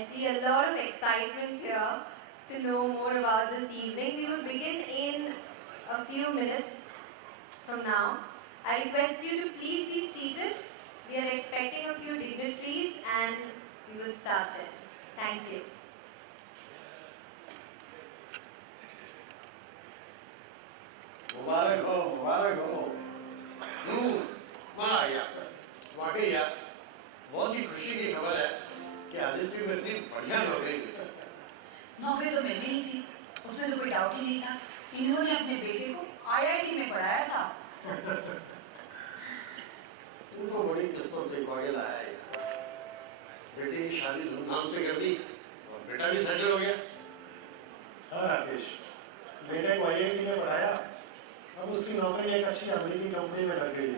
I see a lot of excitement here to know more about this evening. We will begin in a few minutes from now. I request you to please be seated. We are expecting a few dignitaries and we will start then. Thank you. मुबारक हो, मुबारक हो। वाह यार, वाकई यार, बहुत ही खुशी की खबर है कि आदित्य को इतनी बढ़िया नौकरी मिली। नौकरी तो मिलनी ही थी, उसमें तो कोई डाउट ही नहीं था। इन्होंने अपने बेटे को आईआईटी में पढ़ाया था। तुमको बड़ी किस्मत दिखवा के लाया है। बेटे की शादी धूमधाम से कर दी और बेटा भी सेटल हो गया। हाँ राकेश, बेटे को आईआईटी में पढ़ाया, अब उसकी नौकरी एक अच्छी अमेरिकी कंपनी में लग गई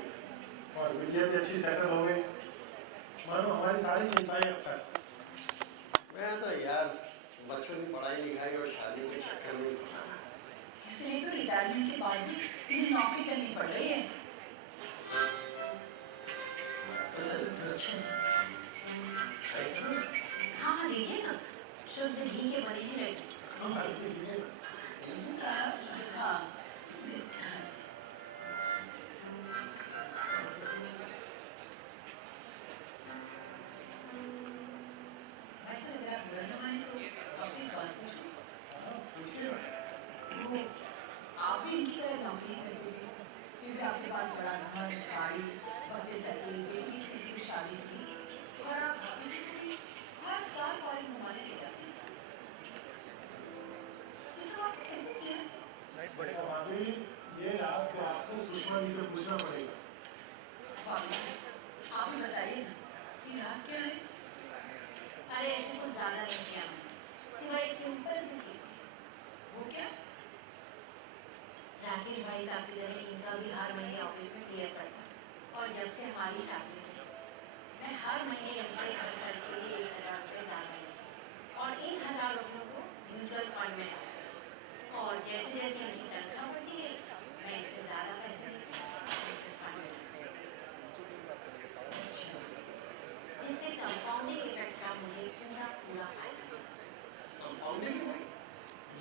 और बिटिया भी अच्छी सेटल हो गई। मानो हमारी सारी चिंताएं अब तक। मैं तो यार बच्चों की पढ़ाई लिखाई और शादी के चक्कर में फंसा। इसलिए तो रिटायरमेंट के बाद भी इन्हें नौकरी करनी पड़ रही है। हाँ हाँ दीजिए ना, शुद्ध घी के बने हैं लड्डू। हाँ वैसे अगर आप बुरा न माने तो आपसे एक बात पूछूं? वो आप भी इनकी तरह नौकरी करते थे, फिर भी आपके पास बड़ा घर, गाड़ी, बच्चे सेटल, बेटी की शादी की, और आप हर साल फॉरेन घुमाने ले जाते हैं। ये सब आपने कैसे किया? भाभी, ये राज तो आपको सुषमा जी से पूछना पड़ेगा। भाभी, आप ही बताइए ना, ये राज क्या है? अरे ऐसे कुछ ज़्यादा नहीं किया मैंने, सिवाय एक सिंपल सी चीज़। वो क्या? राकेश भाई साहब की तरह इनका भी हर महीने ऑफिस में क्लियर करता, और जब से हमारी शादी हुई मैं हर महीने इनसे घर खर्च के लिए 1000 रुपये ज़्यादा लेती और इन 1000 रुपयों को म्यूचुअल फंड में डालती, और जैसे जैसे इनकी तनख्वाह बढ़ती है मैं इससे ज़्यादा पैसे म्यूचुअल फंड में डालती, जिससे कंपाउंडिंग इफेक्ट का मुझे पूरा पूरा फायदा। कंपाउंडिंग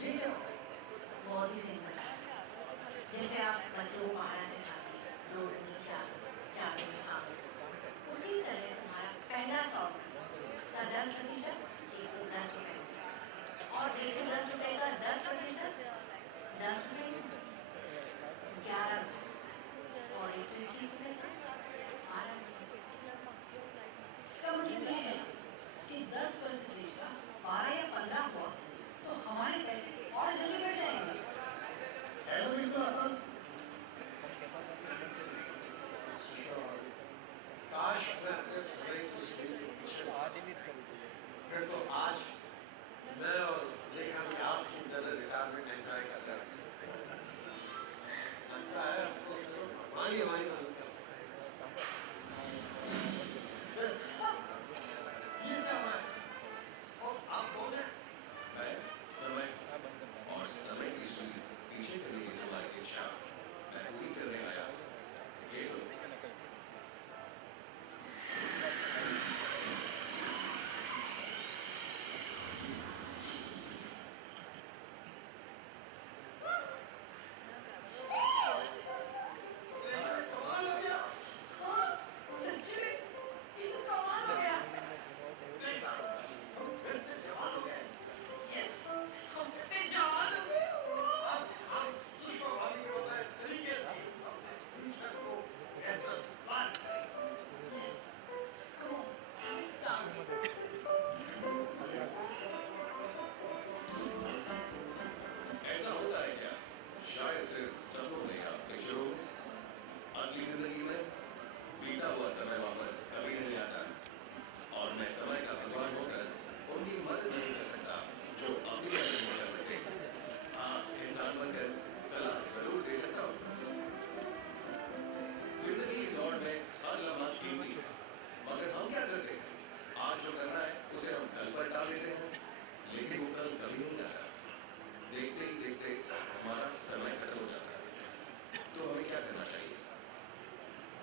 ये क्या होता है? बहुत ही सिंपल है, जैसे आप बच्चों को पहाड़ा से खाते हैं, 2 दूनी 4, 4 दूनी 8, उसी तरह तुम्हारा पहला 100 का 10% 110 रुपये, और 110 रुपये का 10% 10 रुपये, 11 रुपये, और 121 रुपये का 12 रुपये। इसका मतलब ये है कि 10% का 12 या 15 हुआ तो हमारे पैसे और जल्दी बढ़ जाएंगे। है तो बिल्कुल आसान। काश मैं अपने समय की स्पीड के पीछे फिर तो आज मैं और लेखा भी आपकी तरह रिटायरमेंट एंजॉय कर रहे हैं। लगता है आपको सिर्फ भगवान ही हमारी मदद कर सकते हैं। ये क्या हुआ है? और आप बोल रहे हैं? मैं समय और समय की सुई पीछे करने की तुम्हारी इच्छा मैं पूरी करने आया। ये लो।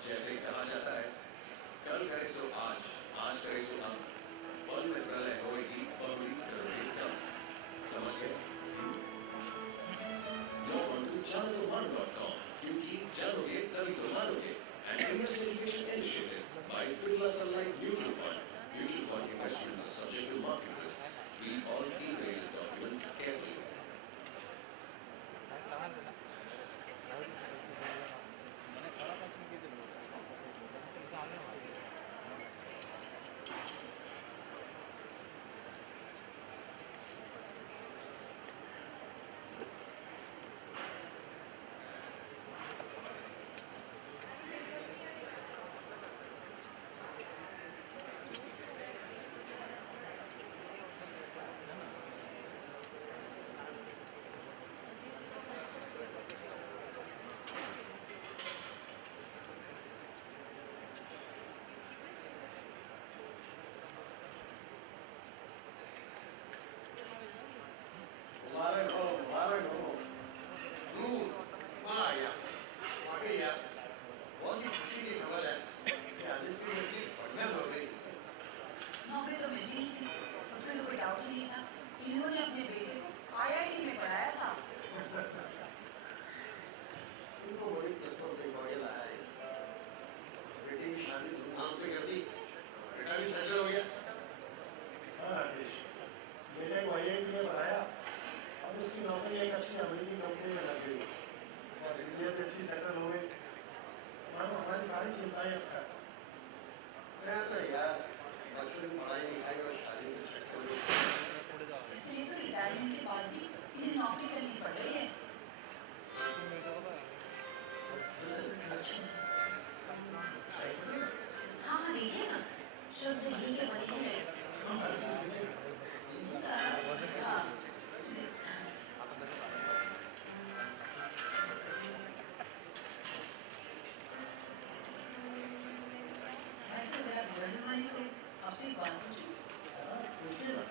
जैसे कहा जाता है, कल करे सो आज करे सो अब, पल में प्रलय होएगी। Demonetization.com, क्योंकि जानोगे तभी तो मानोगे। And Invest Education Initiative by Birla Sun Life Mutual Fund. Mutual fund investments are subject to market risk. Read all scheme-related documents carefully. मुबारक हो, मुबारक हो। कौन आ गया? वाकई यार, बहुत ही खुशी की खबर है कि आदित्य को इतनी बढ़िया नौकरी मिली। नौकरी तो मिली ही थी, उसमें तो कोई डाउट ही नहीं था। इन्होंने अपने बेटे को आईआईटी में पढ़ाया था। इनको बड़ी किस्मत देखा के लाया है। बेटी की शादी धूमधाम से कर दी, बेटा भी सेटल हो गया। हाँ राकेश, बेटे को आईआईटी में पढ़ाया, अब उसकी नौकरी एक अच्छी अमेरिकी कंपनी में लग गई और इंडिया भी अच्छी सेटल हो गई। मानो हमारी सारी चिंताएं अब खत्म। मैं तो यार बच्चों की पढ़ाई लिखाई और शादी के चक्कर में इसलिए तो रिटायरमेंट के बाद भी इन्हें नौकरी करनी पड़ रही है। हाँ हाँ दीजिए ना, शुद्ध घी के बने हैं लड्डू। हाँ, वैसे जरा बुरा नहीं मानिए तो आपसे एक बात पूछूं? पूछिए ना।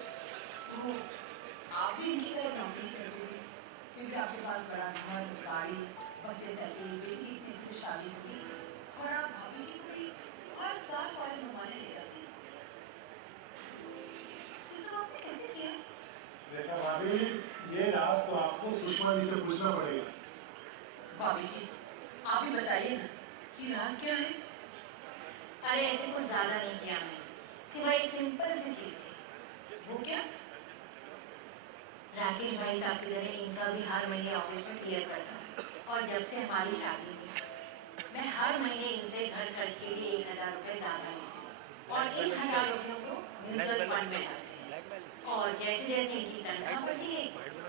तो आप भी इनकी तरह नौकरी करते थे, क्योंकि आपके पास बड़ा घर, गाड़ी, बच्चे सेटल, बेटी इतनी अच्छी शादी हुई और आप भाभी जी को भी हर साल फॉरेन घुमाने ले जाते हैं। ये सब आपने कैसे किया? देखा भाभी, ये राज तो आपको सुषमा जी से पूछना पड़ेगा। भाभी जी, आप ही बताइए ना कि राज क्या है? अरे ऐसे कुछ ज्यादा नहीं किया मैंने, सिवाय एक सिंपल सी चीज की। वो क्या? राकेश भाई साहब की तरह इनका भी हर महीने ऑफिस में क्लियर करता है, और जब से हमारी शादी हुई मैं हर महीने इनसे घर खर्च के लिए 1000 रुपये ज्यादा लेती हूँ और 1000 रुपयों को म्यूचुअल फंड में डालते हैं। और जैसे जैसे इनकी तनख्वाह बढ़ती गई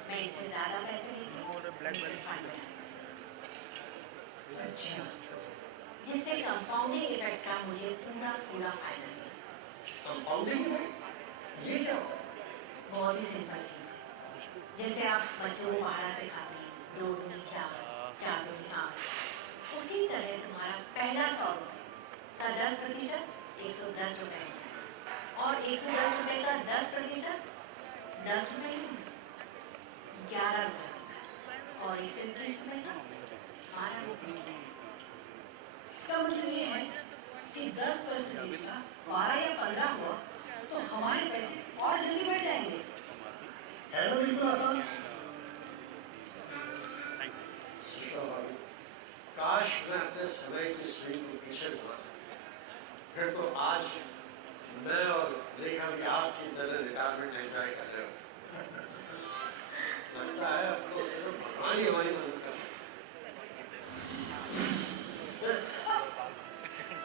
मैं इनसे ज्यादा पैसे लेती हूँ म्यूचुअल फंड में, अच्छा, जिससे कंपाउंडिंग इफेक्ट का मुझे पूरा पूरा फायदा मिला। कंपाउंडिंग है, ये क्या होता है? बहुत ही सिंपल चीज़ है, जैसे आप बच्चों को बाहर से खाते हैं 2 दूनी 4, 4 दूनी 8, उसी तरह तुम्हारा पहला 100 रुपये का 10% 110 रुपये हो जाएगा, और 110 रुपये का 10% 10 रुपये नहीं 11 रुपये होता है, और 121 रुपये का 12 रुपये। इसका मतलब ये है कि 10% का 12 या 15 हुआ तो हमारे पैसे और जल्दी बढ़ जाएंगे। है ना बिल्कुल आसान। सुषमा भाभी, काश मैं अपने समय की सुई को पीछे घुमा सकता, फिर तो आज मैं और रेखा भी आपकी तरह रिटायरमेंट एंजॉय कर रहे हो। लगता है अब तो सिर्फ भगवान ही हमारी मदद कर सकते।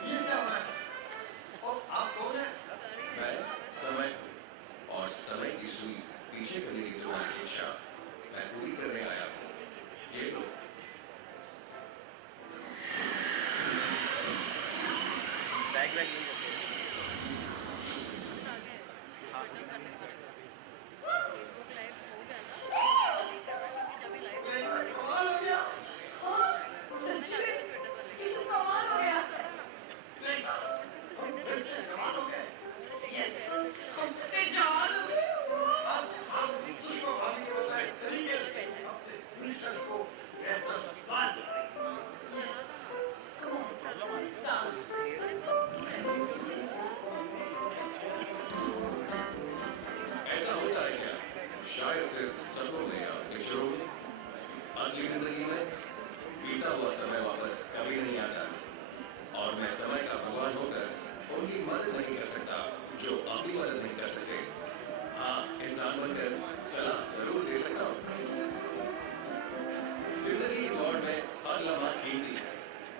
ये क्या हुआ है? और आप कौन है? मैं समय हूँ, और समय की सुई पीछे करने की तुम्हारी इच्छा मैं पूरी करने आया हूँ। ये लो। कमाल हो गया। हाँ, सच में ये तो कमाल हो गया। रेखा, हम फिर से जवान हो गए। यस, हम फिर जवान हो गए। हम सुषमा भाभी के बताए तरीके से अपने फ्यूचर को बेहतर प्लान करेंगे। Yes, come on, let's dance. हुआ समय वापस कभी नहीं आता और मैं समय का भगवान होकर उनकी मदद नहीं कर सकता जो अपनी मदद नहीं कर सकते। हाँ, इंसान बनकर सलाह जरूर दे सकता हूँ। जिंदगी की दौड़ में हर लम्हा कीमती है,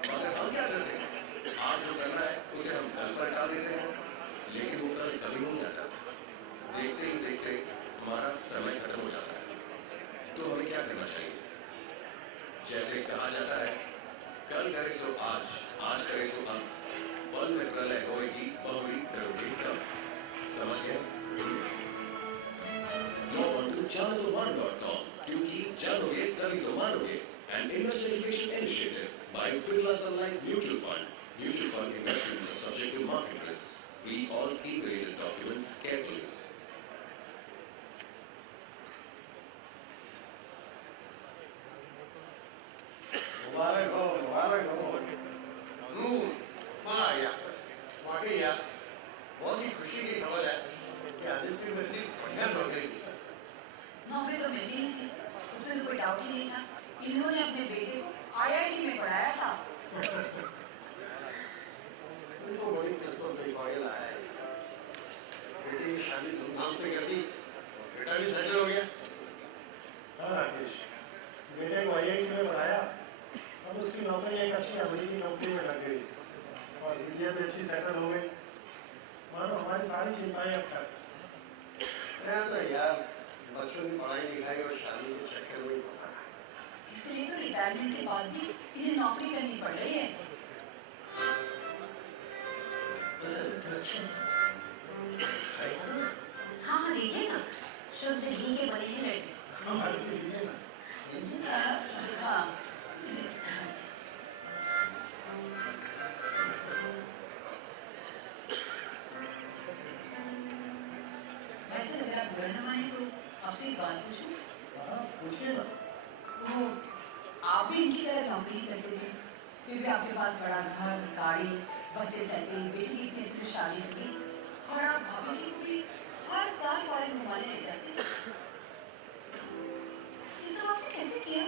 मगर हम क्या करते हैं? आज जो करना है उसे हम कल पर टाल देते हैं, लेकिन वो कल कभी नहीं आता। देखते ही देखते हमारा समय खत्म हो जाता है। तो हमें क्या करना चाहिए? जैसे कहा जाता है, कल करे सो आज करे सो अब, पल में प्रलय होएगी बहुरी करोगे कब। समझ गए? Log on to channel1.com क्योंकि जानोगे तभी तो मानोगे। An investor education initiative by Birla Sun Life Mutual Fund. Mutual fund investments are subject to market risks. Read all scheme-related documents carefully. मुबारक हो, मुबारक हो। मजा आ गया। वाकई यार, बहुत ही खुशी की खबर है कि आदित्य को इतनी बढ़िया नौकरी दी। नौकरी तो मिलनी ही थी, उसमें तो कोई डाउट ही नहीं था। इन्होंने अपने बेटे को आईआईटी में पढ़ाया था। उनको बड़ी किस्मत नहीं पागल आया है। बेटी की शादी धूमधाम से कर दी, बेटा भी सेटल हो गया। हाँ राकेश, बेटे को आईआईटी में पढ़ाया, अब उसकी नौकरी एक अच्छी अमेरिकी कंपनी में लग गई और बिटिया भी अच्छी सेटल हो गई। मानो हमारी सारी चिंताएं अब तक। मैं तो यार बच्चों की पढ़ाई लिखाई और शादी के चक्कर में ही फंसा है। इसलिए तो रिटायरमेंट के बाद भी इन्हें नौकरी करनी पड़ रही है। हाँ हाँ दीजिए ना, शुद्ध घी के बने हैं लड्डू। हाँ, वैसे अगर आप बुरा न माने तो आपसे एक बात पूछूं? हाँ पूछिए ना। वो आप भी इनकी तरह नौकरी करते थे, फिर भी आपके पास बड़ा घर, गाड़ी, बच्चे सेटल, बेटी की इतनी अच्छी शादी की, और आप भाभी जी को भी हर साल फॉरेन घुमाने ले जाते। ये सब आपने कैसे किया?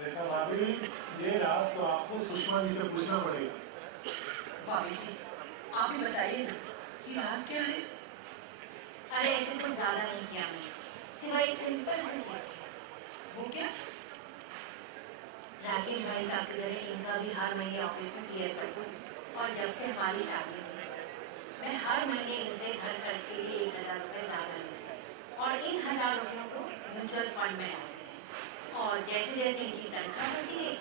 देखा भाभी, ये राज तो आपको सुषमा जी से पूछना पड़ेगा। भाभी जी, आप ही बताइए ना कि राज क्या है? अरे ऐसे कुछ ज्यादा नहीं किया मैंने, सिवाय एक सिंपल सी चीज। वो क्या? राकेश भाई साहब की तरह इनका भी हर महीने ऑफिस में क्लियर करता हूँ और जब से हमारी शादी हुई मैं हर महीने इनसे घर खर्च के लिए 1000 रुपये ज्यादा लेती हूँ और इन 1000 रुपयों को म्यूचुअल फंड में डालते हैं और जैसे जैसे इनकी तनख्वाह बढ़ती है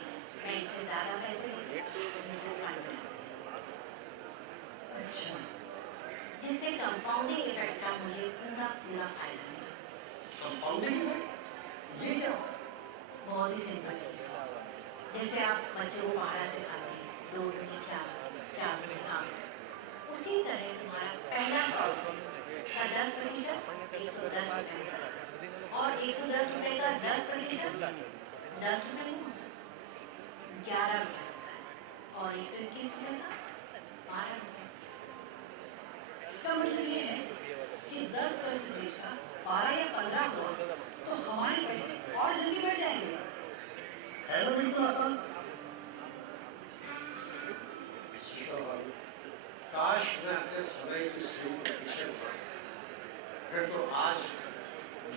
मैं इनसे ज्यादा पैसे म्यूचुअल फंड में डालती हूँ। अच्छा, जिससे कंपाउंडिंग इफेक्ट का मुझे पूरा फायदा मिला। Compounding effect? ये क्या हुआ? बहुत ही सिंपल चीज, जैसे आप बच्चों को पहाड़ा से खाते हैं, 2 दूनी 4 दूनी हाँ, उसी तरह तुम्हारा पहला 100 का 10% 110 रुपये होता और 110 रुपये का 10% 10 रुपये नहीं होता, 11 रुपये होता है और 121 रुपये का 12 रुपये। इसका मतलब ये है कि 10% का 12 या 15 हुआ तो हमारे पैसे और जल्दी बढ़ जाएंगे। है ना बिल्कुल आसान। काश मैं अपने समय की सुई को पीछे पड़ सकता, फिर तो आज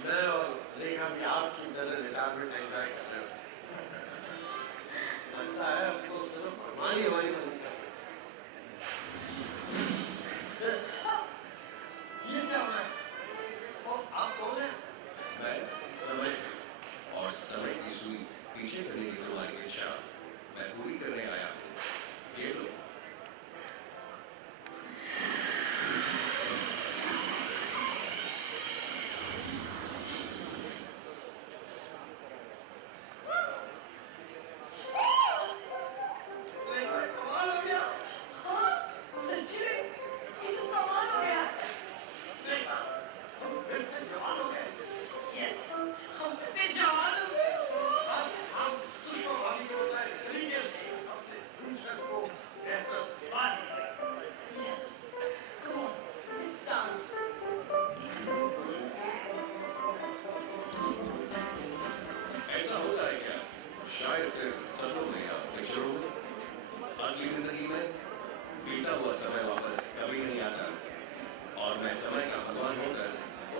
मैं और रेखा भी आपकी तरह रिटायरमेंट एंजॉय कर रहे हो। लगता है अब तो सिर्फ भगवान ही हमारी मदद कर सकते। ये क्या हो रहा है? और आप कौन हैं? मैं समय और समय की सुई पीछे करने की तुम्हारी इच्छा पुस्तकों में या पिक्चरों में। असली जिंदगी में बीता हुआ समय वापस कभी नहीं आता और मैं समय का भगवान होकर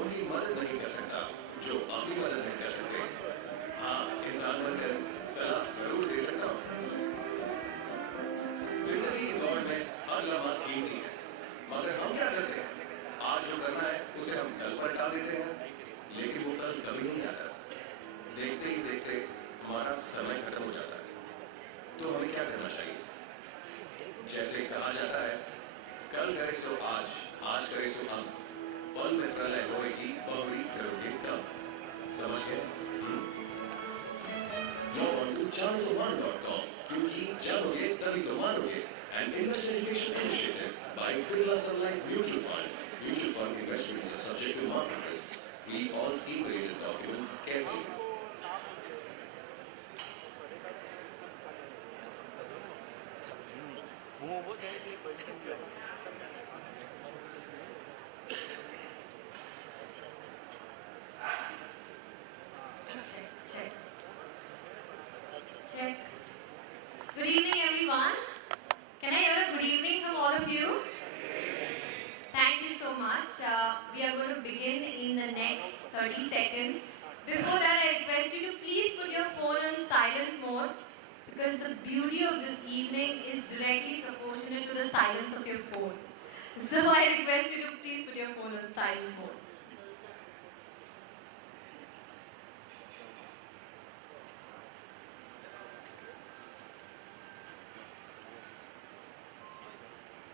उनकी मदद नहीं कर सकता जो अपनी मदद नहीं कर सकते। हाँ, इंसान बनकर सलाह जरूर दे सकता हूँ। जिंदगी की दौड़ में हर लम्हा कीमती है, मगर हम क्या करते हैं? आज जो करना है उसे हम कल पर टाल देते हैं, लेकिन वो कल कभी नहीं आता। देखते ही देखते हमारा समय खत्म हो जाता है। तो हमें क्या करना चाहिए? जैसे कहा जाता है, कल करे सो आज, आज करे सो अब, पल में प्रलय होएगी, बहुरी करोगे कब। समझ गए? Log on to chantoman.com, क्योंकि जानोगे तभी तो मानोगे। An investment education initiative by Birla Sun Life Mutual Fund. Mutual fund investments are subject to market risks. Read all scheme-related documents carefully. Check. Check. Good evening, everyone. Can I hear a good evening from all of you? Thank you so much. We are going to begin in the next 30 seconds. Before that, I request you to please put your phone on silent mode because the beauty of this evening is directly proportionate to the silence of your phone. So I request you to please put your phone on silent mode.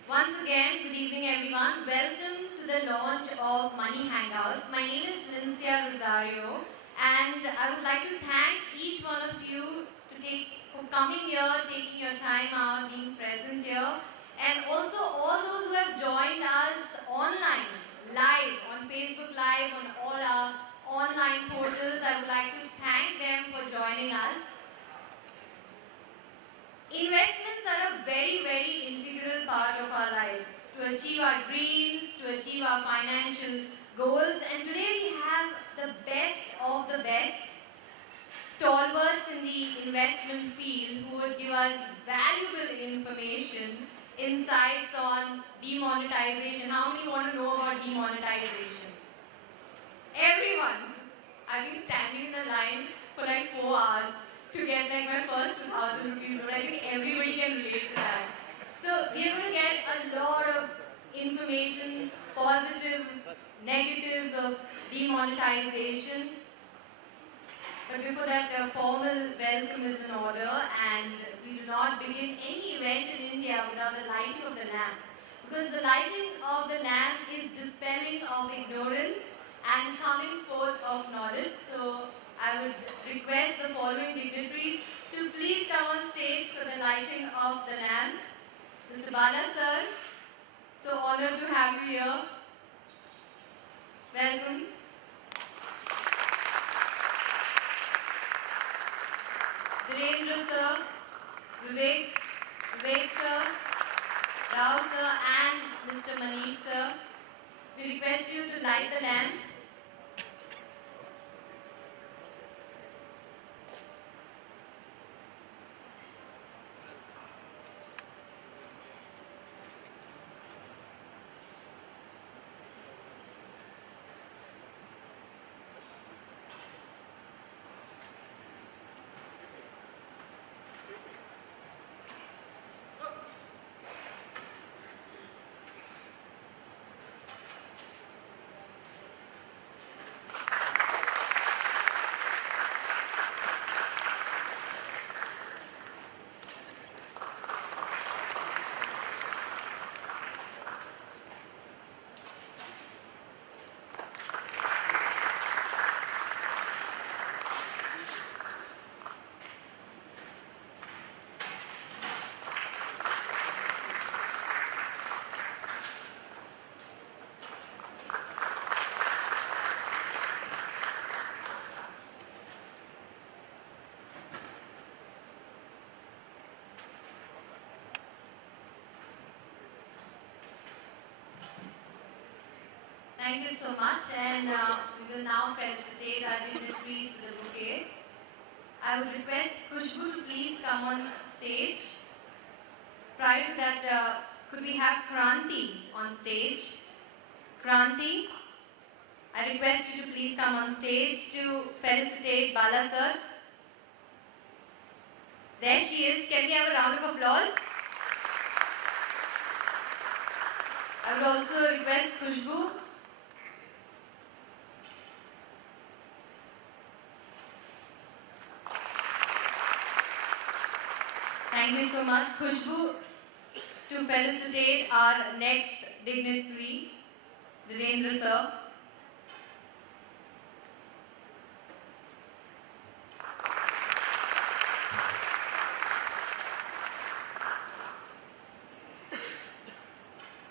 Once again, good evening everyone. Welcome to the launch of Money Hangouts. My name is Lincia Rosario and I would like to thank each one of you for coming here, taking your time out, being present here, and also all those who have joined us online, live, on Facebook Live, on all our online portals. I would like to thank them for joining us. Investments are a very, very integral part of our lives to achieve our dreams, to achieve our financial goals. And today we have the best of the best stalwarts in the investment field who would give us valuable information, insights on demonetization. How many want to know about demonetization? Everyone. I've been standing in the line for like 4 hours to get like my first 2,000 rupees note. I think everybody can relate to that. So we are going to get a lot of information, positive, negatives of demonetization. But before that, a formal welcome is in order, and we do not begin any event in India without the lighting of the lamp. Because the lighting of the lamp is dispelling of ignorance and coming forth of knowledge. So I would request the following dignitaries to please come on stage for the lighting of the lamp. Mr. Bala sir, so honored to have you here. Welcome. Dhirendra sir, Vivek sir, Rao sir and Mr. Manish sir. We request you to light the lamp. Thank you so much, and we will now felicitate our dignitaries with a bouquet. I would request Khushbu to please come on stage. Prior to that, could we have Kranti on stage? Kranti, I request you to please come on stage to felicitate Bala sir. There she is. Can we have a round of applause? I would also request Khushbu. Thank you so much, Khushbu, to felicitate our next dignitary, Dhirendra sir.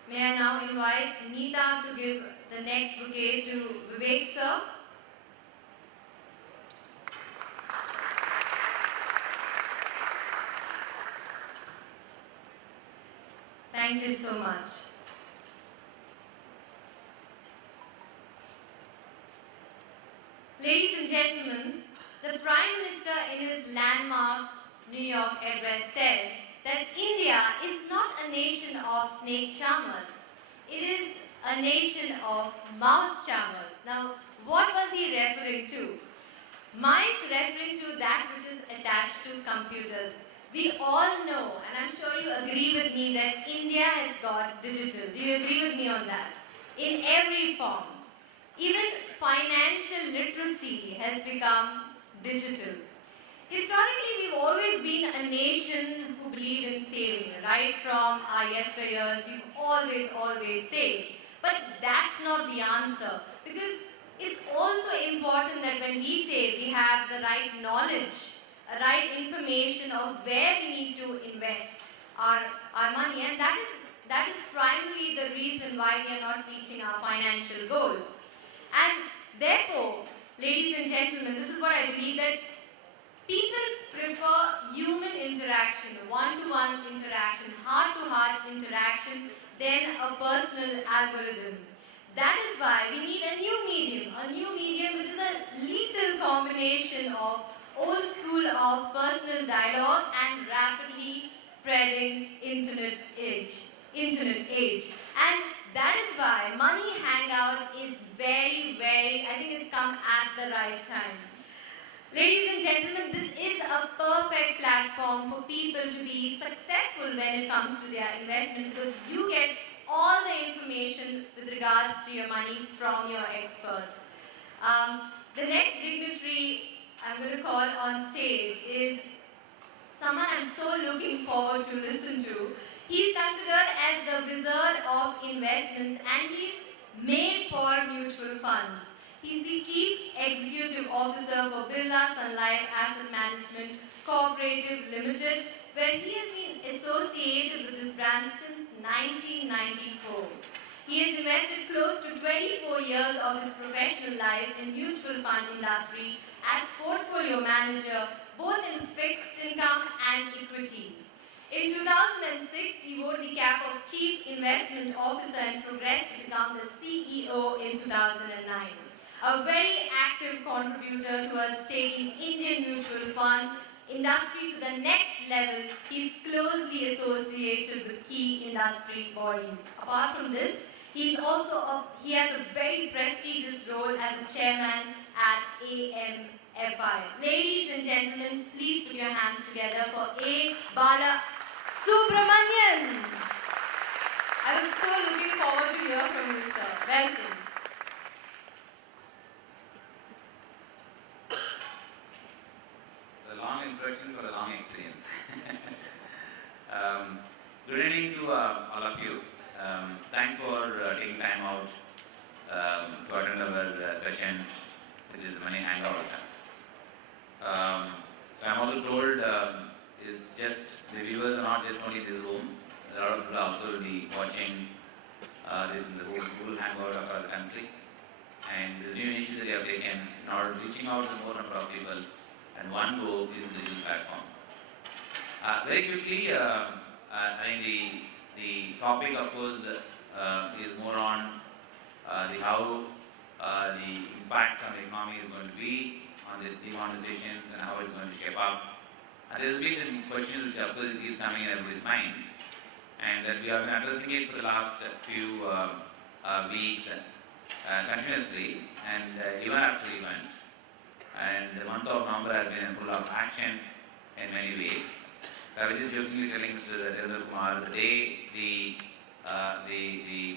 May I now invite Neeta to give the next bouquet to Vivek sir. Thank you so much. Ladies and gentlemen, the Prime Minister in his landmark New York address said that India is not a nation of snake charmers. It is a nation of mouse charmers. Now, what was he referring to? Mice referring to that which is attached to computers. We all know, and I'm sure you agree with me, that India has got digital. Do you agree with me on that? In every form. Even financial literacy has become digital. Historically, we've always been a nation who believed in saving. Right from our yesteryears, we've always saved. But that's not the answer. Because it's also important that when we save, we have the right knowledge, right information of where we need to invest our money. And that is primarily the reason why we are not reaching our financial goals. And therefore, ladies and gentlemen, this is what I believe, that people prefer human interaction, one-to-one interaction, heart-to-heart interaction than a personal algorithm. That is why we need a new medium which is a lethal combination of old school of personal dialogue and rapidly spreading internet age. And that is why Money Hangout is very, I think it's come at the right time. Ladies and gentlemen, this is a perfect platform for people to be successful when it comes to their investment, because you get all the information with regards to your money from your experts. The next dignitary I'm going to call on stage is someone I'm so looking forward to listen to. He's considered as the wizard of investments, and he's made for mutual funds. He's the Chief Executive Officer for Birla Sun Life Asset Management Cooperative Limited, where he has been associated with this brand since 1994. He has invested close to 24 years of his professional life in mutual fund industry as portfolio manager, both in fixed income and equity. In 2006, he wore the cap of Chief Investment Officer and progressed to become the CEO in 2009. A very active contributor towards taking Indian mutual fund industry to the next level. He's closely associated with key industry bodies. Apart from this, he has a very prestigious role as a chairman at AMFI. Ladies and gentlemen, please put your hands together for A. Bala Subramanian. I was so looking forward to hear from you, sir. Welcome. It's a long introduction for a long experience. Good evening to all of you. Thanks for taking time out to attend our session, which is the Money Hangout. So I'm also told is just the viewers are not just only in this room. There are a lot of people also will be watching this in the Google Hangout across the country. And the new initiative that we have taken in order to reaching out to more number of people, and one go is the digital platform. Very quickly, I think the topic, of course, is more on how the impact on the economy is going to be on the demonetizations and how it's going to shape up. There's been questions which of course keep coming in everybody's mind, and that we have been addressing it for the last few weeks continuously, and even after the event. And the month of November has been full of action in many ways. So I was just jokingly telling Mr. Devendra Kumar, the day the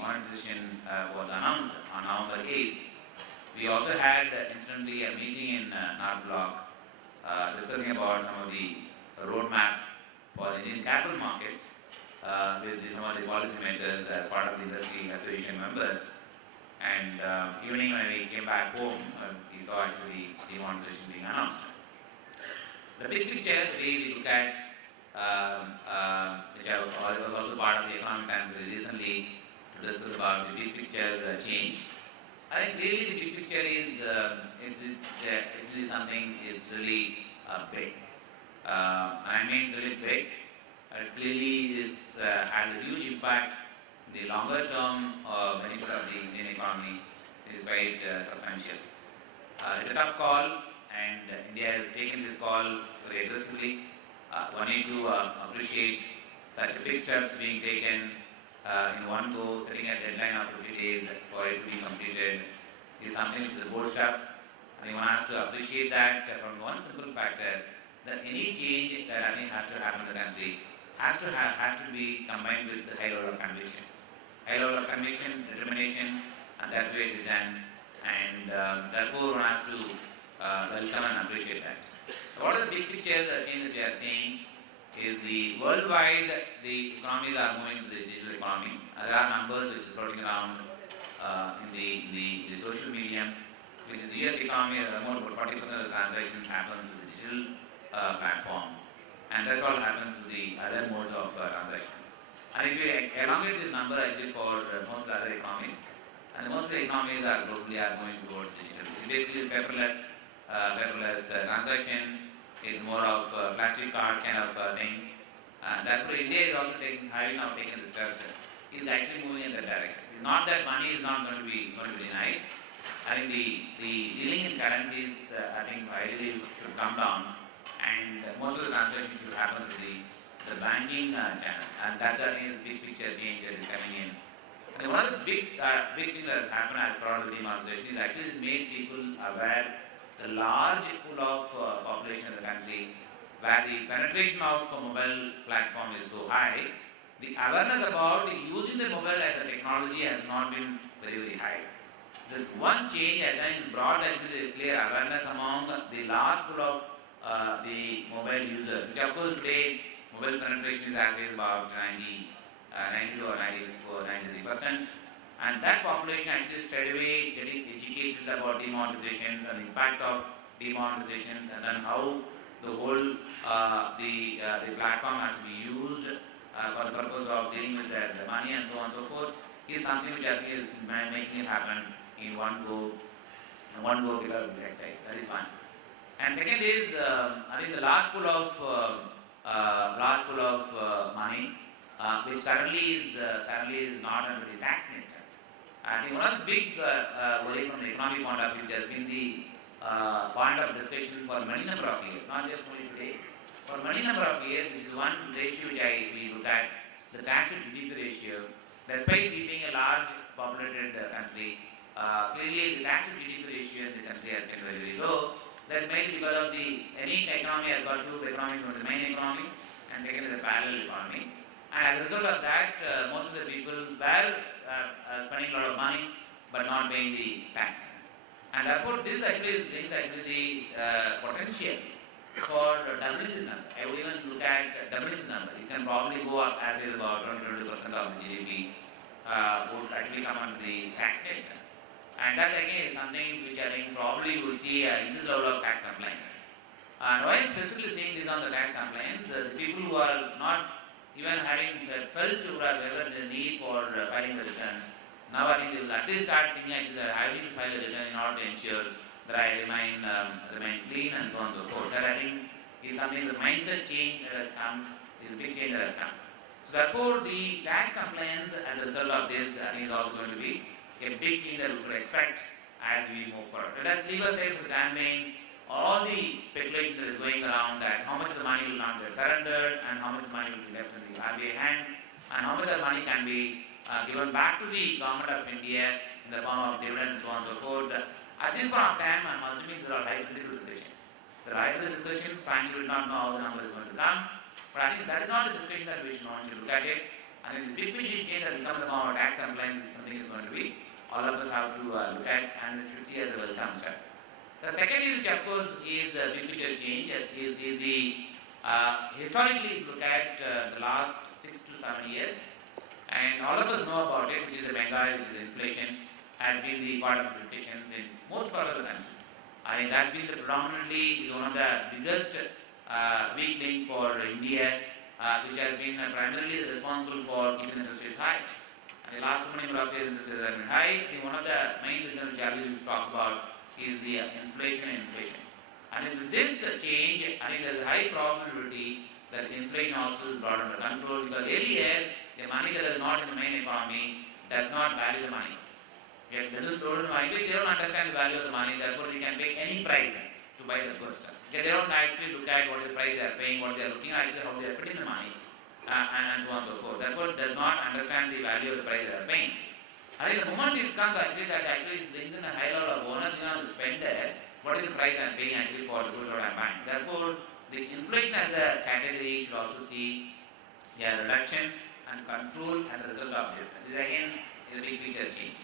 monetization was announced on November 8th, we also had instantly a meeting in North Block discussing about some of the roadmap for the Indian capital market with some of the policymakers as part of the industry association members. And evening when we came back home, we saw actually demonetization being announced. The big picture, the way we look at, which I was also part of the Economic Times recently to discuss about the big picture change. I think really the big picture is it's really something is really big. And I mean it's really big. It's clearly this has a huge impact. The longer term benefit of the Indian economy is quite substantial. It's a tough call, and India has taken this call very aggressively. One need to appreciate such big steps being taken in one go, setting a deadline of 50 days for it to be completed is something which is a bold step. And one has to appreciate that from one simple factor, that any change that I think has to happen in the country has to be combined with the high level of conviction. High level of conviction, determination, and that's where it is done. And therefore one has to welcome and appreciate that. What is the big picture, the change that we are seeing is the worldwide, the economies are moving to the digital economy. There are numbers which is floating around in the social media, which is the US economy, more about 40% of the transactions happen through the digital platform. And that's all happens to the other modes of transactions. And if you elongate this number actually for most other economies, and most of the economies are globally are going towards digital. It's basically paperless transactions. It's more of plastic cards kind of thing. And therefore India is also having now taken the steps, is actually moving in that direction. It's not that money is not going to be denied. I think the dealing in currencies, I think ideally should come down, and most of the transactions should happen through the banking channel, and that's a big picture change that is coming in. And one of the big things that has happened as part of the demonetization is actually it made people aware the large pool of population in the country where the penetration of mobile platform is so high, the awareness about using the mobile as a technology has not been very high. The one change I think brought actually the clear awareness among the large pool of the mobile users, which of course today mobile penetration is as is about 92 or 94, 93%, and that population actually straight away getting educated about demonetizations and the impact of demonetizations, and then how the whole the platform has to be used for the purpose of dealing with the money and so on and so forth, is something which I think is making it happen in one go because of this exercise. That is one. And second is I think the large pool of money which currently is not under the tax net. I think one of the big worry from the economic point of view, which has been the point of discussion for many number of years, not just only today, for many number of years. This is one ratio which we look at, the tax to GDP ratio. Despite we being a large populated country, clearly the tax to GDP ratio in the country has been very low. That's mainly because of any economy has got two economies, one is the main economy and second is the parallel economy. And as a result of that, most of the people were spending a lot of money but not paying the tax. And therefore this actually brings the potential for doubling this number. I would even look at doubling this number. It can probably go up as is about 20% of the GDP would actually come under the tax rate. And that again is something which I think probably will see in this level of tax compliance. And why I'm specifically saying this on the tax compliance, the people who are not even having felt to have ever the need for filing the return, now I think they will at least start thinking that I need to file a return in order to ensure that I remain clean and so on and so forth. That I think is something, the mindset change that has come, is a big change that has come. So therefore the tax compliance as a result of this I think is also going to be a big thing that we could expect as we move forward. Let us leave aside for the time being all the speculation that is going around that how much of the money will not get surrendered and how much of the money will be left in the RBI hand and how much of the money can be given back to the government of India in the form of dividends and so on and so forth. At this point of time, I am assuming there are hypothetical discussion. The hypothetical discussion, frankly, we do not know how the number is going to come, but I think that is not the discussion that we should look at it. I think the big picture change that will come in the form of tax compliance is something is going to be all of us have to look at and should see as a welcome step. The second is, which of course is the big picture change, is the historically, if you look at the last 6 to 7 years, and all of us know about it, which is the Bengal, which is inflation, has been the part of discussions in most parts of the country. I think that's been the predominantly is one of the biggest weak link for India, which has been primarily responsible for keeping the interest rates high. And the last 1 years interest rates have been high. I think one of the main reasons challenges we talk about is the inflation. And with this change, I think there is a high probability that inflation also is brought under control, because earlier the money that is not in the main economy does not value the money. They don't understand the value of the money, therefore they can pay any price to buy the goods. They don't actually look at what the price they are paying, what they are looking at, how they are spending the money, and so on and so forth. Therefore, does not understand the value of the price they are paying. I think the moment it comes actually that actually brings in a high level of bonus, to spend there, what is the price I am paying actually for the goods that I am buying. Therefore, the inflation as a category should also see a reduction and control as a result of this. This again is a big picture change.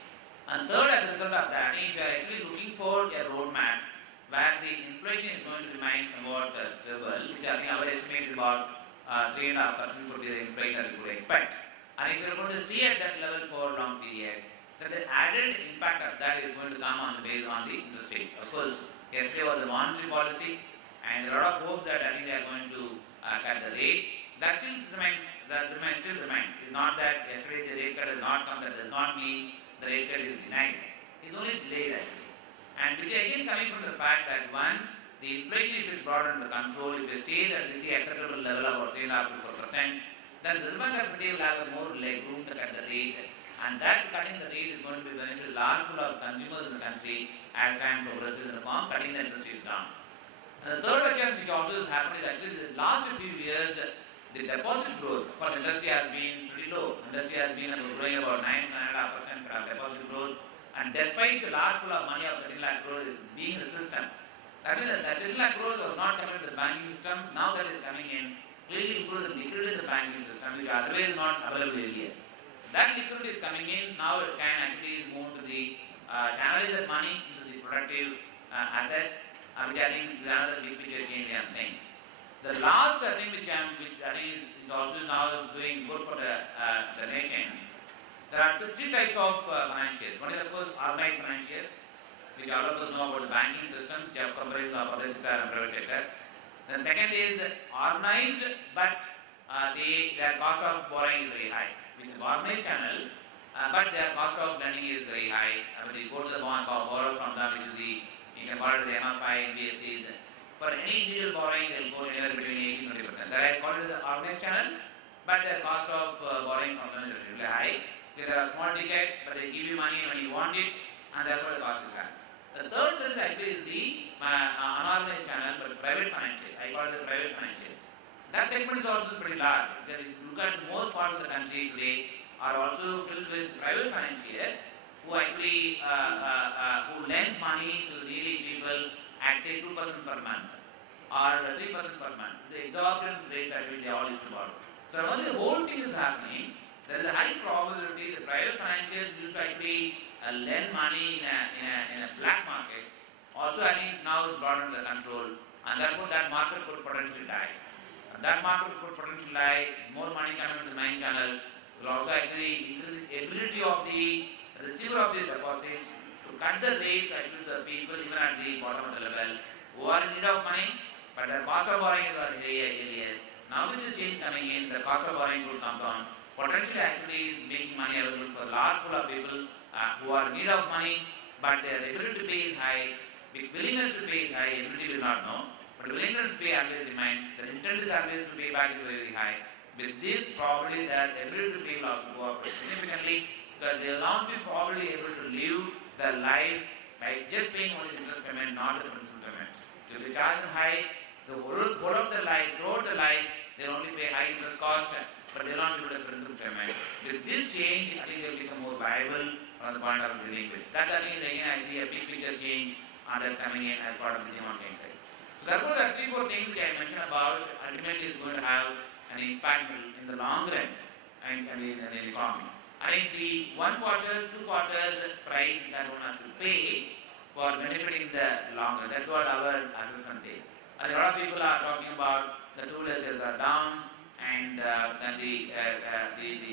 And third, as a result of that, if you are actually looking for a roadmap where the inflation is going to remain somewhat stable, which I think our estimate is about 3.5% would be the inflation that we could expect. And if you are going to stay at that level for a long period, then the added impact of that is going to come on the based on the interest rates. Of course, yesterday was the monetary policy, and there are a lot of hopes that I think they are going to cut the rate. That still remains. It's not that yesterday the rate cut has not come. That does not mean the rate cut is denied. It's only delayed actually. And which is again coming from the fact that one, the inflation if it is brought under control, if it stays at this acceptable level of about 3.5 to 4%, then the Reserve Bank of India will have more room to cut the rate, and that cutting the rate is going to be beneficial to large pool of consumers in the country as time progresses in the form cutting the interest rates down. And the third factor which also has happened is actually the last few years the deposit growth for the industry has been pretty low. Industry has been growing about 9.5% for deposit growth, and despite the large pool of money of 13 lakh crore is being in the system. That means that 13 lakh crore was not coming to the banking system, now that is coming in, clearly improve the liquidity in the banking system, which otherwise not available earlier. That liquidity is coming in, now it can actually move to the channelize that money into the productive assets, which I think is another big picture change I am saying. The last thing which I think is also now is doing good for the nation. There are three types of financiers. One is of course organized financiers, which all of us know about the banking system, which have comprised of public sector and private sector. Then second is organized, but their cost of borrowing is very high. Which is organized channel, but their cost of lending is very high. I mean, you go to the bank or borrow from them, which is you can borrow to the MFI, NBFCs. For any individual borrowing, they will go anywhere between 18 to 20%. That is called as the organized channel, but their cost of borrowing from them is really high. They are small ticket, but they give you money when you want it, and therefore the cost is high. The third set actually is the unorganized channel, but private financials. I call it the private financials. That segment is also pretty large. Because if you look at most parts of the country today are also filled with private financiers who actually who lends money to needy people at say 2% per month or 3% per month. The exorbitant rates actually they all used to borrow. So once the whole thing is happening, there is a high probability the private financiers used to actually lend money in a black market. Also, I think now is brought under control, and therefore that market could potentially die. And that market could potentially die. More money coming into the main channels will also actually increase the ability of the receiver of the deposits to cut the rates actually to the people even at the bottom of the level who are in need of money, but their cost of borrowing is very. Now with the change coming in, the cost of borrowing will come down. Potentially actually is making money available for a large pool of people who are in need of money, but their ability to pay is high. Willingness to pay is high, ability will not know, but willingness to pay always remains. The intent is always to pay back is very high. With this, probably their ability to pay will also go up significantly, because they will not be probably able to live their life by just paying only the interest payment, not the principal payment. They If you charge them high, the whole of their life, throughout their life, they'll only pay high interest cost, but they'll not be able to principal payment. With this change, I think they'll become more viable from the point of dealing with. That again, I see a big picture change that's coming in as part of the demonetization exercise. So therefore, the 3-4 things which I mentioned about ultimately is going to have an impact in the long run and in the economy. I think the 1 quarter, 2 quarters price that one has to pay for benefiting the long run. That's what our assessment says. A lot of people are talking about the two-wheeler sales are down and then the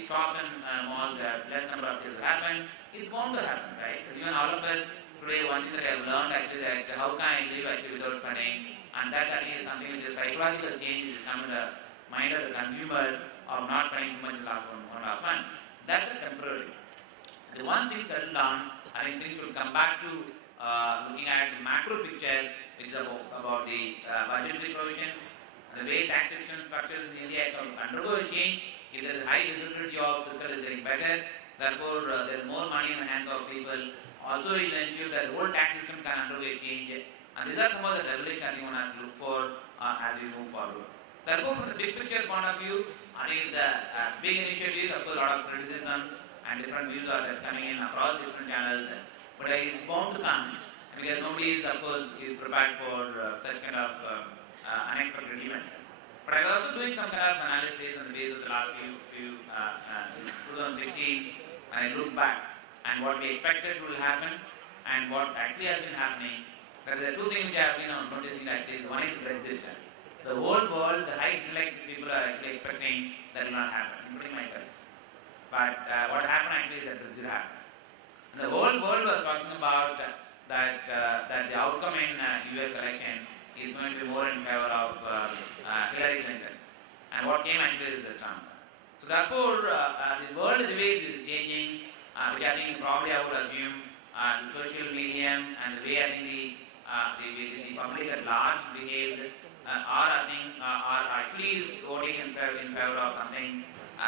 shops and malls, less number of sales happen. It's bound to happen, right? Even all of us today, one thing that I have learned actually that how can I live actually without spending, and that actually is something which is psychological change which is coming in the mind of the consumer of not spending too much in the last 1.5 months. That's a temporary. The one thing settled down, I think things will come back to looking at the macro picture, which is about the budgetary provisions, and the way taxation structure in India can undergo a change. If there is high visibility of fiscal is getting better, therefore there is more money in the hands of people. Also, it will ensure that the whole tax system can undergo a change. And these are some of the revelations I think one has to look for as we move forward. Therefore, from the big picture point of view, I think the big initiatives, of course, a lot of criticisms and different views are coming in across different channels. But it's bound to come because nobody is, of course, is prepared for such kind of unexpected events. But I was also doing some kind of analysis on the basis of the last few 2016, and I look back and what we expected will happen and what actually has been happening. There are 2 things which I have been noticing at least. One is Brexit. The whole world, the high intellect people are actually expecting that will not happen, including myself. But what happened actually is that Brexit happened. And the whole world was talking about that the outcome in US election is going to be more in favor of Hillary Clinton. And what came actually is Trump. So therefore, the world the way it is changing, which I think probably I would assume the social medium and the way I think the public at large behaves are actually is voting in favor of something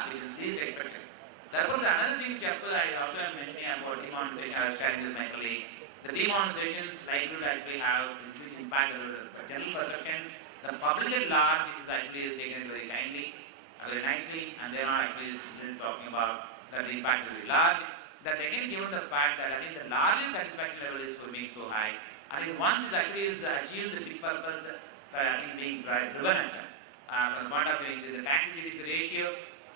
which is least expected. Therefore, another thing which I also am mentioning about demonetization, I was sharing with my colleague, the demonetization is likely to actually have a huge impact on the general perception. The public at large is actually taken it very kindly, very nicely, and they are not actually talking about that the impact is very large. That's again given the fact that I think the largest satisfaction level is for being so high. I think once it actually is achieved the big purpose, I think being driven at from the point of view the tax GDP ratio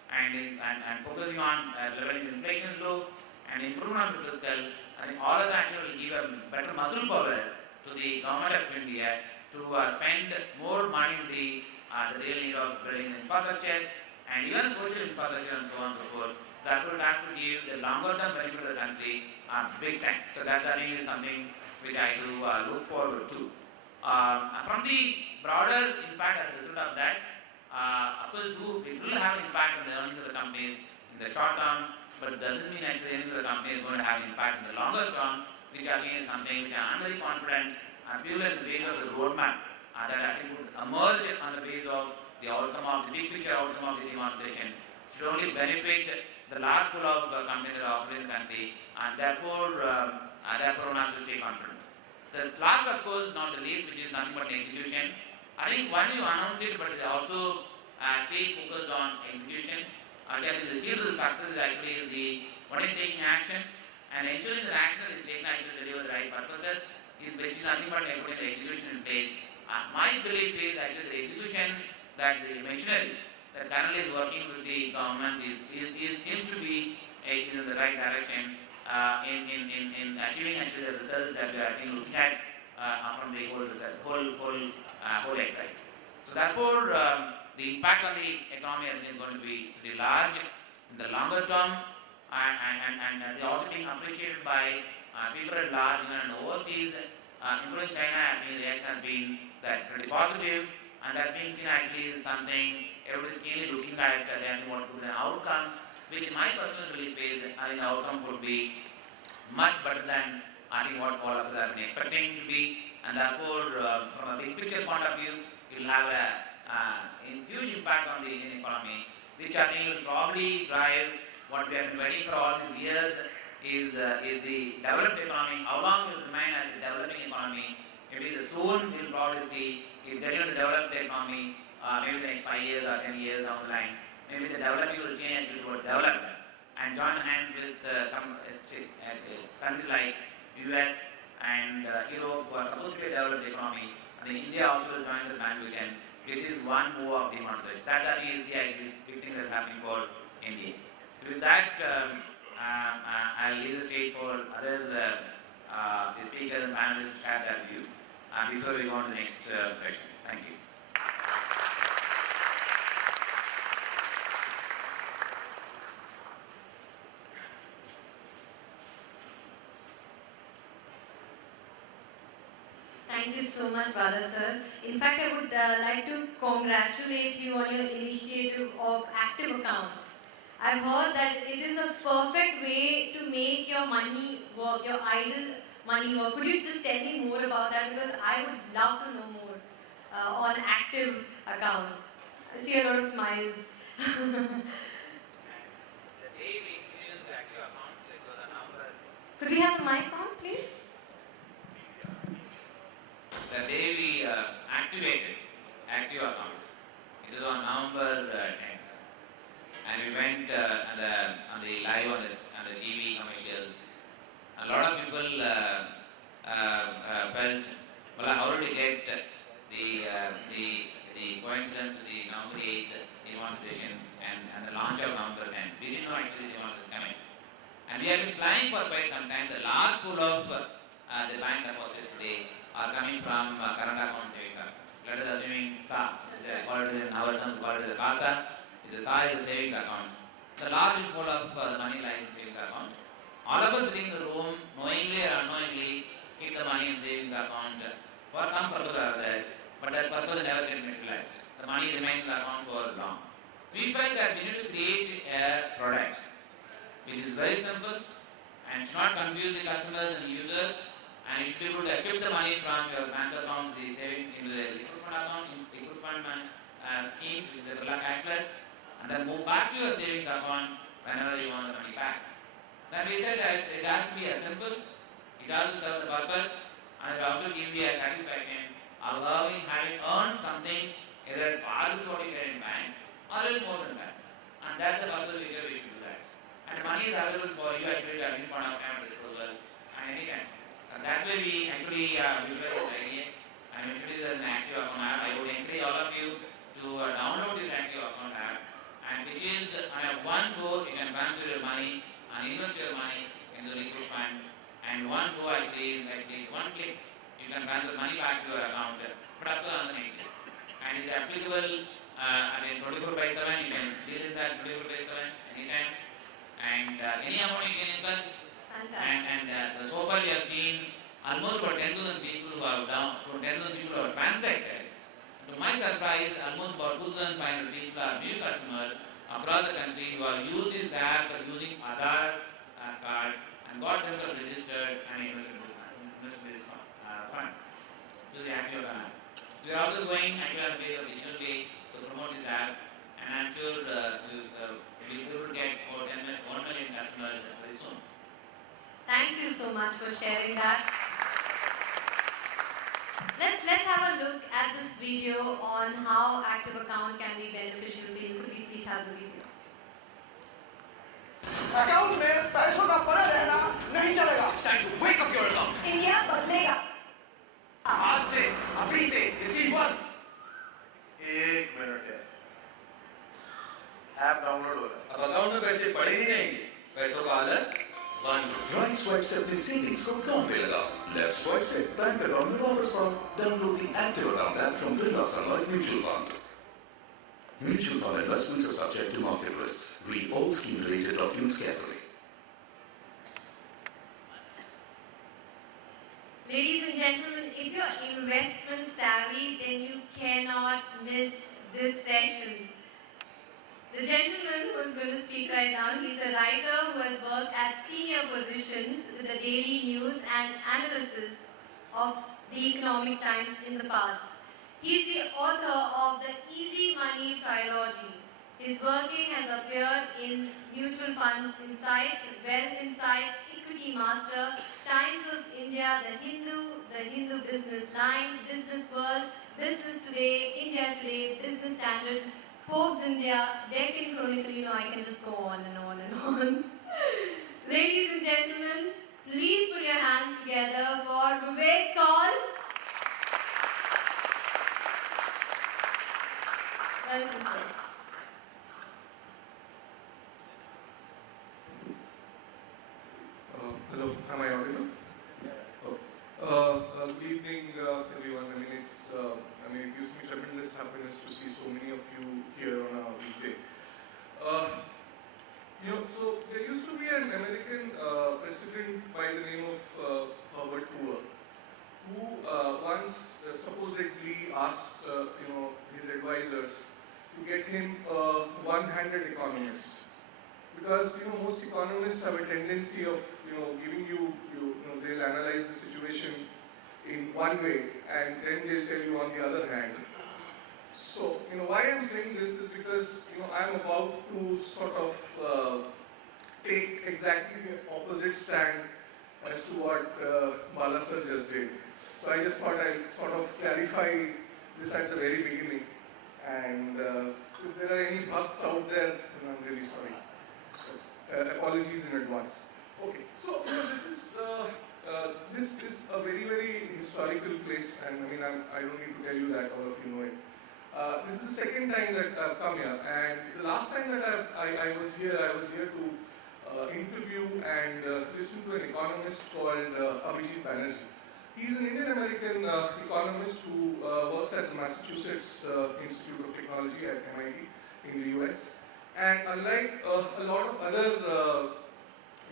and focusing on leveling inflation low and improvement of the fiscal, I think all of that actually will give a better muscle power to the government of India to spend more money in the real need of building infrastructure and even social infrastructure and so on and so forth. That would have to give the longer term benefit of the country big time. So that I think is something which I do look forward to. From the broader impact as a result of that, of course it will have an impact on the earnings of the companies in the short term, but it doesn't mean that the earnings of the company is going to have an impact in the longer term, which again is something which I am very confident purely on the basis of the roadmap that I think would emerge on the basis of the outcome of the big picture outcome of the demonetizations should only benefit the large pool of companies that are operating in the country, and therefore one has to stay confident. The last, of course, not the least, which is nothing but execution. I think one you announce it, but also stay focused on execution. The key to the success is actually the one is taking action and ensuring that action is taken actually to deliver the right purposes is which is nothing but putting the execution in place. My belief is actually the execution that the machinery that currently is working with the government seems to be in the right direction in achieving actually the results that we are looking at from the whole exercise. So therefore, the impact on the economy I think is going to be pretty large in the longer term, and they are also being appreciated by people at large and overseas, including China. I think the reaction has been that pretty positive, and that being seen actually is something everybody is keenly looking at what could be the outcome, which in my personal belief is I think the outcome could be much better than I think what all of us have been expecting to be, and therefore from a big picture point of view, it will have a huge impact on the Indian economy, which I think will probably drive what we have been waiting for all these years is the developed economy. How long will it remain as a developing economy? Maybe the soon we'll probably see if getting into the developed economy, maybe the next 5 years or 10 years down the line, maybe the developing will change and will develop and join hands with countries like US and Europe who are supposed to be a developed economy, and then India also will join the bandwagon with this one move of demonetization. That's I think is the big thing that's happening for India. So with that, I'll leave the stage for others, the speakers and panelists to share their view before we go on to the next session. Thank you. Thank you so much, Bala sir. In fact, I would like to congratulate you on your initiative of active account. I've heard that it is a perfect way to make your money work, your idle money work. Could you just tell me more about that? Because I would love to know more on active account. I see a lot of smiles. Could we have the mic on, please? The day we activated active account, it was on November 10th, and we went on the live on the TV commercials. A lot of people felt, well, how did we get the coincidence of the November 8th demonstrations and the launch of November 10th? We didn't know actually the demonstrations coming. And we have been planning for quite some time. The large pool of the bank deposits today are coming from current account savings account. Let us assuming SA, called in our terms called the CASA, is a SA is a savings account. The large pool of the money lies in savings account. All of us sitting in the room, knowingly or unknowingly, keep the money in savings account for some purpose or other, but that purpose never gets materialized. The money remains in the account for long. We felt that we need to create a product which is very simple and should not confuse the customers and users, and you should be able to shift the money from your bank account to the saving into the liquid fund account, liquid fund schemes, which is the cashless, and then move back to your savings account whenever you want the money back. Then we said that it has to be as simple, it has to serve the purpose, and it also give you a satisfaction of having earned something either part of what you get in bank or a little more than that. And that's the purpose we should do that. And the money is available for you actually at any point of time disposal and any time. And that way we actually visualize this idea and introduce as an active account app. I would encourage all of you to download this active account app, and which is on one go you can transfer your money and invest your money in the liquid fund, and one go actually one click you can transfer money back to your account, but up to on the next click. And it's applicable 24/7, you can deal in that 24/7 anytime. And any amount you can invest. And so far we have seen almost about 10,000 people who have transacted. To my surprise, almost about 2,500 people are new customers across the country who have used this app using Aadhaar card and got themselves registered and invested in this fund. So the active account. So we are also going actually on the way of digital way to promote this app, and I am sure we'll be able to get about 1 million customers very soon. Thank you so much for sharing that. Let's have a look at this video on how active account can be beneficial for you. Could we please have the video? Account में पैसों का पड़ा रहना नहीं चलेगा। It's time to wake up your account. India बदलेगा। आज से, अभी से, इसी वक्त. एक मिनट है, ऐप डाउनलोड हो रहा है। अब अकाउंट में पैसे पड़े नहीं रहेंगे, पैसों का आलस बंद। राइट स्वाइप से अपनी सेविंग्स को अकाउंट पे लगाओ, लेफ्ट स्वाइप से बैंक अकाउंट में वापस पाओ। Download the active account app from Birla Sun Life mutual fund. Mutual fund investments are subject to market risks. Read all scheme-related documents carefully. Ladies and gentlemen, if you're investment savvy, then you cannot miss this session. The gentleman who is going to speak right now, he's a writer who has worked at senior positions with the Daily News and Analysis of the Economic Times in the past. He's the author of the Easy Money trilogy. His working has appeared in Mutual mutual funds insights, wealth insight, equity master, Times of India, the Hindu business line, business world, business today, India today, business standard, Forbes India, Deccan Chronicle, I can just go on and on and on. Ladies and gentlemen, please put your hands together for Vivek Kaul. Welcome, sir. Hello, am I audible? Oh. Good evening, everyone. It gives me tremendous happiness to see so many of you here on a weekday. So there used to be an American president by the name of Herbert Hoover, who once supposedly asked, his advisors to get him a one-handed economist. Because most economists have a tendency of giving they'll analyze the situation in one way and then they'll tell you on the other hand. So why I'm saying this is because I'm about to sort of take exactly the opposite stand as to what Bala sir just did. So I just thought I'd sort of clarify this at the very beginning, and if there are any bugs out there, I'm really sorry. So, apologies in advance. Okay, so this is a very, very historical place, and I don't need to tell you that, all of you know it. This is the second time that I've come here, and the last time that I was here to interview and listen to an economist called Abhijit Banerjee. He's an Indian-American economist who works at the Massachusetts Institute of Technology at MIT in the US. And unlike a lot of other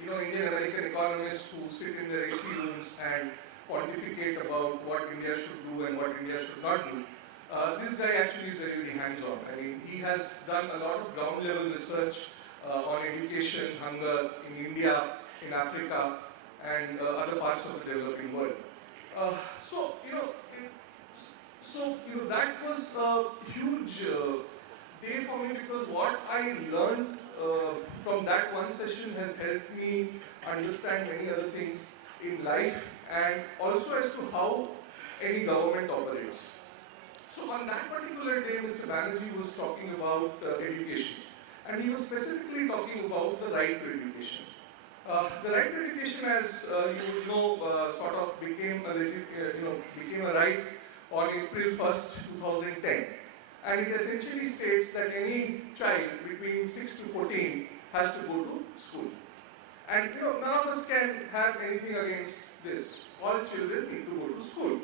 Indian-American economists who sit in their AC rooms and pontificate about what India should do and what India should not do, this guy actually is very, very hands-on. He has done a lot of ground-level research on education, hunger in India, in Africa, and other parts of the developing world. That was a huge day for me, because what I learned from that one session has helped me understand many other things in life, and also as to how any government operates. So on that particular day, Mr. Banerjee was talking about education, and he was specifically talking about the right to education. The right to education, as you know, sort of became a right on April 1st, 2010. And it essentially states that any child between 6 to 14 has to go to school. And none of us can have anything against this. All children need to go to school.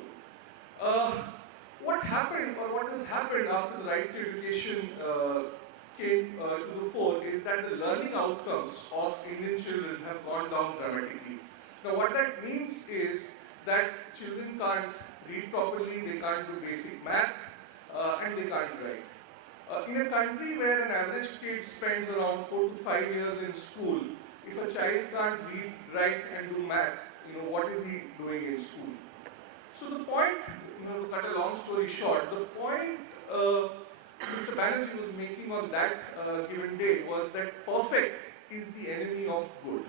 What happened, or what has happened after the right to education came to the fore, is that the learning outcomes of Indian children have gone down dramatically. Now what that means is that children can't read properly, they can't do basic math, and they can't write. In a country where an average kid spends around 4 to 5 years in school, if a child can't read, write and do math, what is he doing in school? So the point, to cut a long story short, the point Mr. Banerjee was making on that given day was that perfect is the enemy of good.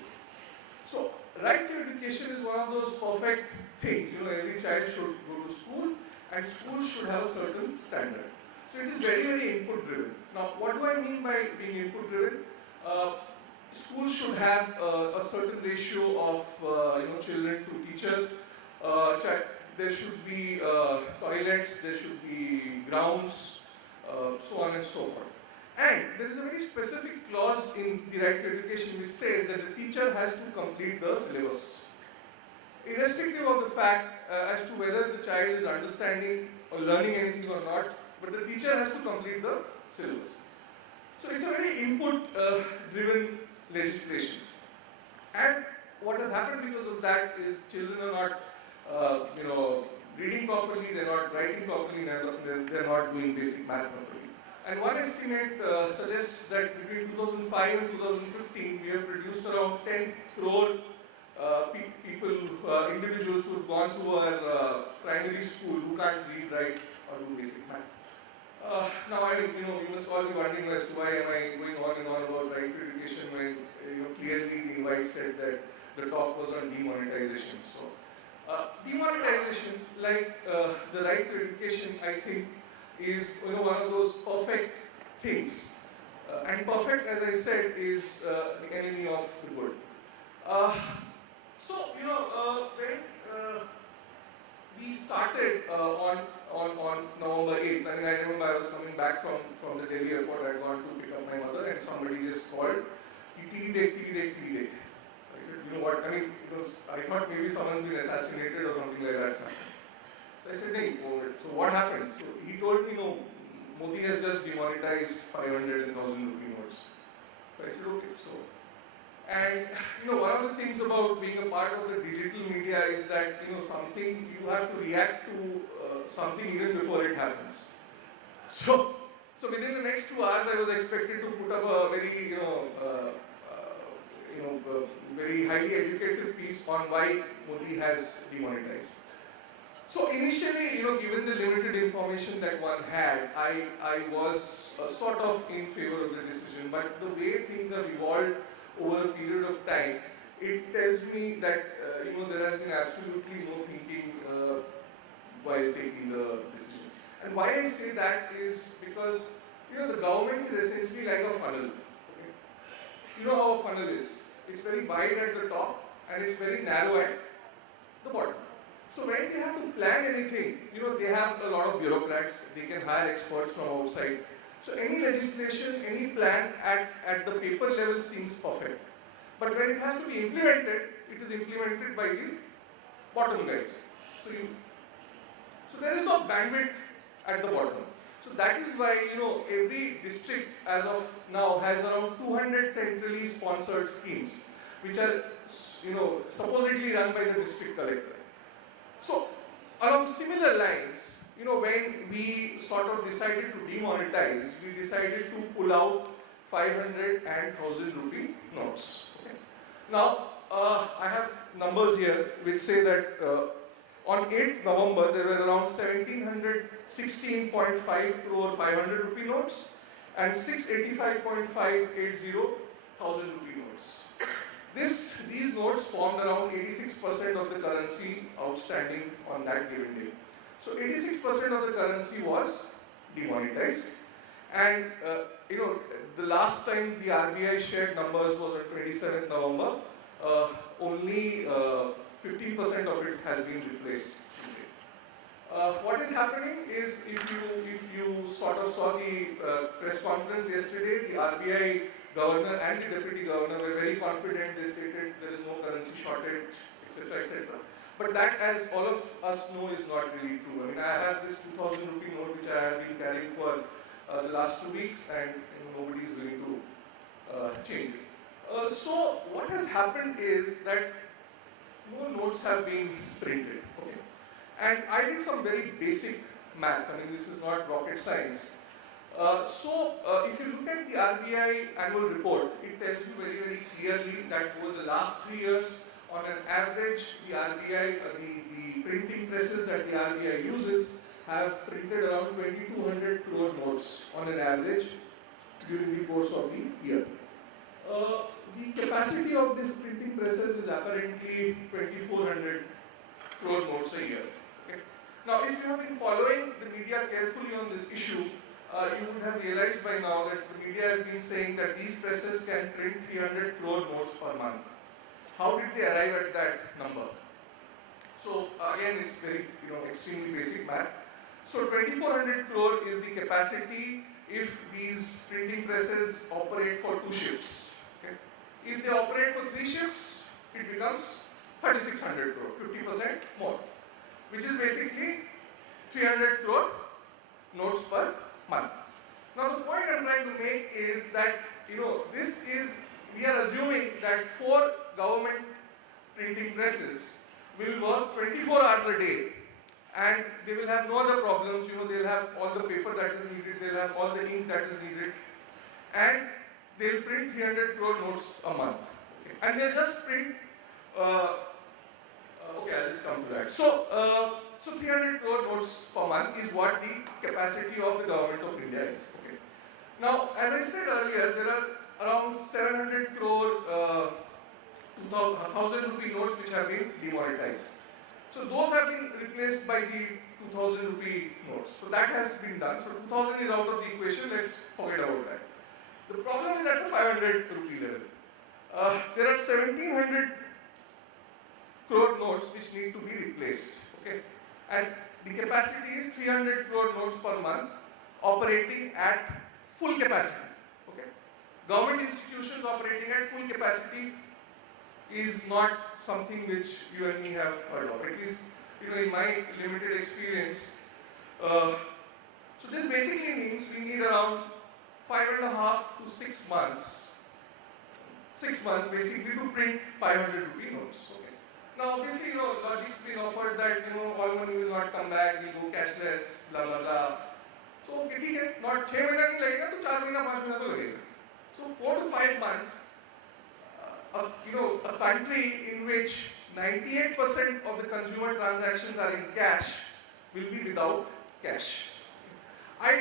So right to education is one of those perfect things. Every child should go to school, and schools should have a certain standard. So it is very, very input driven. Now, what do I mean by being input driven? Schools should have a certain ratio of children to teacher. There should be toilets, there should be grounds, so on and so forth. And there is a very specific clause in the right to education which says that the teacher has to complete the syllabus. Irrespective of the fact as to whether the child is understanding or learning anything or not, but the teacher has to complete the syllabus. So it's a very input-driven legislation. And what has happened because of that is children are not, reading properly, they're not writing properly, they're not doing basic math properly. And one estimate suggests that between 2005 and 2015, we have produced around 10 crore individuals who have gone to our primary school who can't read, write, or do basic math. Now, you must all be wondering as to why am I going on and on about right to education when White said that the talk was on demonetization. So, demonetization, like the right to education, I think, is one of those perfect things. And perfect, as I said, is the enemy of the good. So, when we started on November 8th, I mean, I remember I was coming back from the Delhi airport. I had gone to pick up my mother, and somebody just called, "Tiri dekh." I said, you know what? I mean, I thought maybe someone's been assassinated or something like that. So I said, "Nahi, so what happened?" So he told me, "No, Modi has just demonetized 500 and 1,000 rupee notes." So I said, "Okay." So, and one of the things about being a part of the digital media is that something you have to react to something even before it happens. So within the next 2 hours, I was expected to put up a very very highly educated piece on why Modi has demonetized. So initially, given the limited information that one had, I was sort of in favor of the decision. But the way things have evolved over a period of time, it tells me that there has been absolutely no thinking while taking the decision. And why I say that is because the government is essentially like a funnel. Okay? You know how a funnel is. It's very wide at the top and it's very narrow at the bottom. So when they have to plan anything, they have a lot of bureaucrats. They can hire experts from outside. So any legislation, any plan at the paper level seems perfect. But when it has to be implemented, it is implemented by the bottom guys. So there is no bandwidth at the bottom. So that is why every district as of now has around 200 centrally sponsored schemes, which are supposedly run by the district collector. So along similar lines, when we sort of decided to demonetize, we decided to pull out 500 and 1,000 rupee notes. Okay. Now, I have numbers here which say that on 8th November, there were around 1,716.5 crore 500 rupee notes and 685.580 1,000 rupee notes. These notes formed around 86% of the currency outstanding on that given day. So 86% of the currency was demonetized, and the last time the RBI shared numbers was on 27th November. Only 15% of it has been replaced. What is happening is, if you sort of saw the press conference yesterday, the RBI governor and the deputy governor were very confident. They stated there is no currency shortage, etc., etc. But that, as all of us know, is not really true. I mean, I have this 2,000 rupee note which I have been carrying for the last 2 weeks, and nobody is willing to change it. So what has happened is that more notes have been printed. Okay? And I did some very basic math. I mean, this is not rocket science. If you look at the RBI annual report, it tells you very, very clearly that over the last 3 years, on an average, the RBI, the printing presses that the RBI uses have printed around 2,200 crore notes on an average during the course of the year. The capacity of these printing presses is apparently 2,400 crore notes a year. Okay? Now, if you have been following the media carefully on this issue, you would have realized by now that the media has been saying that these presses can print 300 crore notes per month. How did they arrive at that number? So again, it's very extremely basic math. So 2,400 crore is the capacity if these printing presses operate for 2 shifts. Okay? If they operate for 3 shifts, it becomes 3,600 crore, 50% more, which is basically 300 crore notes per month. Now the point I'm trying to make is that we are assuming that 4 government printing presses will work 24 hours a day, and they will have no other problems. They'll have all the paper that is needed, they'll have all the ink that is needed, and they'll print 300 crore notes a month. Okay. And they'll just print, okay, I'll just come to that. So 300 crore notes per month is what the capacity of the government of India is. Okay. Now, as I said earlier, there are around 700 crore to 1,000 rupee notes which have been demonetized. So those have been replaced by the 2,000 rupee notes. So that has been done. So 2,000 is out of the equation. Let's forget about that. The problem is at the 500 rupee level. There are 1,700 crore notes which need to be replaced. Okay, and the capacity is 300 crore notes per month, operating at full capacity. Okay, government institutions operating at full capacity is not something which you and me have heard of. At least, in my limited experience. So this basically means we need around 5.5 to 6 months. 6 months basically to print 500 rupee notes. Okay. Now obviously, logic's been offered that all money will not come back, we'll go cashless, blah blah blah. So okay, ठीक है, not 6 महीना नहीं लगेगा तो 4 महीना 5 महीना तो लगेगा. So 4 to 5 months. A country in which 98% of the consumer transactions are in cash will be without cash. I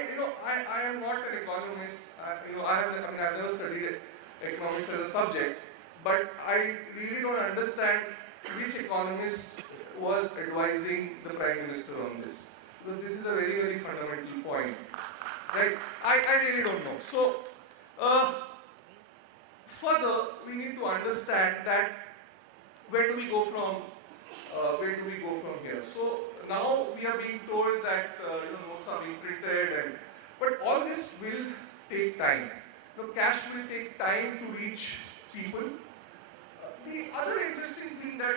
am not an economist. I've never studied economics as a subject, but I really don't understand which economist was advising the Prime Minister on this. Because this is a very, very fundamental point, right? I really don't know. So, further, we need to understand that where do we go from here? So now we are being told that notes are being printed, but all this will take time. Cash will take time to reach people. The other interesting thing that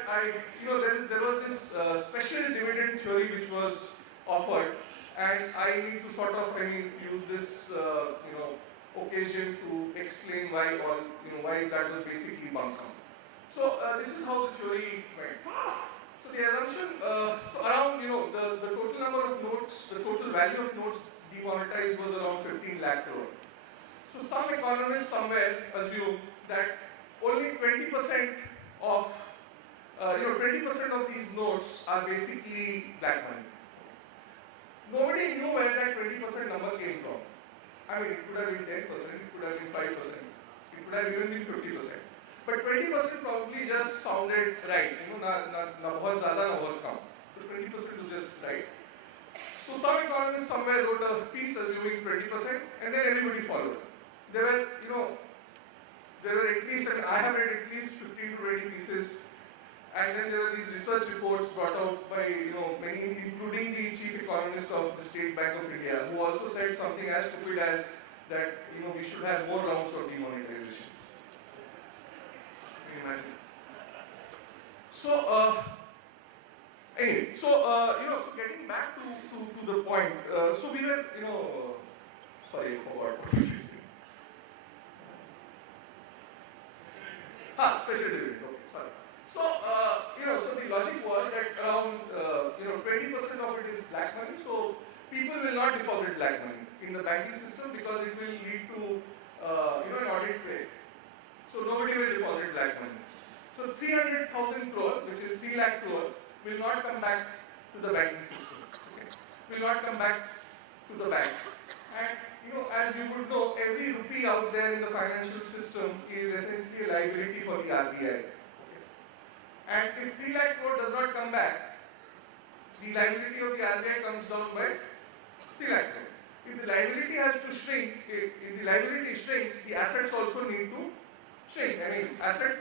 there was this special dividend theory which was offered, and I need to sort of use this occasion to explain why that was basically bunkum. So this is how the theory went. So the assumption, around the total number of notes, the total value of notes demonetized was around 15 lakh crore. So some economists somewhere assume that only 20% of 20% of these notes are basically black money. Nobody knew where that 20% number came from. I mean, it could have been 10%, it could have been 5%, it could have even been 50%. But 20% probably just sounded right. Na bahut zyada, na bahut kam. So 20% was just right. So some economists somewhere wrote a piece assuming 20%, and then everybody followed. There were at least, I have read at least 15 to 20 pieces, and then there were these research reports brought out by many, including the chief economist of the State Bank of India, who also said something as stupid as that we should have more rounds of demonetization. Can you imagine? So anyway, so getting back to the point, so we were sorry, I forgot what was this thing. Special dividend. Okay, sorry. So so the logic was that around 20% of it is black money. So people will not deposit black money in the banking system because it will lead to an audit trail. So nobody will deposit black money. So 300,000 crore, which is 3 lakh crore, will not come back to the banking system. Okay? Will not come back to the bank. And as you would know, every rupee out there in the financial system is essentially a liability for the RBI. Okay? And if 3 lakh crore does not come back, the liability of the RBI comes down by 3 lakh crore. If the liability has to shrink, if the liability shrinks, the assets also need to shrink. I mean, asset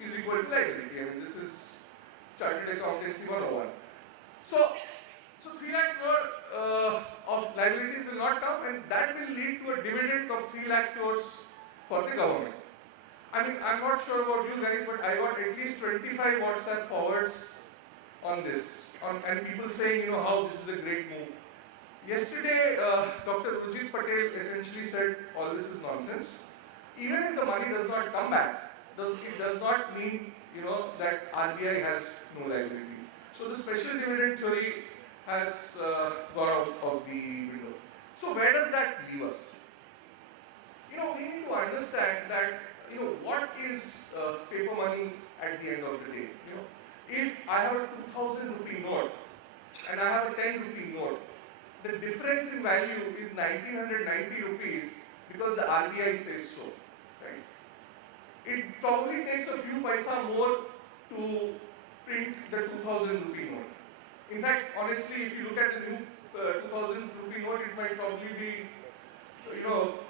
is equal to liability. I mean, this is Chartered Accountancy 101. So 3 lakh crore of liabilities will not come, and that will lead to a dividend of 3 lakh crores for the government. I mean, I'm not sure about you guys, but I got at least 25 WhatsApp forwards on this, and people saying, how this is a great move. Yesterday, Dr. Urjit Patel essentially said all this is nonsense. Even if the money does not come back, it does not mean that RBI has no liability. So the special dividend theory has gone out of the window. So where does that leave us? We need to understand that what is paper money at the end of the day. If I have a 2,000 rupee note and I have a 10 rupee note, the difference in value is 1990 rupees because the RBI says so, right? it probably takes a few paisa more to print the 2000 rupee note. In fact, honestly, if you look at the new 2000 rupee note, it might probably be,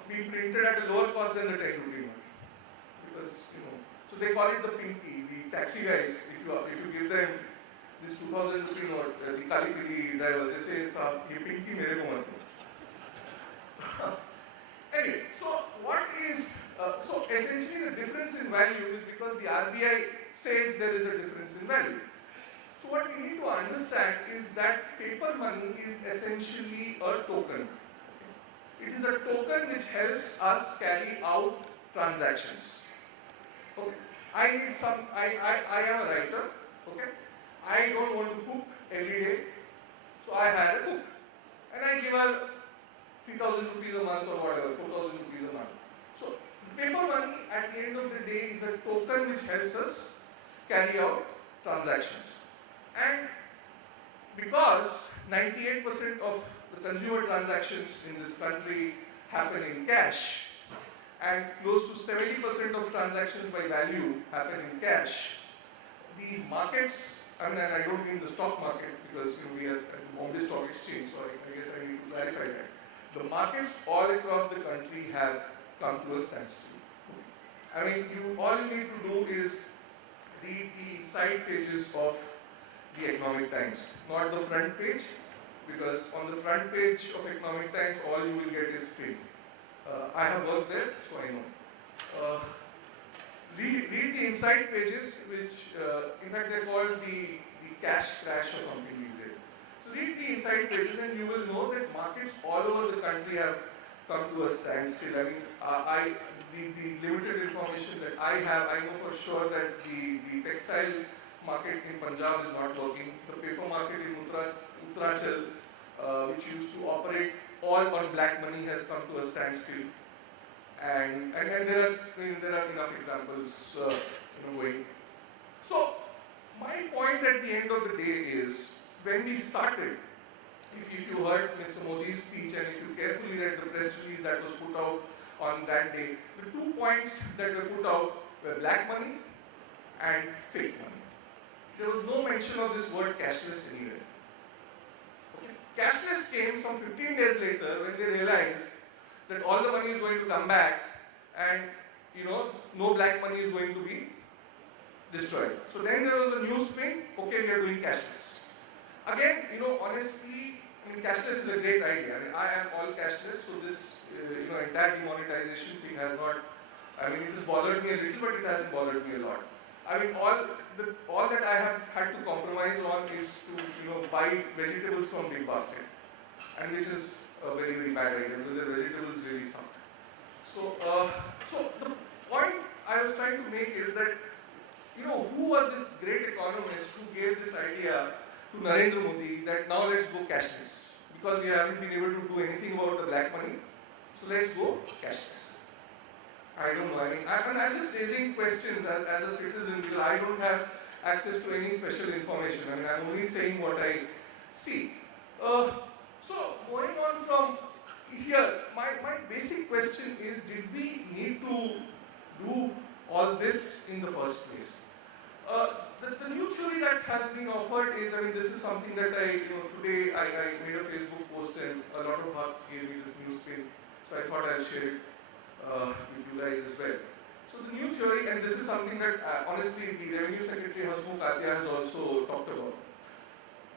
being printed at a lower cost than the 10 rupee note. Because, so they call it the pinky, the taxi guys. If you give them this 2000 rupee note, the Kalipidi driver, they say, "Saab, ye pinky mere ko mat do." Anyway, so essentially the difference in value is because the RBI says there is a difference in value. So what we need to understand is that paper money is essentially a token. It is a token which helps us carry out transactions. Okay. I am a writer. Okay. I don't want to cook every day, so I hire a cook, and I give her 3,000 rupees a month or whatever, 4,000 rupees a month. So paper money at the end of the day is a token which helps us carry out transactions. And because 98% of the consumer transactions in this country happen in cash, and close to 70% of transactions by value happen in cash, the markets, and I don't mean the stock market because we are at the Bombay Stock Exchange, so I guess I need to clarify that. The markets all across the country have come to a standstill. I mean, all you need to do is read the side pages of the Economic Times, not the front page, because on the front page of Economic Times, all you will get is spin. I have worked there, so I know. Read the inside pages, which in fact they're called the cash crash or something these days. So read the inside pages and you will know that markets all over the country have come to a standstill. I mean, the limited information that I have, I know for sure that the textile market in Punjab is not working. The paper market in Uttarachal, which used to operate all on black money, has come to a standstill. And there are enough examples going. So my point at the end of the day is, when we started, if you heard Mr. Modi's speech and if you carefully read the press release that was put out on that day, the 2 points that were put out were black money and fake money. There was no mention of this word cashless anywhere. Okay. Cashless came some 15 days later when they realized that all the money is going to come back and no black money is going to be destroyed. So then there was a new spin, okay, we are doing cashless. Again, honestly, cashless is a great idea. I am all cashless, so this entire demonetization thing has not, it has bothered me a little, but it hasn't bothered me a lot. All that I have had to compromise on is to buy vegetables from Big Basket, and which is a very, very bad idea because the vegetables really suck. So the point I was trying to make is that who was this great economist who gave this idea to Narendra Modi that now let's go cashless because we haven't been able to do anything about the black money, so let's go cashless. I don't know. I'm just raising questions as a citizen because I don't have access to any special information. I'm only saying what I see. So going on from here, my basic question is, did we need to do all this in the first place? The new theory that has been offered is, this is something that today I made a Facebook post and a lot of bugs gave me this new spin, so I thought I'll share it with you guys as well. So the new theory, and this is something that honestly the Revenue Secretary Hasmukh Adhia has also talked about.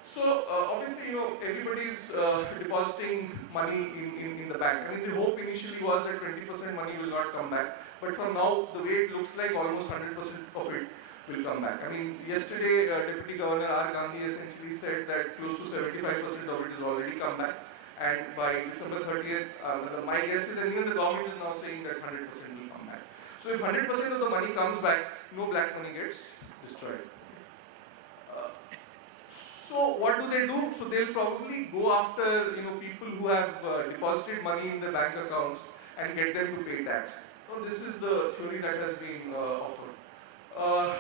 So obviously, everybody's depositing money in the bank. The hope initially was that 20% money will not come back, but for now, the way it looks like, almost 100% of it will come back. Yesterday, Deputy Governor R. Gandhi essentially said that close to 75% of it is already come back, and by December 30th, my guess is that even the government is now saying that 100% will come back. So if 100% of the money comes back, no black money gets destroyed. So what do? So they'll probably go after people who have deposited money in their bank accounts and get them to pay tax. So this is the theory that has been offered,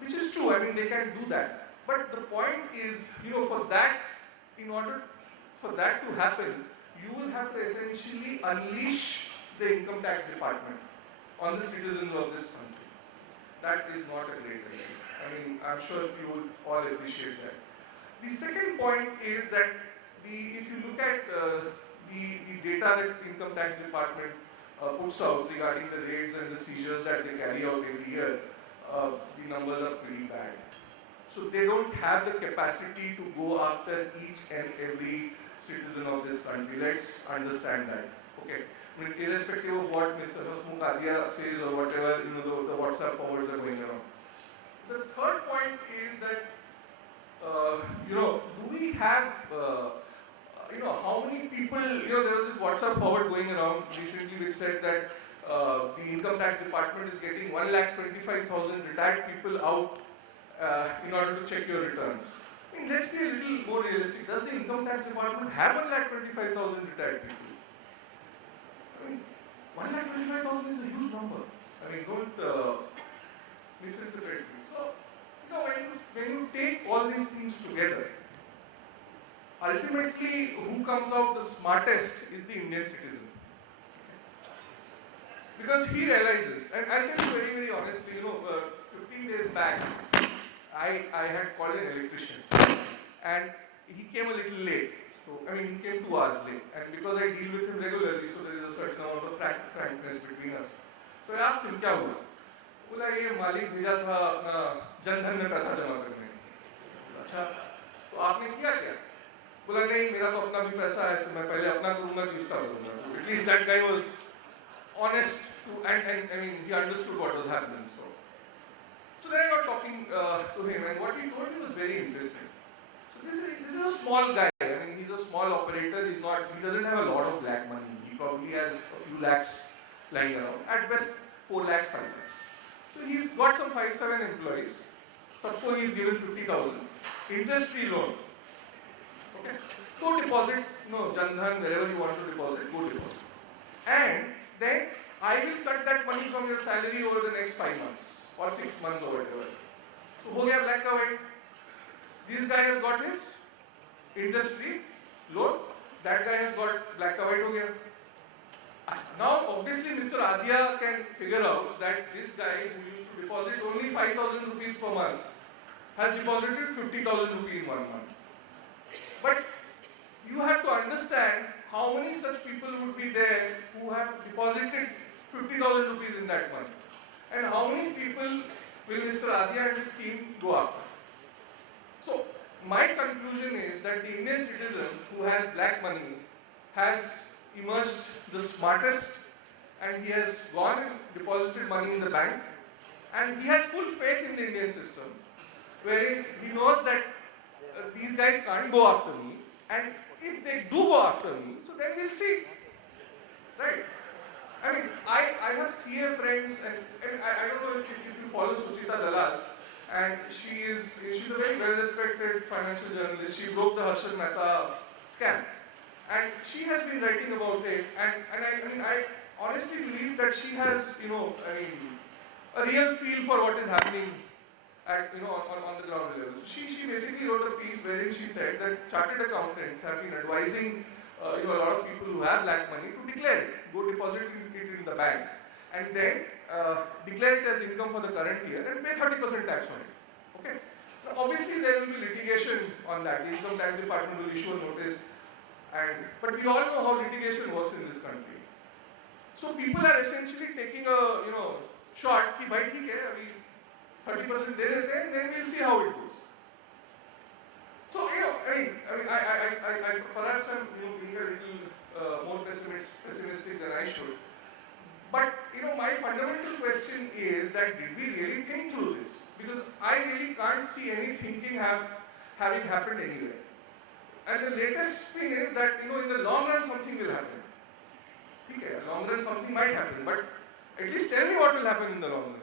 which is true. They can do that. But the point is, for that, in order for that to happen, you will have to essentially unleash the income tax department. on the citizens of this country. That is not a great idea. I mean, I'm sure you would all appreciate that. The second point is that if you look at the data that Income Tax Department puts out regarding the raids and the seizures that they carry out every year, the numbers are pretty bad. So they don't have the capacity to go after each and every citizen of this country. Let's understand that. Okay. I mean, irrespective of what Mr. Hasmukh Adia says or whatever, the WhatsApp forwards are going around. The third point is that, do we have, how many people, there was this WhatsApp forward going around recently which said that the Income Tax Department is getting 1,25,000 retired people out in order to check your returns. I mean, let's be a little more realistic. Does the Income Tax Department have 1,25,000 retired people? I mean, 1,25,000 is a huge number. I mean, don't misinterpret me. So, when you take all these things together, ultimately, who comes out the smartest is the Indian citizen. Because he realizes, and I'll tell you very, very honestly, 15 days back, I had called an electrician and he came a little late. So, I mean, he came 2 hours late. And because I deal with him regularly, so there is a certain amount of frankness between us. So I asked him, क्या हुआ? बोला ये मालिक भेजा था अपना जनधन में पैसा जमा करने। अच्छा, तो आपने किया क्या? बोला नहीं, मेरा तो अपना भी पैसा है, तो मैं पहले अपना करूँगा कि उसका करूँगा। At least that guy was honest and I mean, he understood what was happening. So then I got talking to him, and what he told me was very interesting. So this is a small guy. I mean, he's a small operator. He doesn't have a lot of black money. He probably has a few lakhs lying around. At best, 4 lakhs, 5 lakhs. So he's got some 5-7 employees. Suppose he's given 50,000 interest-free loan. Okay, go deposit. Jandhan, wherever you want to deposit, go deposit. And then I will cut that money from your salary over the next 5 months or 6 months or whatever. So, ho gaya black ka white. This guy has got his interest-free loan. That guy has got black ka white ho gaya. Now, obviously, Mr. Adia can figure out that this guy who used to deposit only 5,000 rupees per month has deposited 50,000 rupees in 1 month. But you have to understand how many such people would be there who have deposited 50,000 rupees in that month. And how many people will Mr. Adia and his team go after? So, my conclusion is that the Indian citizen who has black money has emerged the smartest, and he has gone and deposited money in the bank, and he has full faith in the Indian system, wherein he knows that these guys can't go after me, and if they do go after me, so then we'll see, right? I mean, I have CA friends, and I don't know if you follow Suchita Dalal, and she's a very well-respected financial journalist. She broke the Harshad Mehta scam, and she has been writing about it, and I honestly believe that she has, a real feel for what is happening at, on the ground level. So she basically wrote a piece wherein she said that chartered accountants have been advising, a lot of people who have black money to declare it, go deposit it in the bank, and then declare it as income for the current year and pay 30% tax on it. Okay. Now, obviously, there will be litigation on that. The Income Tax Department will issue a notice, but we all know how litigation works in this country. So people are essentially taking a shot. Ki bhai theek hai, abhi 30% de dete hain, then we'll see how it goes. So I perhaps I'm being a little more pessimistic than I should. But my fundamental question is that did we really think through this? Because I really can't see any thinking having happened anywhere. And the latest thing is that in the long run something will happen. Okay, long run something might happen, but at least tell me what will happen in the long run.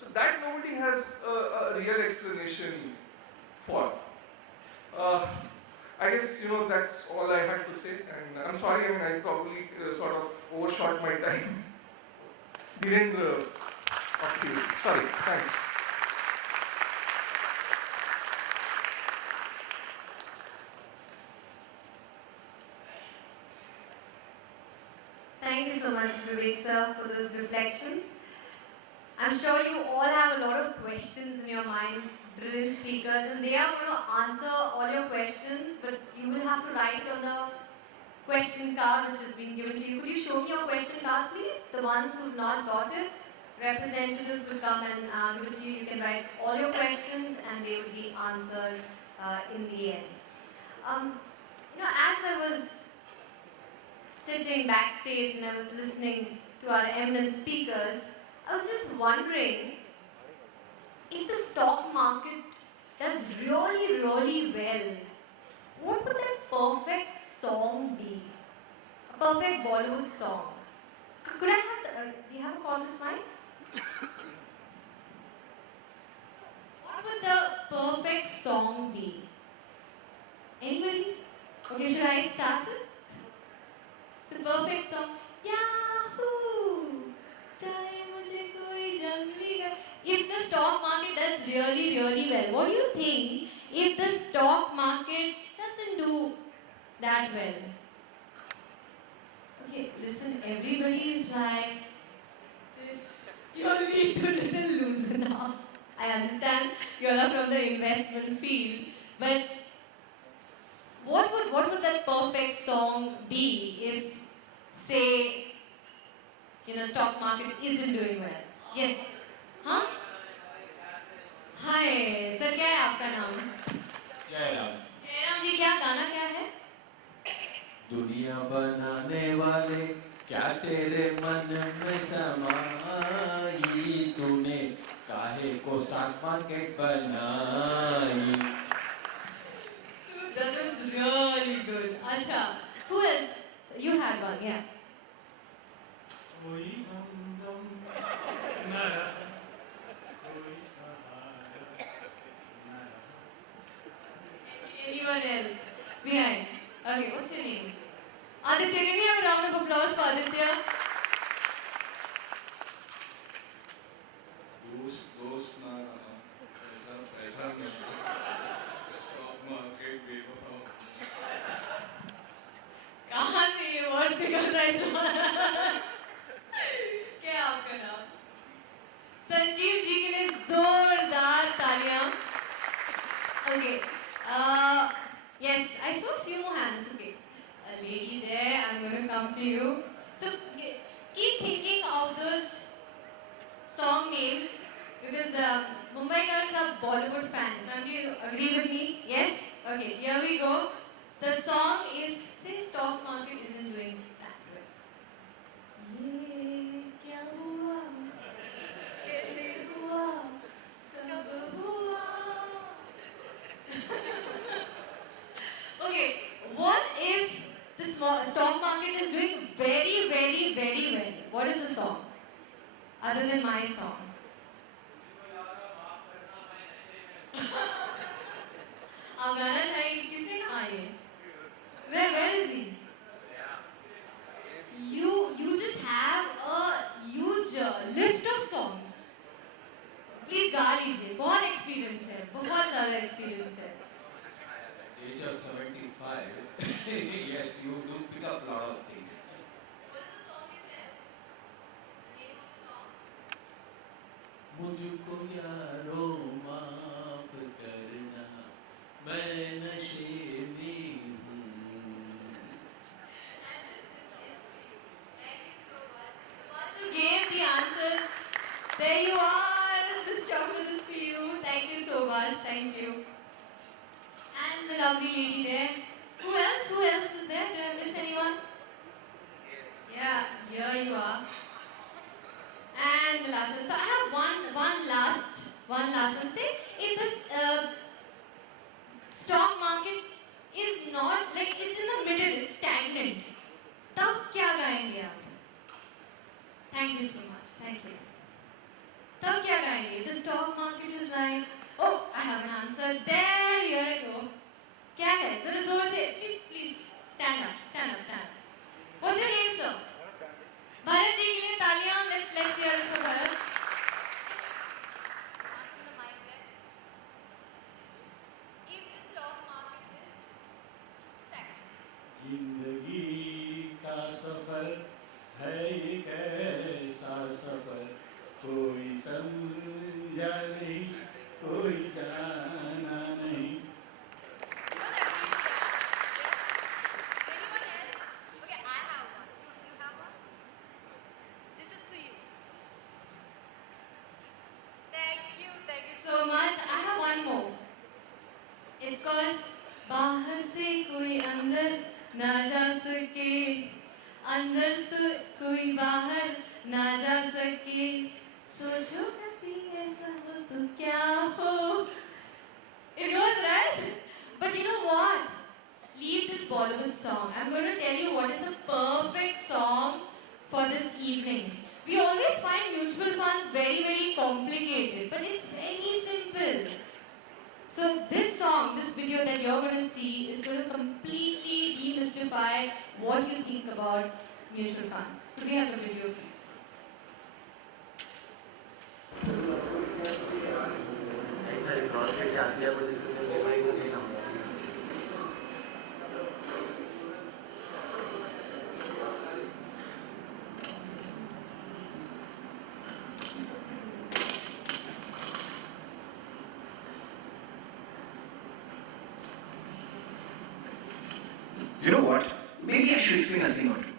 So that nobody has a real explanation for. I guess that's all I had to say, and I'm sorry. I probably sort of overshot my time. Dhirendra, up to you. Sorry, thanks. Thank you so much, Vivek sir, for those reflections. I'm sure you all have a lot of questions in your minds, brilliant speakers, and they are going to answer all your questions, but you will have to write it on the question card which has been given to you. Could you show me your question card, please? The ones who've not got it, representatives will come and give it to you. You can write all your questions and they will be answered in the end. As I was sitting backstage and I was listening to our eminent speakers, I was just wondering if the stock market does really, really well, what would that perfect song be? A perfect Bollywood song. Could I have do you have a cordless mic? What would the perfect song be? Anybody? Okay, should I start it? The perfect song. Yahoo! Chahe mujhe koi jang bhi kar. If the stock market does really, really well, what do you think if the stock market doesn't do that well? Okay, listen, everybody is like this. You all need to little loosen up. I understand you all are from the investment field, but what would that perfect song be if, say, stock market isn't doing well? Yes. Huh? Hi sir, क्या है आपका नाम? जयराम। जयराम जी, क्या गाना क्या है? दुनिया बनाने वाले क्या तेरे मन में समाई, तूने काहे को स्टॉक मार्केट बनाई। That was really good. Acha, who else? You had one, yeah. कोई हमदम न रहा, कोई सहारा न रहा। Anyone else? Behind. Okay, what's your name? Aditya, can we have a round of applause for Aditya? दोस्त ना पैसा नहीं, स्टॉक मार्केट बेवफा। कहाँ से ये वर्ड निकल रहा है? क्या आपका नाम? संजीव जी के लिए जोरदार तालियां. Okay. Yes, I saw a few more hands. Okay. A lady there, I'm going to come to you. So keep thinking of those song names because Mumbaikars are Bollywood fans. Don't you agree with me? Yes? Okay, here we go. The song, if say stock market isn't doing that well. ये क्या हुआ? कैसे हुआ? कब हुआ? Okay, what if the stock market is doing very, very, very well? What is the song? Other than my song. आप गाना चाहिए किसने कहा ये? Where is he? You just have a huge list of songs. Please गा लीजिए. बहुत experience है. बहुत ज़्यादा experience है. Age of 75, yes, you do pick up a lot of things. मुझको यारो माफ करना, मैं नशे में हूँ। Once you gave the answers, there you are. This chocolate is for you. Thank you so much. Thank you. And the lovely lady there. Who else? Who else was there? Did I miss anyone? Yeah, here you are. And the last one. So I have one last one. Say, if the stock market is not like it's in the middle, it's stagnant. तब क्या गाएंगे आप? Thank you so much. Thank you. तब क्या गाएंगे? The stock market is like, oh, I have an answer. There, here I go. क्या है? जरा जोर से, please, stand up. What's your name, sir? Bharat ji के लिए तालियां. Let's hear it for Bharat. If the stock market is stagnant. जिंदगी का सफर है एक ऐसा सफर, कोई मजा नहीं कोई जाना नहीं. Anyone else? Okay, I have one. You have one? This is for you. Thank you So much. I have one more. It's called बाहर से कोई अंदर ना जा सके, अंदर से कोई बाहर ना जा सके, सोचो कभी ऐसा हो तो क्या हो. It goes right, but you know what? Leave this Bollywood song. I'm going to tell you what is the perfect song for this evening. We always find mutual funds very, very complicated, but it's very simple. So this song, this video that you're going to see is going to completely demystify what you think about mutual funds. Could we have the video, please? You know what? Maybe I should explain a thing or two.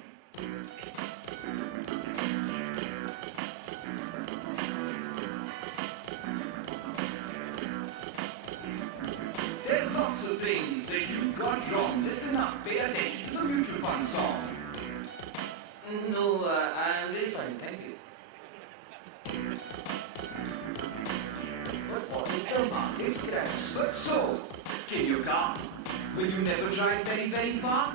There's lots of things that you've got wrong. Listen up, pay attention to the mutual fund song. No, I'm very fine, thank you. But what if the markets crash? But so, can you calm? Will you never drive very, very far?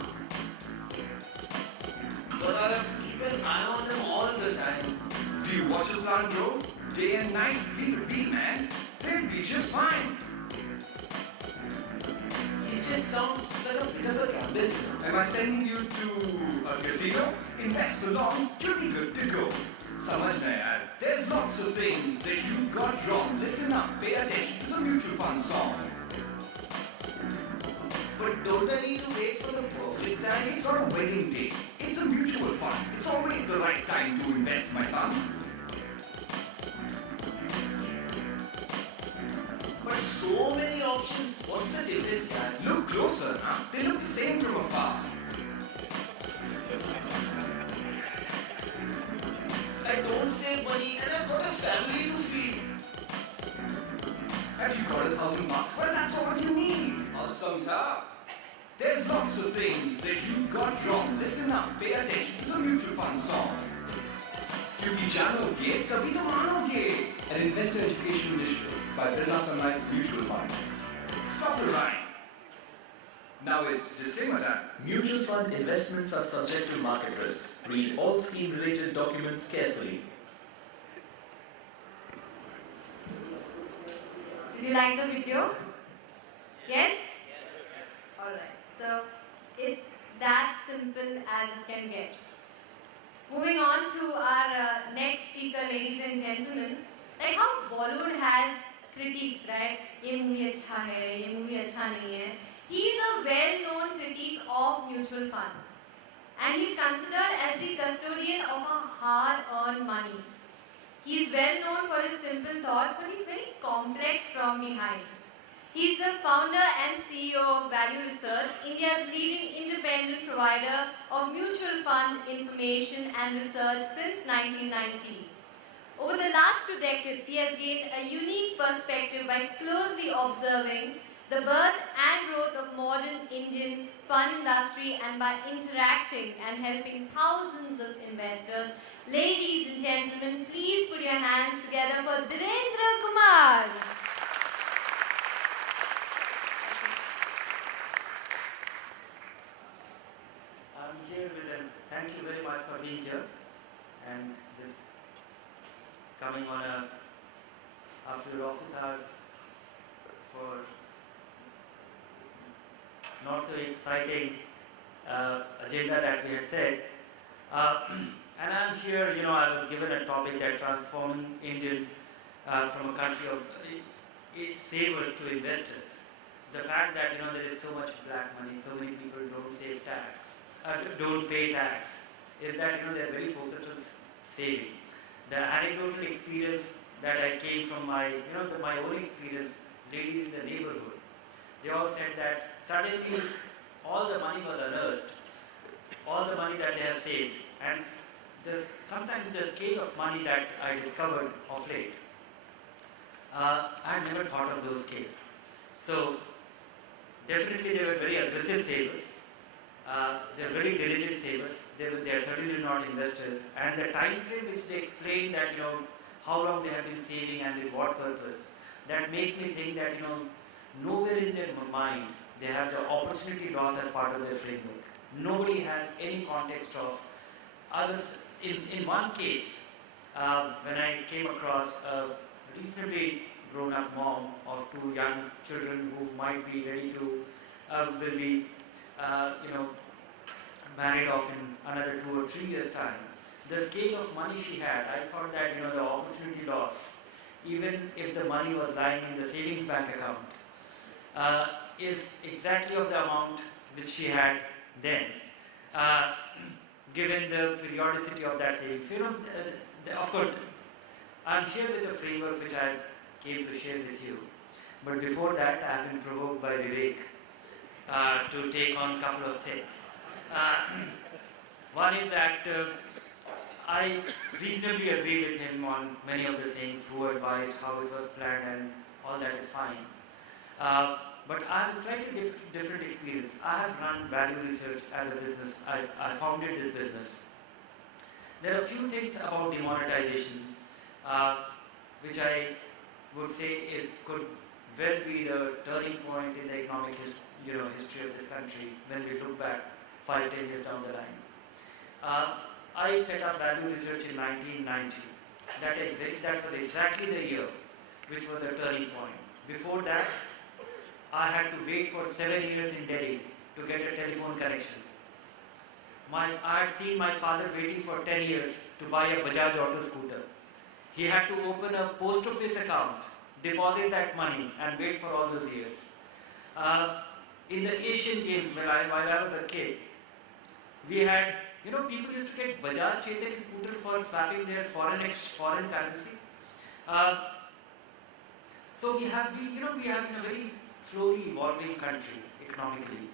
But I have to keep an eye on them all the time. Do you watch a plant grow? Day and night, leave it be, man. They'll be just fine. It just sounds like a bit of a gamble. Am I sending you to a casino? Invest along, you'll be good to go. Samajh na yaar. There's lots of things that you've got wrong. Listen up, pay attention to the mutual fund song. But don't I need to wait for the perfect time? It's not a wedding date. It's a mutual fund. It's always the right time to invest, my son. But so many options. What's the difference, Dad? Look closer, huh? They look the same from afar. I don't save money and I've got a family to feed. Have you got $1,000? Well, that's all you need. Ab samjha. There's lots of things that you've got wrong. Listen up, pay attention to the mutual fund song. क्योंकि जानोगे तभी तो मानोगे. An investor education initiative by Birla Sun Life Mutual Fund. Stop the rhyme. Now it's disclaimer time. Mutual fund investments are subject to market risks. Read all scheme-related documents carefully. Did you like the video? Yes? Alright, so it's that simple as it can get. Moving on to our next speaker, ladies and gentlemen. Like how Bollywood has critiques, right? ये movie अच्छा है, ये movie अच्छा नहीं है. He's a well-known critic of mutual funds. And he's considered as the custodian of our hard-earned money. He's well known for his simple thoughts, but he's very complex from behind. He's the founder and CEO of Value Research, India's leading independent provider of mutual fund information and research since 1990. Over the last 2 decades, he has gained a unique perspective by closely observing the birth and growth of modern Indian fund industry and by interacting and helping thousands of investors. Ladies and gentlemen, please put your hands together for Dhirendra Kumar. I'm here with them. Thank you very much for being here and this coming on after your office hours for not so exciting agenda that we had said. And I'm here, I was given a topic that transforming Indian from a country of savers to investors. The fact that there is so much black money, so many people don't save tax, don't pay tax, is that they're very focused on saving. The anecdotal experience that I came from my own experience, ladies in the neighborhood, they all said that suddenly all the money was unearthed, all the money that they have saved, and sometimes the scale of money that I discovered of late, I had never thought of those scales. So definitely they were very aggressive savers. They are very diligent savers. They are certainly not investors. And the time frame which they explain that how long they have been saving and with what purpose, that makes me think that nowhere in their mind they have the opportunity loss as part of their framework. Nobody has any context of. I was in one case when I came across a reasonably grown-up mom of two young children who might be ready to will be married off in another 2 or 3 years' time. The scale of money she had, I thought that the opportunity loss, even if the money was lying in the savings bank account, is exactly of the amount which she had then, given the periodicity of that savings. So, of course, I'm here with a framework which I came to share with you. But before that, I have been provoked by Vivek to take on a couple of things. One is that I reasonably agree with him on many of the things, who advised, how it was planned, and all that is fine. But I have a slightly different experience. I have run value research as a business. I founded this business. There are a few things about demonetization which I would say could well be the turning point in the economic history of this country when we look back 5-10 years down the line. I set up value research in 1990. That was exactly the year which was the turning point. Before that, I had to wait for 7 years in Delhi to get a telephone connection. I had seen my father waiting for 10 years to buy a Bajaj auto scooter. He had to open a post office account, deposit that money, and wait for all those years. In the Asian Games, while I was a kid, we had, people used to get Bajaj Chetan scooter for swapping their foreign currency. So we have been a very slowly evolving country economically.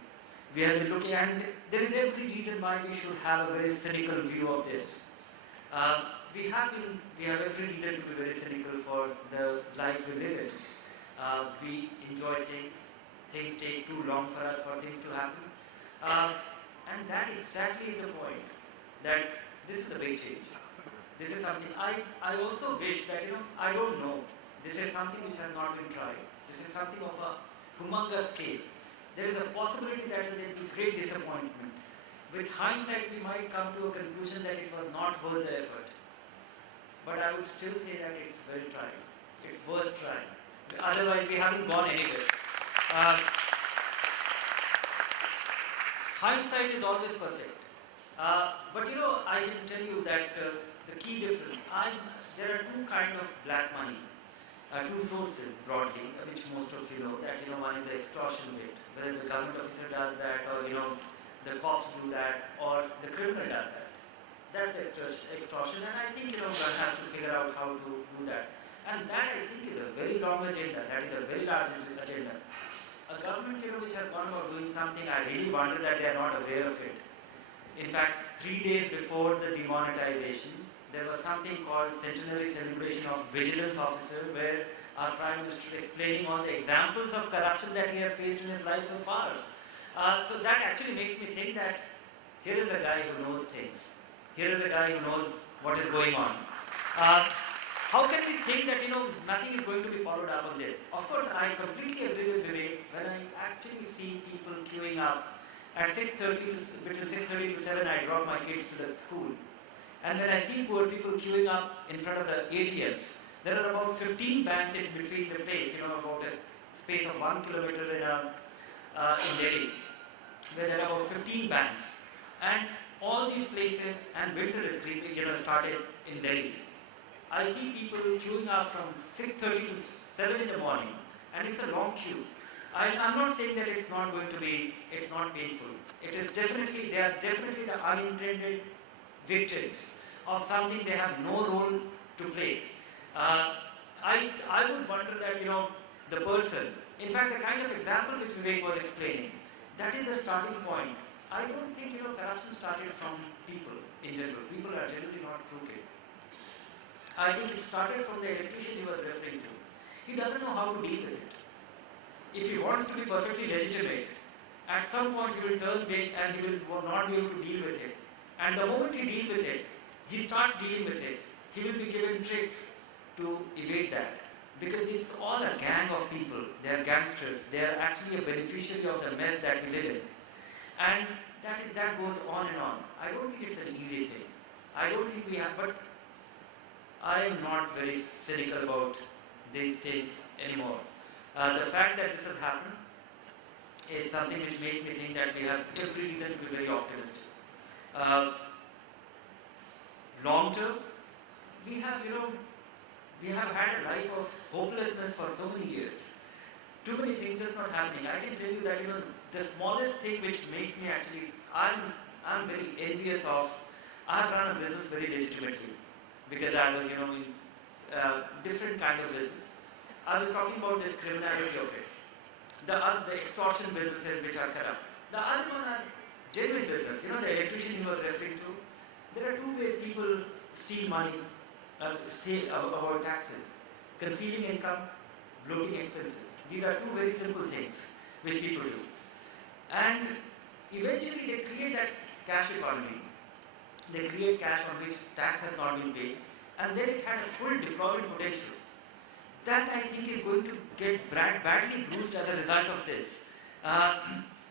We have been looking, and there is every reason why we should have a very cynical view of this. We have every reason to be very cynical for the life we live in. We enjoy things take too long for us for things to happen. And that exactly is the point, that this is a big change. This is something, I also wish that, I don't know, this is something which has not been tried. This is something of a humongous scale. There is a possibility that there will be great disappointment. With hindsight, we might come to a conclusion that it was not worth the effort. But I would still say that it's well tried. It's worth trying. Otherwise, we haven't gone anywhere. Hindsight is always perfect. But I can tell you that the key difference, there are two kinds of black money, two sources broadly, which most of you know, that one is the extortion bit, whether the government officer does that, or the cops do that, or the criminal does that. That's the extortion, and I think one has to figure out how to do that. And that, I think, is a very long agenda. That is a very large agenda. A government which has gone about doing something, I really wonder that they are not aware of it. In fact, 3 days before the demonetization, there was something called Centenary Celebration of Vigilance Officer, where our Prime Minister explaining all the examples of corruption that he has faced in his life so far. So that actually makes me think that here is a guy who knows things. Here is a guy who knows what is going on. How can we think that nothing is going to be followed up on this? Of course, I completely agree with Vivek when I actually see people queuing up at 6:30 between 6:30 to 7. I drop my kids to the school, and when I see poor people queuing up in front of the ATMs, there are about 15 banks in between the place. About a space of 1 kilometer in Delhi, where there are about 15 banks, and all these places, and winter is creeping, started in Delhi. I see people queuing up from 6:30 to 7 in the morning, and it's a long queue. I'm not saying that it's not painful. They are definitely the unintended victims of something they have no role to play. the person. In fact, the kind of example which Vivek was explaining, that is the starting point. I don't think corruption started from people in general. People are generally not crooked. I think it started from the electrician you were referring to. He doesn't know how to deal with it. If he wants to be perfectly legitimate, at some point he will turn big and he will not be able to deal with it. And the moment he deals with it, he starts dealing with it. He will be given tricks to evade that. Because it's all a gang of people. They are gangsters. They are actually a beneficiary of the mess that we live in. And that goes on and on. I don't think it's an easy thing. I don't think we have, but I am not very cynical about these things anymore. The fact that this has happened is something which makes me think that we have every reason to be very optimistic. Long term, we have had a life of hopelessness for so many years. Too many things is not happening. I can tell you that the smallest thing which makes me actually, I'm very envious of. I've run a business very legitimately because I was in different kind of business. I was talking about this criminality of it. The extortion businesses which are corrupt. The other one are genuine business. The electrician he was referring to. There are two ways people steal money, say about taxes. Concealing income, bloating expenses. These are two very simple things which people do. And eventually they create that cash economy. They create cash on which tax has not been paid. And then it had a full deployment potential. That I think is going to get badly bruised as a result of this.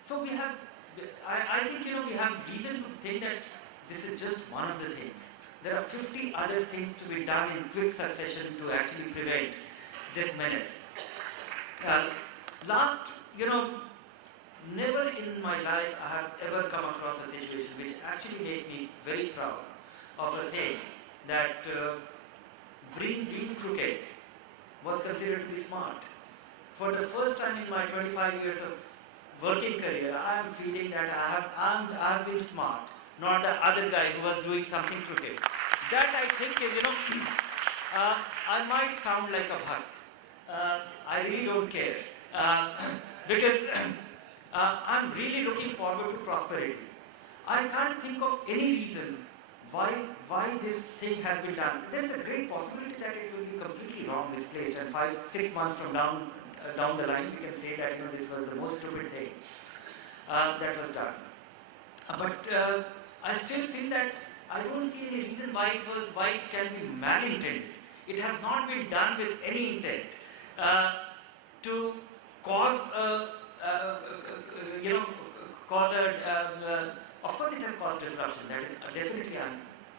So we have, I think we have reason to think that this is just one of the things. There are 50 other things to be done in quick succession to actually prevent this menace. Never in my life I have ever come across a situation which actually made me very proud of a thing that being crooked was considered to be smart. For the first time in my 25 years of working career, I am feeling that I have been smart, not the other guy who was doing something crooked. That I think is, I might sound like a bhakt. I really don't care. Because I'm really looking forward to prosperity. I can't think of any reason why this thing has been done. There is a great possibility that it will be completely wrong misplaced, and 5-6 months from down the line, we can say that this was the most stupid thing that was done. But I still feel that I don't see any reason why it can be malintended. It has not been done with any intent to cause of course it has caused disruption. That is definitely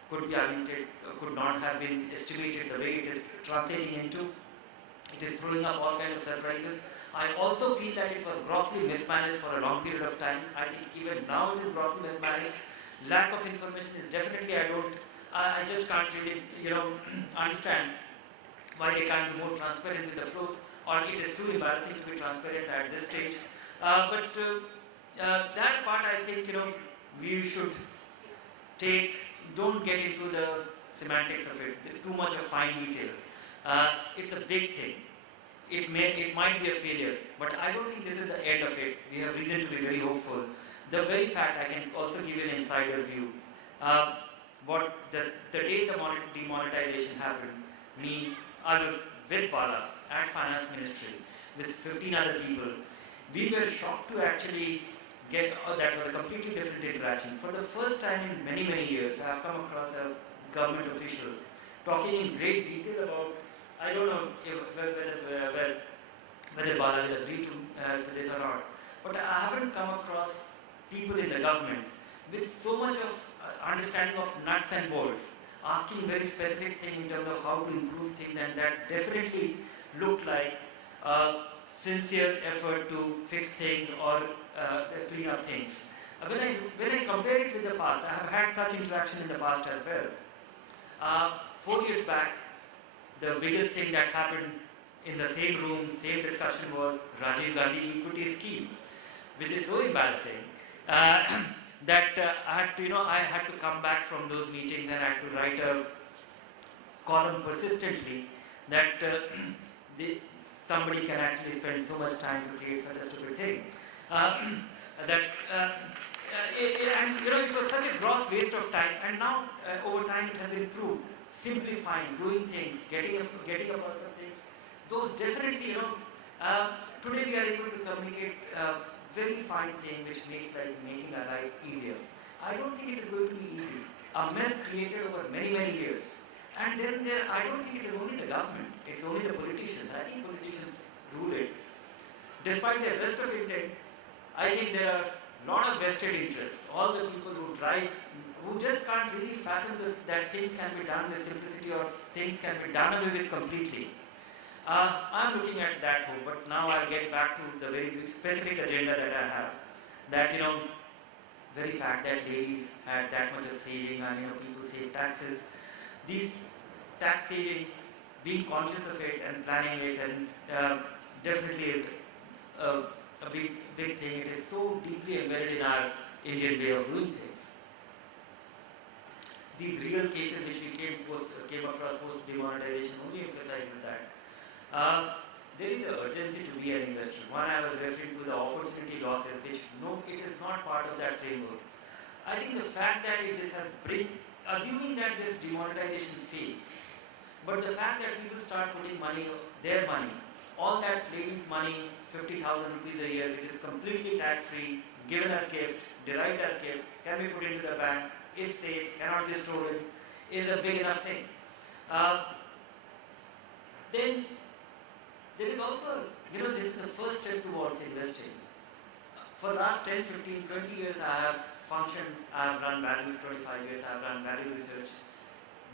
could not have been estimated the way it is translating into. It is throwing up all kinds of surprises. I also feel that it was grossly mismanaged for a long period of time. I think even now it is grossly mismanaged. Lack of information is definitely, I just can't really, understand why they can't be more transparent with the flows, or it is too embarrassing to be transparent at this stage. But that part I think, we should don't get into the semantics of it, too much of fine detail. It's a big thing. It might be a failure, but I don't think this is the end of it. We have reason to be very hopeful. The very fact, I can also give you an insider view. The day the demonetization happened, I was with Bala at Finance Ministry with 15 other people. We were shocked to actually get, that was a completely different interaction. For the first time in many, many years, I have come across a government official talking in great detail about, I don't know whether Bala will agree to this or not, but I haven't come across people in the government with so much of understanding of nuts and bolts, asking very specific things in terms of how to improve things, and that definitely looked like a sincere effort to fix things or clean up things. When I compare it with the past, I have had such interaction in the past as well. 4 years back, the biggest thing that happened in the same room, same discussion was Rajiv Gandhi equity scheme, which is so embarrassing that I had to come back from those meetings and I had to write a column persistently that somebody can actually spend so much time to create such a stupid thing. And it was such a gross waste of time, and now over time it has been proved, simplifying, doing things, getting a pulse of things, those definitely, today we are able to communicate very fine thing which makes making our life easier. I don't think it is going to be easy. A mess created over many, many years. And then I don't think it is only the government, it's only the politicians. I think politicians rule it. Despite their best of intent, I think there are a lot of vested interests. All the people who drive, who just can't really fathom this, that things can be done with simplicity or things can be done away with completely. I'm looking at that hope, but now I'll get back to the very specific agenda that I have. That, very fact that ladies had that much of saving and, people save taxes. These tax saving, being conscious of it and planning it, and definitely is a big thing. It is so deeply embedded in our Indian way of doing things. These real cases which we came across post demonetization only emphasizes that. There is an urgency to be an investor. One, I was referring to the opportunity losses, which it is not part of that framework. I think the fact that assuming that this demonetization fails, but the fact that people start putting their money, all that ladies' money, 50,000 rupees a year, which is completely tax-free, given as gift, derived as gift, can be put into the bank, is safe, cannot be stolen, is a big enough thing. Then there is also, this is the first step towards investing. For the last 10, 15, 20 years I have functioned, I have run value, 25 years I have run value research.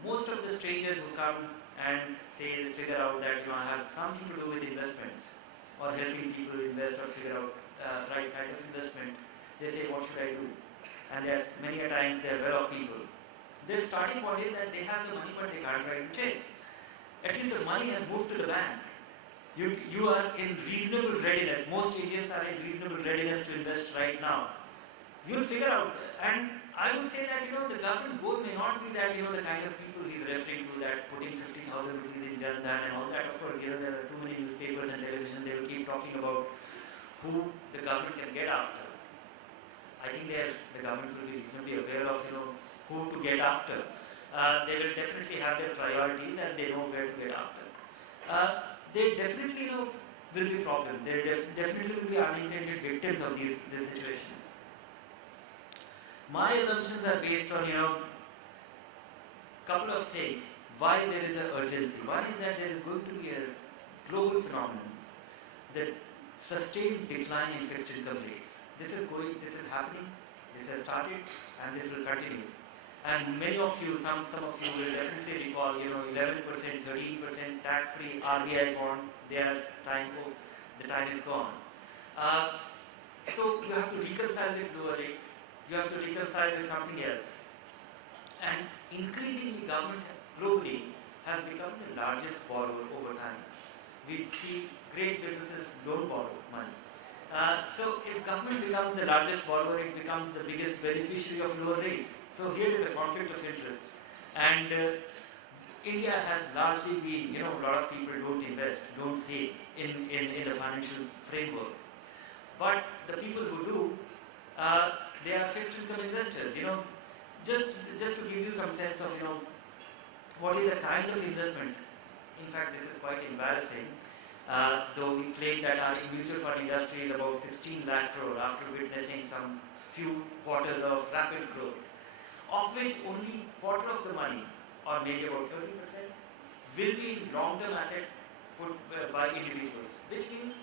Most of the strangers who come and figure out that I have something to do with investments or helping people invest or figure out right kind of investment, they say, what should I do? And there's many a times they are well-off people. Their starting point is that they have the money but they can't write the check. At least the money has moved to the bank. You are in reasonable readiness. Most Indians are in reasonable readiness to invest right now. You'll figure out, and I would say that the government goal may not be that the kind of people he's referring to, that putting 50,000 rupees in Jan Dhan and all that. Of course, there are too many newspapers and television. They will keep talking about who the government can get after. I think the government will be reasonably aware of who to get after. They will definitely have their priorities and they know where to get after. They definitely will be problem. There definitely will be unintended victims of this situation. My assumptions are based on couple of things. Why there is an urgency. One is that there is going to be a global phenomenon, the sustained decline in fixed income rates. This is happening, this has started, and this will continue. And many of you, some of you will definitely recall, 11%, 13% tax-free RBI bond, the time is gone. So you have to reconcile with lower rates, you have to reconcile with something else. And increasingly government globally has become the largest borrower over time. We see great businesses don't borrow money. So if government becomes the largest borrower, it becomes the biggest beneficiary of lower rates. So here is a conflict of interest. And India has largely been, a lot of people don't invest, don't save in the financial framework. But the people who do, they are fixed income investors. Just to give you some sense of, what is the kind of investment. In fact, this is quite embarrassing. Though we claim that our mutual fund industry is about 16 lakh crore after witnessing some few quarters of rapid growth, of which only quarter of the money, or maybe about 30%, will be in long-term assets put by individuals. Which means,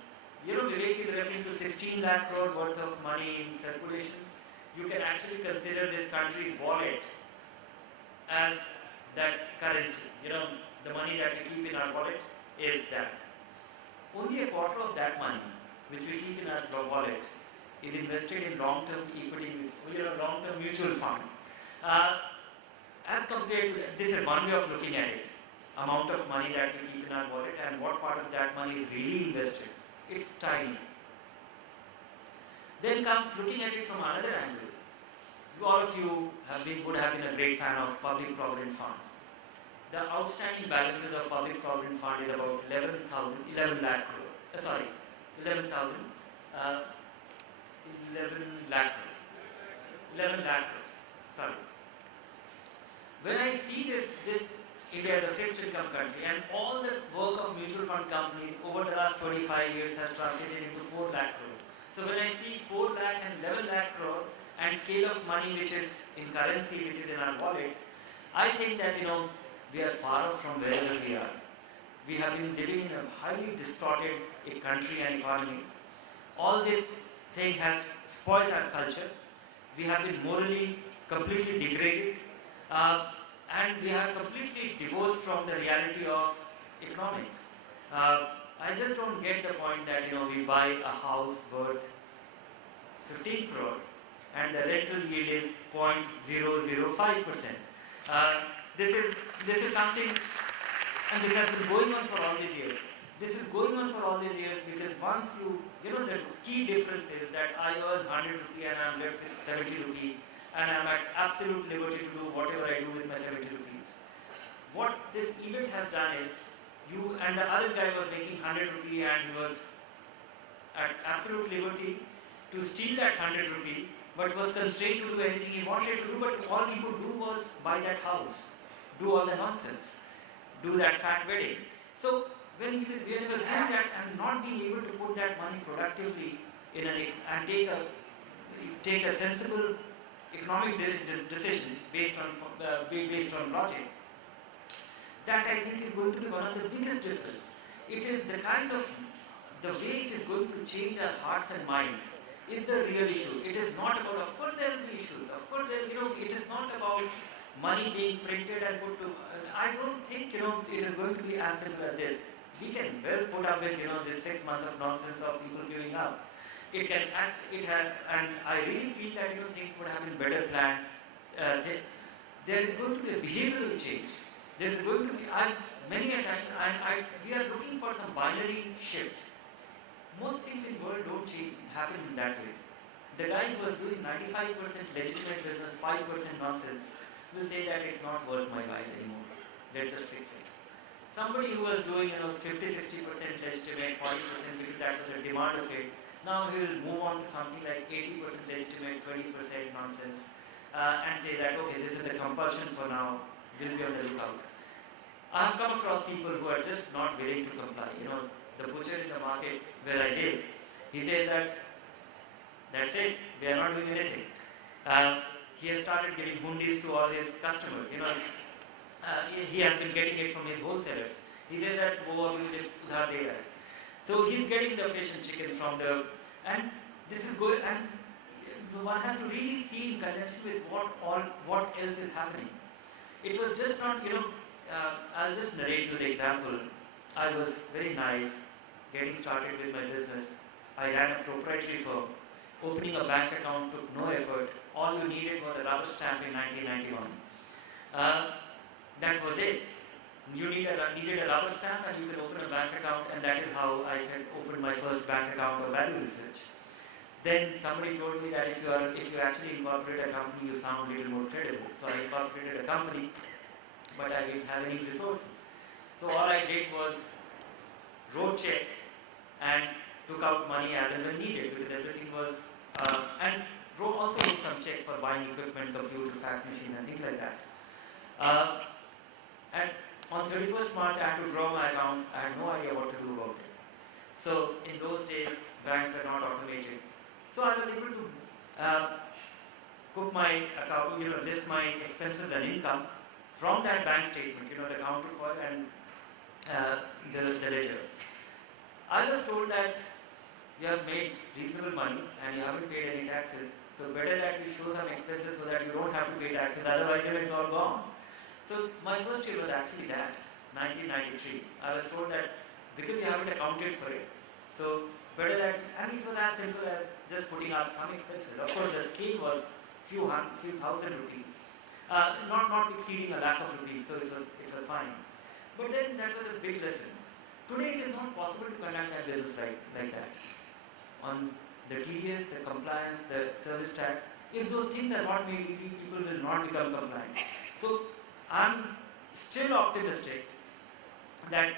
Vivek is referring to 16 lakh crore worth of money in circulation. You can actually consider this country's wallet as that currency. The money that we keep in our wallet is that. Only a quarter of that money, which we keep in our wallet, is invested in long-term equity, long-term mutual fund. As compared to, this is one way of looking at it, amount of money that we keep in our wallet and what part of that money is really invested. It's tiny. Then comes looking at it from another angle. All of you would have been a great fan of Public Provident Fund. The outstanding balances of Public Provident Fund is about 11 lakh crore. sorry, 11,000, 11 lakh crore. 11 lakh crore, sorry. When I see this India as a fixed income country, and all the work of mutual fund companies over the last 25 years has translated into 4 lakh crore. So when I see 4 lakh and 11 lakh crore and scale of money which is in currency, which is in our wallet, I think that we are far off from wherever we are. We have been living in a highly distorted country and economy. All this thing has spoiled our culture. We have been morally completely degraded, and we are completely divorced from the reality of economics. I just don't get the point that we buy a house worth 15 crore and the rental yield is 0.005%. This is something, and this has been going on for all these years. This is going on for all these years because once the key difference is that I earn 100 rupees and I'm left with 70 rupees and I'm at absolute liberty to do whatever I do with my 70 rupees. What this event has done is, you and the other guy was making 100 rupees and he was at absolute liberty to steal that 100 rupees, but was constrained to do anything he wanted to do, but all he could do was buy that house, do all the nonsense, do that fat wedding. So when he was doing that and not being able to put that money productively and take a sensible economic decision based on logic, that I think is going to be one of the biggest difference. It is the way it is going to change our hearts and minds is the real issue. It is not about, of course there will be issues, of course it is not about money being printed and put to, I don't think it is going to be as simple as this. We can well put up with this 6 months of nonsense of people queuing up. It has, and I really feel that things would have been better planned. There is going to be a behavioral change. There is going to be, many a time, we are looking for some binary shift. Most things in the world don't happen in that way. The guy who was doing 95% legitimate business, 5% nonsense, will say that it's not worth my while anymore. Let's just fix it. Somebody who was doing 50-60% legitimate, 40% because that was the demand of it, now he will move on to something like 80% legitimate, 20% nonsense, and say that okay, this is the compulsion for now, we'll be on the lookout. I have come across people who are just not willing to comply. The butcher in the market where I live, he says that that's it, we are not doing anything. He has started giving hundis to all his customers. He has been getting it from his wholesalers. He says that wo abhi mujhe udhar de raha hai. So he's getting the fish and chicken from and this is going, and so one has to really see in connection with what else is happening. It was just not, I'll just narrate you the example. I was very naive, getting started with my business. I ran a proprietary firm. Opening a bank account took no effort. All you needed was a rubber stamp in 1991. That was it. You needed a rubber stamp and you could open a bank account, and that is how I opened my first bank account of value research. Then somebody told me that if you actually incorporate a company, you sound a little more credible. So I incorporated a company, but I didn't have any resources. So all I did was wrote check and took out money as and when needed, because everything was, and also wrote some checks for buying equipment, computer, fax machine and things like that. And on 31st March I had to draw my accounts. I had no idea what to do about it. So in those days banks were not automated. So I was able to put my account, list my expenses and income from that bank statement, the counterfoil and the ledger. I was told that you have made reasonable money and you haven't paid any taxes, so better that you show some expenses so that you don't have to pay taxes, otherwise it's all gone. So my first year was actually that, 1993. I was told that because you haven't accounted for it, so better that, and it was as simple as just putting up some expenses. Of course the scale was few thousand rupees, not exceeding a lakh of rupees, so it was fine. But then that was a big lesson. Today it is not possible to conduct that business like that. On the TDS, the compliance, the service tax, if those things are not made easy, people will not become compliant. So I'm still optimistic that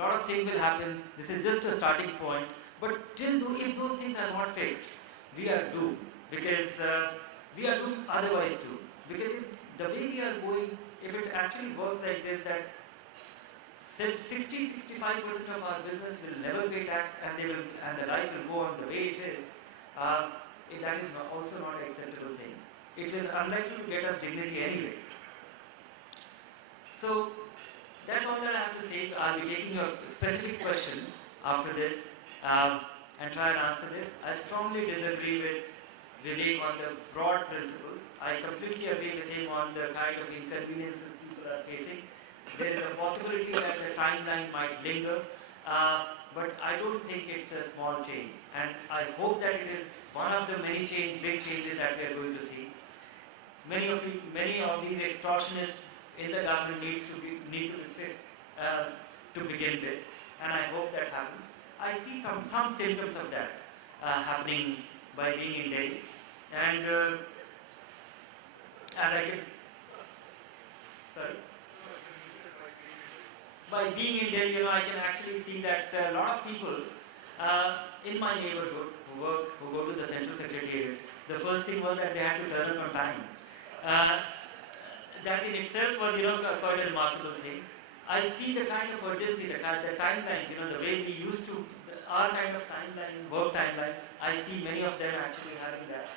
lot of things will happen. This is just a starting point. But if those things are not fixed, we are doomed. Because we are doomed otherwise too. Because the way we are going, if it actually works like this, that 60-65% of our business will never pay tax, and the life will go on the way it is. That is also not an acceptable thing. It is unlikely to get us dignity anyway. So that's all that I have to say. I'll be taking your specific question after this and try and answer this. I strongly disagree with Vivek on the broad principles. I completely agree with him on the kind of inconveniences people are facing. There is a possibility that the timeline might linger, but I don't think it's a small change. And I hope that it is one of the many big changes that we are going to see. Many of these extortionists in the government need to be fixed to begin with, and I hope that happens. I see some symptoms of that happening by being in Delhi, and I can by being in Delhi, I can actually see that a lot of people in my neighborhood who go to the central secretariat, the first thing was that they had to turn up on time. That in itself was, quite a remarkable thing. I see the kind of urgency, the timelines, the way we used to, our kind of timeline, work timelines, I see many of them actually having that.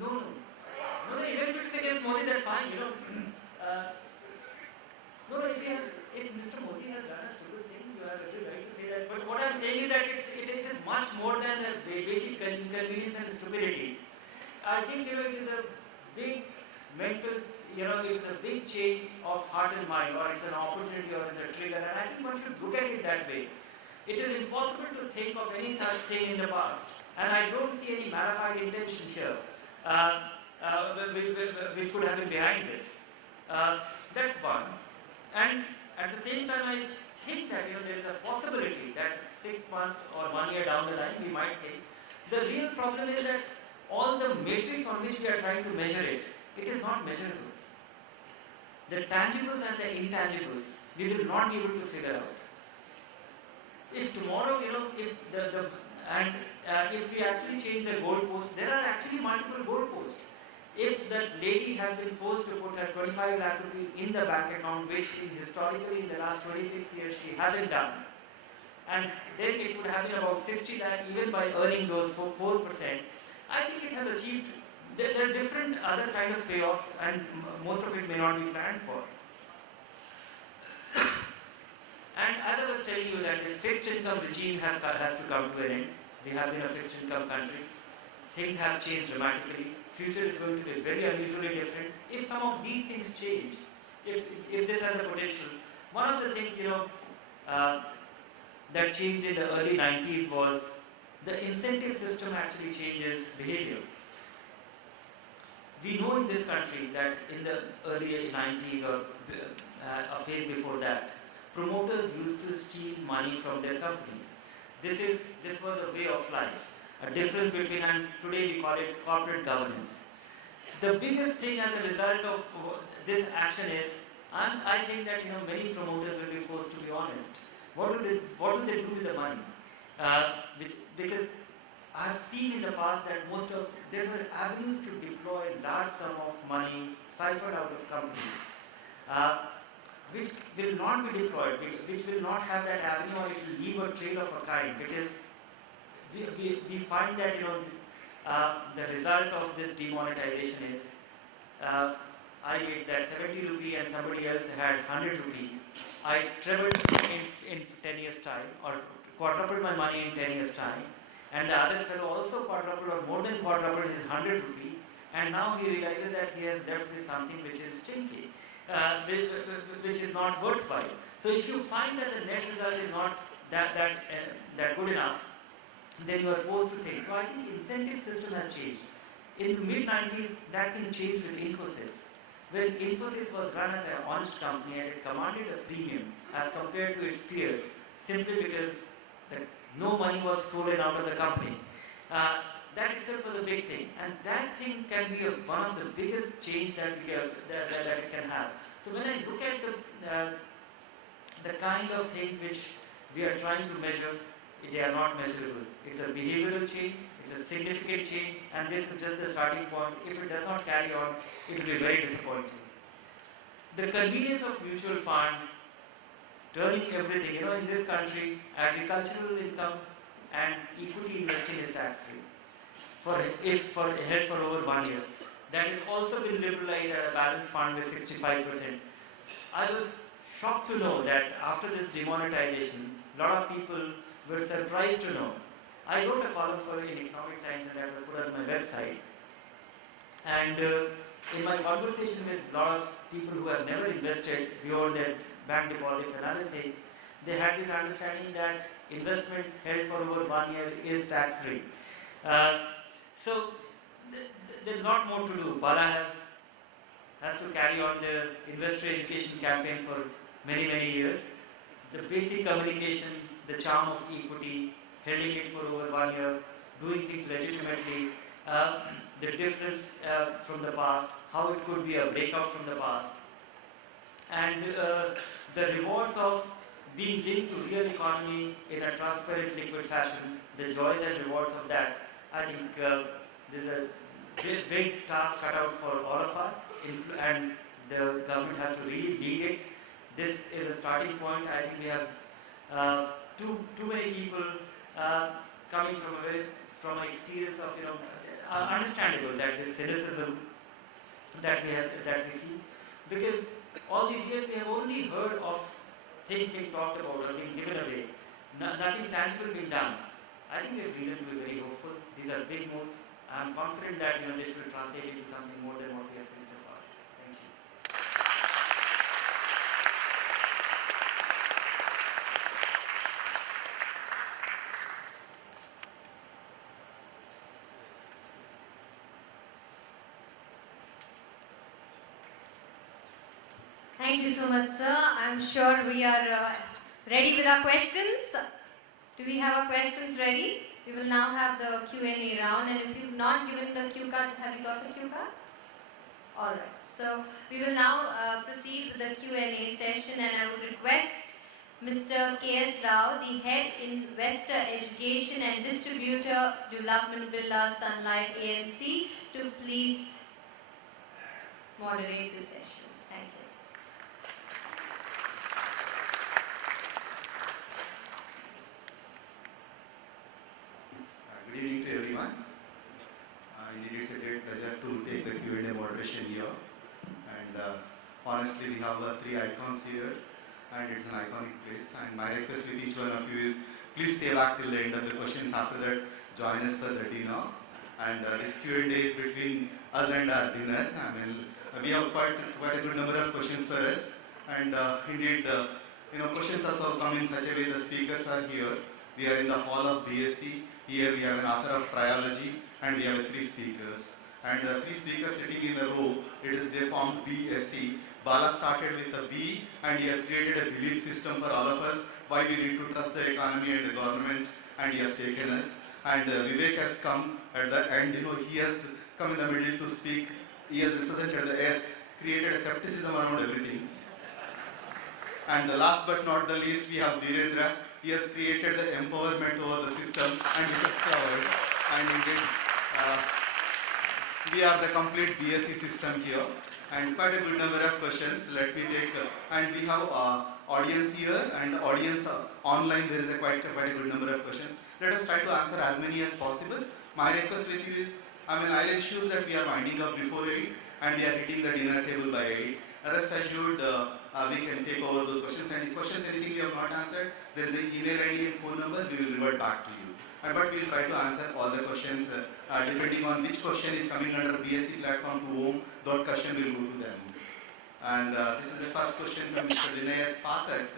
No, even if it's against Modi, that's fine, if Mr. Modi has done a stupid thing, you have every right to say that. But what I'm saying is that it is much more than the basic inconvenience and stupidity. I think, it is a big mental, it's a big change of heart and mind, or it's an opportunity, or it's a trigger, and I think one should look at it that way. It is impossible to think of any such thing in the past, and I don't see any malified intention here, which could have been behind this. That's one. And at the same time, I think that there is a possibility that 6 months or 1 year down the line, we might think. The real problem is that all the metrics on which we are trying to measure it, it is not measurable. The tangibles and the intangibles, we will not be able to figure out. If tomorrow, if if we actually change the goalposts, there are actually multiple goalposts. If the lady had been forced to put her 25 lakh rupees in the bank account, which historically in the last 26 years she hasn't done, and then it would have been about 60 lakh even by earning those 4%, I think it has achieved. There are different other kind of payoffs, and most of it may not be planned for. And as I was telling you that this fixed income regime has to come to an end. We have been a fixed income country. Things have changed dramatically. Future is going to be very unusually different. If some of these things change, if this has the potential, one of the things that changed in the early 90s was the incentive system actually changes behavior. We know in this country that in the early 90s or a phase before that, promoters used to steal money from their companies. This was a way of life. A difference between, and today we call it corporate governance. The biggest thing as a result of this action is, and I think that many promoters will be forced to be honest. What do they do with the money? Because I've seen in the past that there were avenues to deploy large sum of money siphoned out of companies, which will not be deployed, which will not have that avenue, or it will leave a trail of a kind, because we find that the result of this demonetization is I made that 70 rupee and somebody else had 100 rupee. I trebled in 10 years time, or quadrupled my money in 10 years time, and the other fellow also quadrupled or more than quadrupled his 100 rupee, and now he realizes that he has left with something which is stinky, which is not worthwhile. So if you find that the net result is not that good enough, then you are forced to think. So I think incentive system has changed. In the mid-90s, that thing changed with Infosys. When Infosys was run as an honest company and it commanded a premium as compared to its peers, simply because no money was stolen out of the company. that itself was a big thing, and that thing can be one of the biggest change that it can have. So when I look at the kind of things which we are trying to measure, they are not measurable. It's a behavioral change, it's a significant change, and this is just the starting point. If it does not carry on, it will be very disappointing. The convenience of mutual fund, turning everything, in this country, agricultural income and equity investing is tax-free held for over 1 year. That has also been liberalized at a balanced fund with 65%. I was shocked to know that after this demonetization, a lot of people were surprised to know. I wrote a column in Economic Times and that was put on my website. And in my conversation with a lot of people who have never invested beyond their bank deposits and other things, they had this understanding that investments held for over 1 year is tax-free. So there's not more to do. Bala has to carry on the investor education campaign for many, many years. The basic communication, the charm of equity, holding it for over 1 year, doing things legitimately, the difference from the past, how it could be a breakout from the past, and the rewards of being linked to real economy in a transparent, liquid fashion, the joys and rewards of that. I think there's a big task cut out for all of us, and the government has to really lead it. This is a starting point. I think we have too many people coming from an experience of understandable that this cynicism that we see, because all these years we have only heard of things being talked about or being given away, nothing tangible being done. I think we have reason to be very hopeful. These are big moves. I am confident that this will translate into something more than what we have seen so far. Thank you. Thank you so much, sir. I'm sure we are ready with our questions. Do we have our questions ready? We will now have the Q&A round, and if you've not given the cue card, have you got the cue card? All right. So we will now proceed with the Q&A session, and I would request Mr. K.S. Rao, the Head Investor Education and Distributor Development Birla Sun Life AMC, to please moderate the session. Thank you. Good evening to everyone. Indeed, it's a great pleasure to take the Q&A moderation here. And honestly, we have 3 icons here, and it's an iconic place. And my request with each one of you is, please stay back till the end of the questions. After that, join us for the dinner. And this Q&A is between us and our dinner. I mean, we have quite a good number of questions for us. And indeed, questions also come in such a way the speakers are here. We are in the hall of BSc. Here we have an author of triology, and we have 3 speakers. And 3 speakers sitting in a row, they formed BSc. Bala started with a B, and he has created a belief system for all of us, why we need to trust the economy and the government, and he has taken us. And Vivek has come at the end, he has come in the middle to speak. He has represented the S, created a skepticism around everything. And last but not the least, we have Virendra. He has created the empowerment over the system, and it is covered. And indeed, we are the complete BSc system here, and quite a good number of questions. Let me take, and we have audience here, and audience online. There is quite a good number of questions. Let us try to answer as many as possible. My request with you is, I'll ensure that we are winding up before 8, and we are hitting the dinner table by 8. Rest assured, we can take over those questions. Any questions, anything we have not answered, there is an email ID and phone number, we will revert back to you. But we will try to answer all the questions depending on which question is coming under BSc platform to whom, that question will go to them. And this is the first question from Mr. Vinayas Pathak.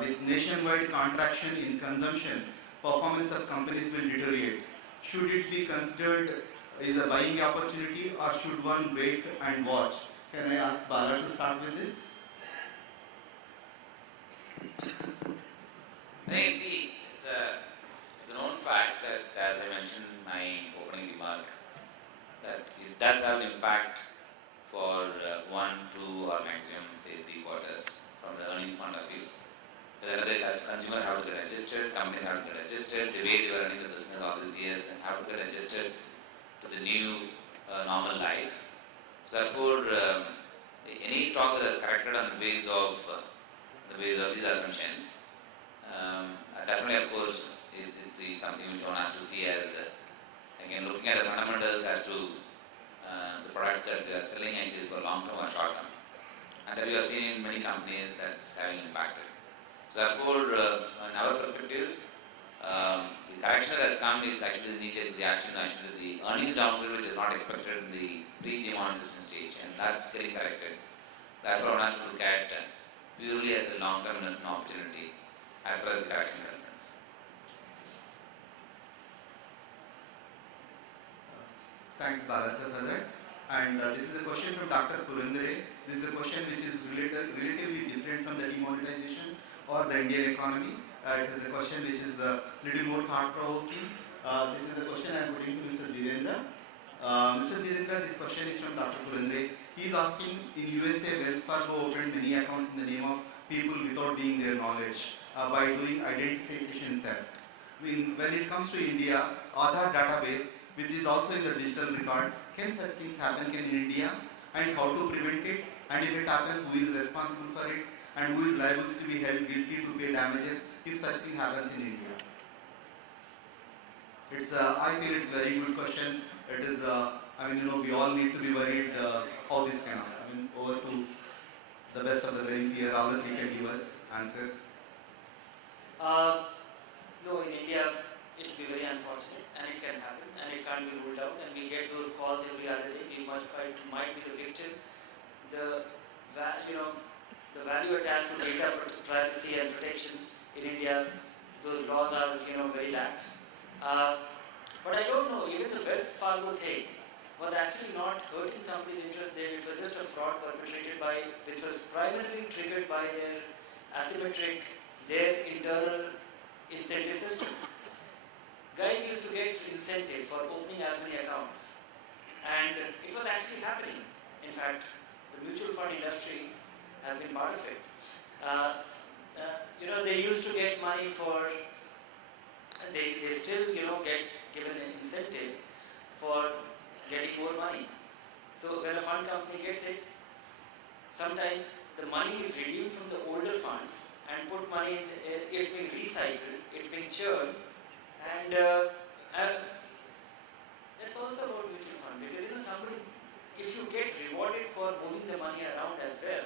With nationwide contraction in consumption, performance of companies will deteriorate. Should it be considered as a buying opportunity, or should one wait and watch? Can I ask Bala to start with this? It's a known fact that, as I mentioned does have an impact for 1, 2 or maximum say 3 quarters from the earnings point of view. Whether the consumer have to get adjusted, companies have to get adjusted, the way they were running the business all these years and have to get adjusted to the new normal life. So therefore, any stock that is corrected on the basis of these assumptions, definitely of course it's something which one has to see as again looking at the fundamentals as to the products that they are selling actually for long term or short term, and that we have seen in many companies that's having impacted. So therefore, in our perspective, the correction that has come is actually the knee-jerk reaction, actually the earnings downgrade which is not expected in the pre-demonetization stage, and that's getting corrected. Therefore, one has to look at purely as a long-term investment opportunity as far as the correction concerns. Thanks, Balasar, for that. And this is a question from Dr. Purandare. This is a question which is relatively different from the demonetization or the Indian economy. It is a question which is a little more thought-provoking. This is a question I am putting to Mr. Dhirendra. Mr. Dhirendra, this question is from Dr. Purandare. He is asking, in USA, Wells Fargo opened many accounts in the name of people without being their knowledge by doing identification theft. When it comes to India, Aadhaar database, which is also in the digital record, can such things happen in India, and how to prevent it, and if it happens, who is responsible for it, and who is liable to be held guilty to pay damages if such thing happens in India? It's I feel it's a very good question. It is, we all need to be worried how this can happen. Over to the best of the brains here, all the three can give us answers. No, in India, it will be very unfortunate, and it can happen, and it can't be ruled out, and we get those calls every other day. We might be the victim. The value attached to data privacy and protection in India, those laws are very lax. But I don't know, even the Wells Fargo thing was actually not hurting somebody's interest there. It was just a fraud perpetrated which was primarily triggered by their internal incentive system. Guys used to get incentive for opening as many accounts, and it was actually happening. In fact, the mutual fund industry has been part of it. They used to get money for, they still get given an incentive for getting more money. So when a fund company gets it, sometimes the money is redeemed from the older funds and put money in, it's being recycled, it's being churned. And that's also about mutual fund, because if you get rewarded for moving the money around as well,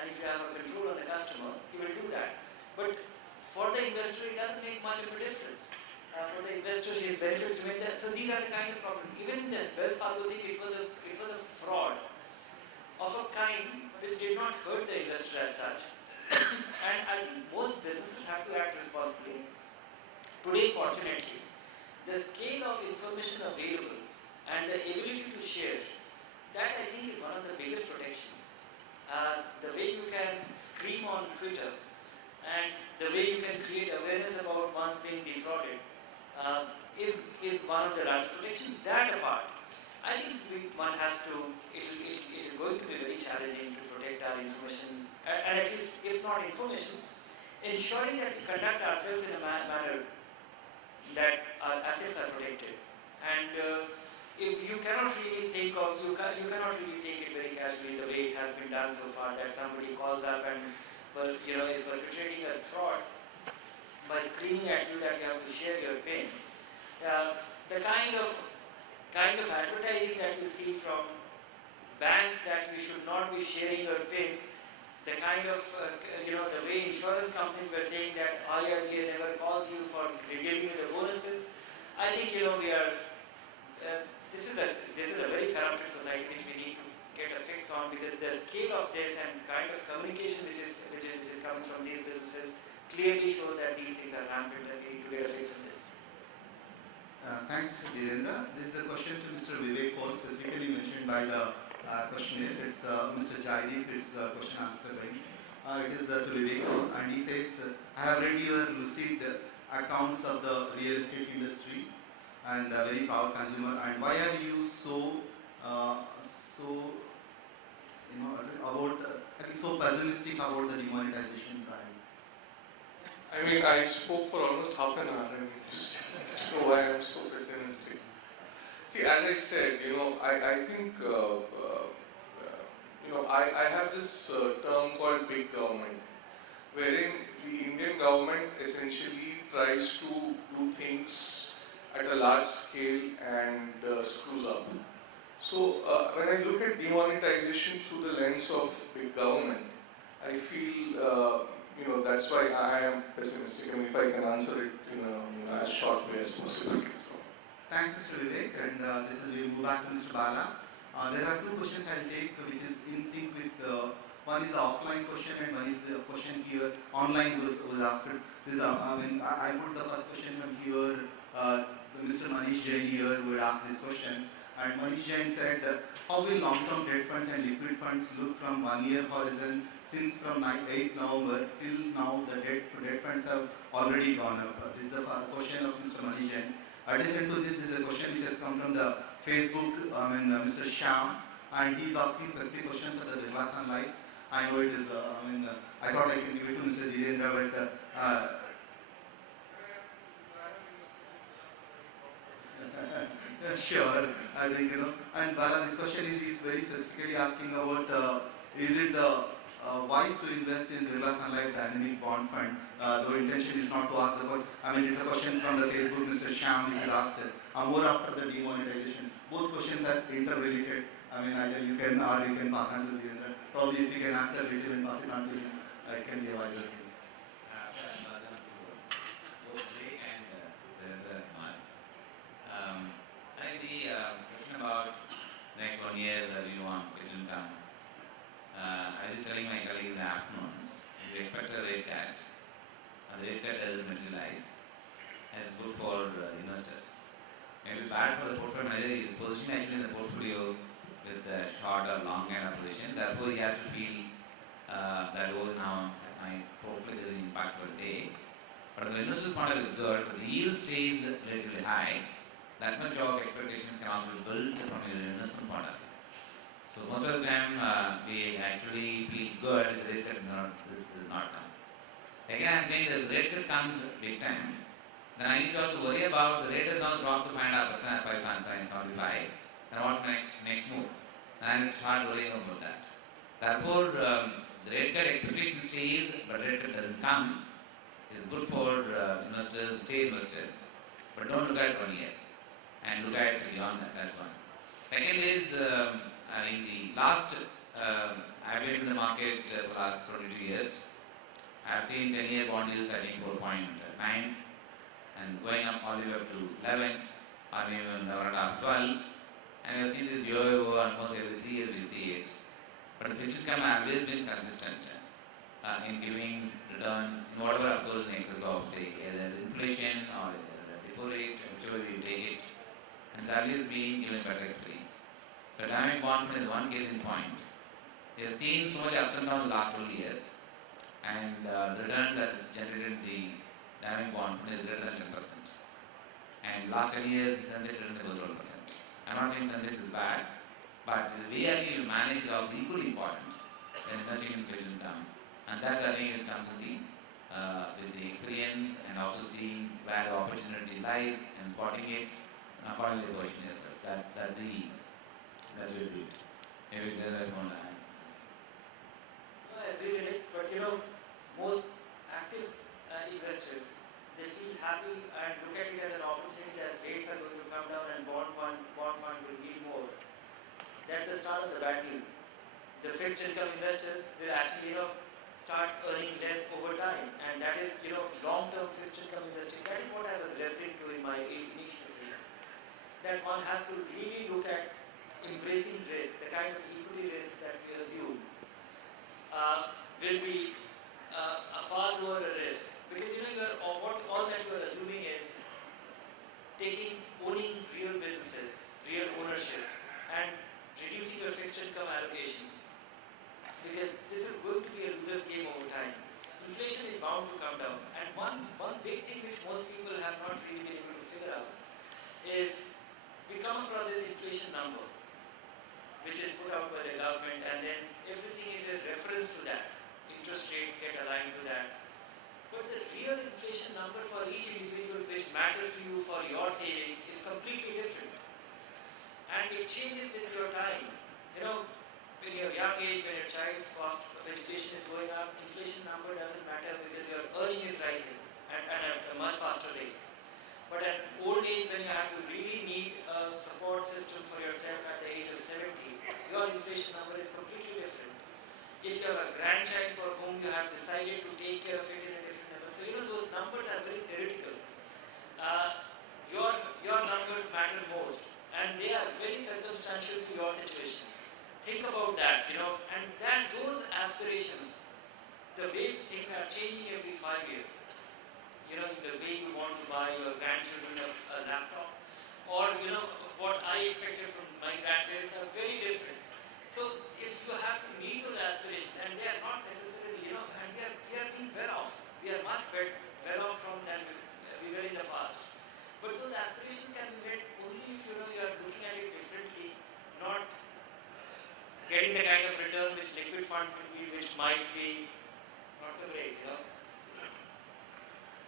and if you have a control on the customer, you will do that. But for the investor, it doesn't make much of a difference. For the investor, his benefits remain there. So these are the kind of problems. Even in the Wells Fargo thing, it was a fraud of a kind which did not hurt the investor as such. And I think most businesses have to act responsibly. Today, fortunately, the scale of information available and the ability to share, that I think is one of the biggest protection. The way you can scream on Twitter and the way you can create awareness about one's being defrauded is one of the largest protection. That apart, I think one has to, it is going to be very challenging to protect our information, and at least if not information, ensuring that we conduct ourselves in a manner that our assets are protected. And if you cannot really think of, you cannot really take it very casually the way it has been done so far, that somebody calls up and is perpetrating a fraud by screaming at you that you have to share your PIN. The kind of advertising that you see from banks that you should not be sharing your PIN, the kind of, the way insurance companies were saying that IRDA never calls you for giving you the bonuses. I think, we are, this is a very corrupted society which we need to get a fix on, because the scale of this and kind of communication which is coming from these businesses clearly shows that these things are rampant and we need to get a fix on this. Thanks, Mr. Dhirendra. This is a question to Mr. Vivek Paul, specifically mentioned by the questionnaire. It's Mr. Jaideep, it's question answer right. It is to Vivek Paul, and he says, I have read your lucid accounts of the real estate industry and a very proud consumer, and why are you so So, about, I think so pessimistic about the demonetization drive. I mean, I spoke for almost half an hour and you still don't know why I'm so pessimistic. See, as I said, I think, I have this term called big government, wherein the Indian government essentially tries to do things at a large scale and screws up. So when I look at demonetization through the lens of big government, I feel, that's why I am pessimistic. I mean, if I can answer it in as short way as possible. So. Thanks, Mr. Vivek. And this is we move back to Mr. Bala. There are two questions I'll take, which is in sync with one is the offline question and one is the question here online was asked. This I put the first question from here. Mr. Manish Jain here who had asked this question. And Manish Jain said, how will long-term debt funds and liquid funds look from 1 year horizon, since from 8 November till now the debt funds have already gone up? This is a question of Mr. Manish Jain. Addition to this is a question which has come from the Facebook, Mr. Shyam, and he is asking specific question for the Birla Sun Life. I know it is, I thought I can give it to Mr. Dhirendra, but sure, I think, and Bala, this question is very specifically asking about, is it wise to invest in Birla Sun Life Dynamic Bond Fund? Though intention is not to ask the question, it's a question from the Facebook, Mr. Shyam, which is asked more after the demonetization. Both questions are interrelated. Either you can or you can pass on to Dhirendra. Probably if you can answer little and pass it on to him, it can be a wiser thing. I think the question about next 1 year, the view on fixed income. I was just telling my colleague in the afternoon, we expect a rate cut. The rate cut doesn't materialize. And it's good for investors. Maybe bad for the portfolio manager. He is positioned actually in the portfolio with a short or long kind of position. Therefore, he has to feel that now my portfolio doesn't impact for a day. But the investor's model is good, but the yield stays relatively high. That much of expectations can also be built from your investment point of view. So most of the time we actually feel good if the rate cut this is not come. Again, I am saying that if the rate cut comes big time, then I need to also worry about the rate has now dropped to 5.5% at 5.75. Then what's the next move? Then I need to start worrying about that. Therefore, the rate cut expectation stays, but rate cut doesn't come. It's good for investors, stay invested, but don't look at 1 year and look at beyond that. That's one. Second is, the last, I've been in the market for the last 22 years. I've seen 10-year bond yields touching 4.9 and going up all the way up to 11 or even 11.5, 12. And I've seen this yo-yo almost every 3 years we see it. But the fixed income has always been consistent in giving return in whatever of course in excess of, say, either inflation or the repo rate, whichever we take it. And it's always been given better experience. So dynamic bond fund is one case in point. We have seen so much ups and downs in the last 12 years, and the return that is generated in the dynamic bond fund is greater than 10%. And last 10 years, the sunset return is about 12%. I'm not saying sunset is bad, but the way I think you manage is also equally important than investing in fixed income. And that I think comes with the experience and also seeing where the opportunity lies and spotting it and accordingly positioning yourself. That's what we do. Maybe there's one to add. No, I agree with it, but most active investors, they feel happy and look at it as an opportunity that rates are going to come down and bond fund will yield more. That's the start of the bad news. The fixed income investors will actually start earning less over time, and that is long-term fixed income investing. That is what I was referring to in my initial thing. That one has to really look at embracing risk, the kind of equity risk that we assume will be a far lower risk, because all that you are assuming is owning real businesses, real ownership, and reducing your fixed income allocation, because this is going to be a loser's game over time. Inflation is bound to come down, and one big thing which most people have not really been able to figure out is we come across this inflation number. number for each individual which matters to you for your savings is completely different. And it changes with your time. You know, when you're young age, when your child's cost of education is going up, inflation number doesn't matter because your earning is rising and at a much faster rate. But at old age, when you have to really need a support system for yourself at the age of 70, your inflation number is completely different. If you have a grandchild for whom you have decided to take care of it in a different level, so you know those numbers are very theoretical. Your numbers matter most, and they are very circumstantial to your situation. Think about that, you know, and then those aspirations, the way things are changing every 5 years. You know, the way you want to buy your grandchildren a laptop, or you know what I expected from my grandparents are very different. So if you have to meet those aspirations, and they are not necessarily, you know, and we are being well off. We are much well off from than we were in the past. But those aspirations can be met only if you know you are looking at it differently, not getting the kind of return which liquid funds will be, which might be not so great, you know.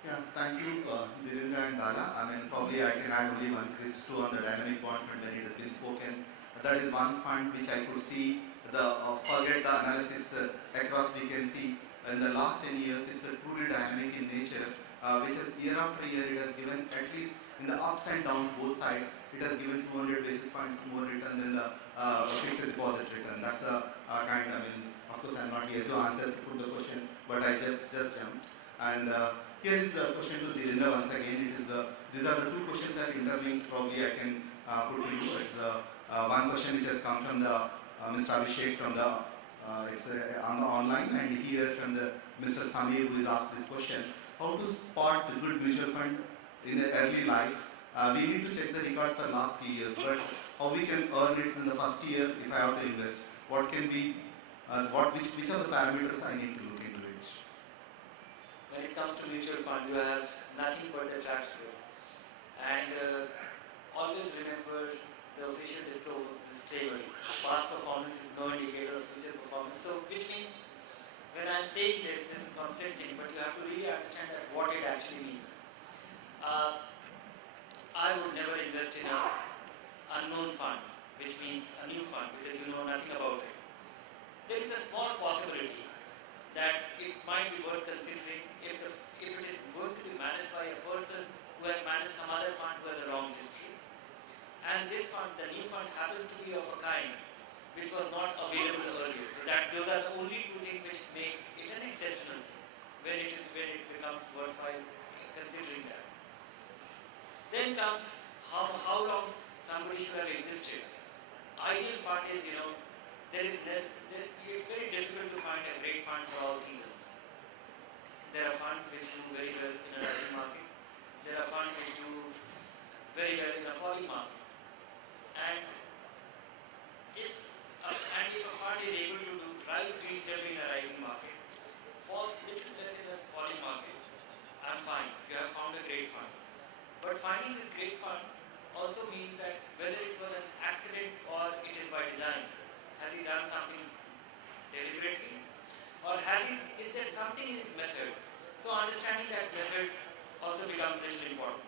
Yeah, thank you, Dhirendra and Bala. I mean, probably I can add only one crisp to on the dynamic bond fund when it has been spoken. That is one fund which I could see forget the analysis across. We can see in the last 10 years it's a truly dynamic in nature, which is year after year it has given, at least in the ups and downs both sides, it has given 200 basis points more return than the fixed deposit return. That's the kind. I mean, of course I'm not here to put the question, but I just jumped. And here is a question to Dhirendra once again. It is these are the two questions that are interlinked. Probably I can put to you. It's one question which has come from the Mr. Abhishek from the it's on the online, and here from the Mr. Samir who is asked this question: how to spot the good mutual fund in the early life? We need to check the records for last 3 years, but how we can earn it in the first year if I have to invest? What can be which are the parameters I need to look into it? When it comes to mutual fund, you have nothing but the track record. And always remember the official disclaimer. Past performance is no indicator of future performance. So, which means, when I'm saying this is conflicting, but you have to really understand that what it actually means. I would never invest in an unknown fund, which means a new fund, because you know nothing about it. There is a small possibility that it might be worth considering if it is going to be managed by a person who has managed some other fund who has a long history. And this fund, the new fund, happens to be of a kind which was not available earlier. So those are the only two things which makes it an exceptional thing when it becomes worthwhile considering that. Then comes how long somebody should have existed. Ideal fund is, you know, it's very difficult to find a great fund for all seasons. There are funds which do very well in a rising market. There are funds which do very well in a falling market. And if a fund is able to rise reasonably in a rising market, falls little less in a falling market, I'm fine. You have found a great fund. But finding this great fund also means that whether it was an accident or it is by design, has he done something deliberately, or is there something in his method? So understanding that method also becomes a little important.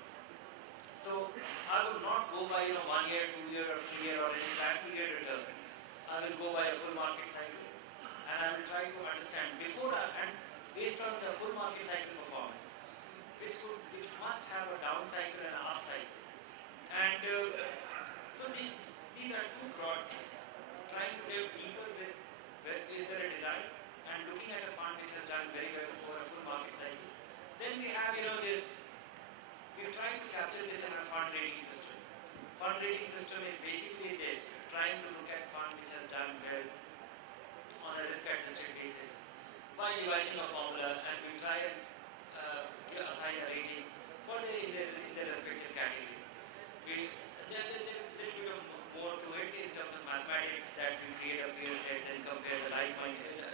So I would not go by 1 year, 2 year, or 3 year, or any flat period return. I will go by a full market cycle, and I will try to understand and based on the full market cycle performance, which must have a down cycle and an up cycle. And so these are two broad things. Trying to delve deeper with is there a design, and looking at a fund which has done very well over a full market cycle. Then we have we're trying to capture this in a fund rating system. Fund rating system is basically this, trying to look at fund which has done well on a risk-adjusted basis by devising a formula, and we try and assign a rating in their respective category. There's a little bit of more to it in terms of mathematics, that we create a peer set and compare the like-minded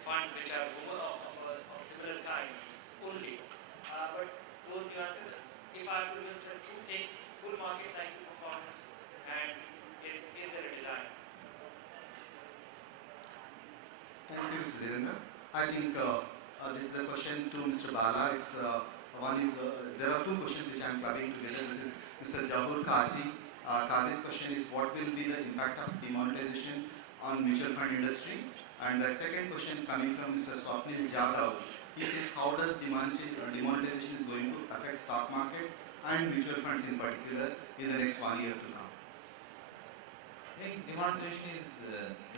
funds which are of similar kind only. But those nuances, if I have to list two things, full market cycle performance and is there a design? Thank you, Mr. Dhirendra. I think This is a question to Mr. Bala. It's one is there are two questions which I am clubbing together. This is Mr. Jahur Kazi. Kazi's question is what will be the impact of demonetization on mutual fund industry? And the second question coming from Mr. Swapnil Jadhav. He says how does demonetization is going to affect stock market and mutual funds in particular in the next 1 year to come? I think demonetization is,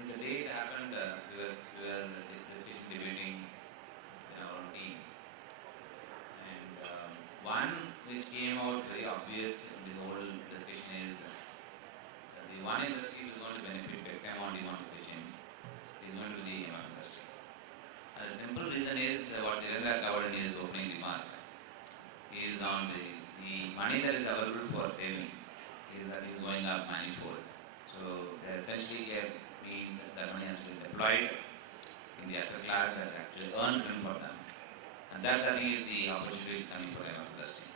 in the day it happened, we were discussing, debating in our own team. And one which came out very obvious in this whole discussion is the one industry which is going to benefit big time on demonetization is going to be the MF industry. And the simple reason is what Nirendra covered in his opening remark is on the money that is available for saving is going up manifold. So that essentially means that money has to be deployed in the asset class that actually earn return for them. And that I think is the opportunity is coming for MF industry.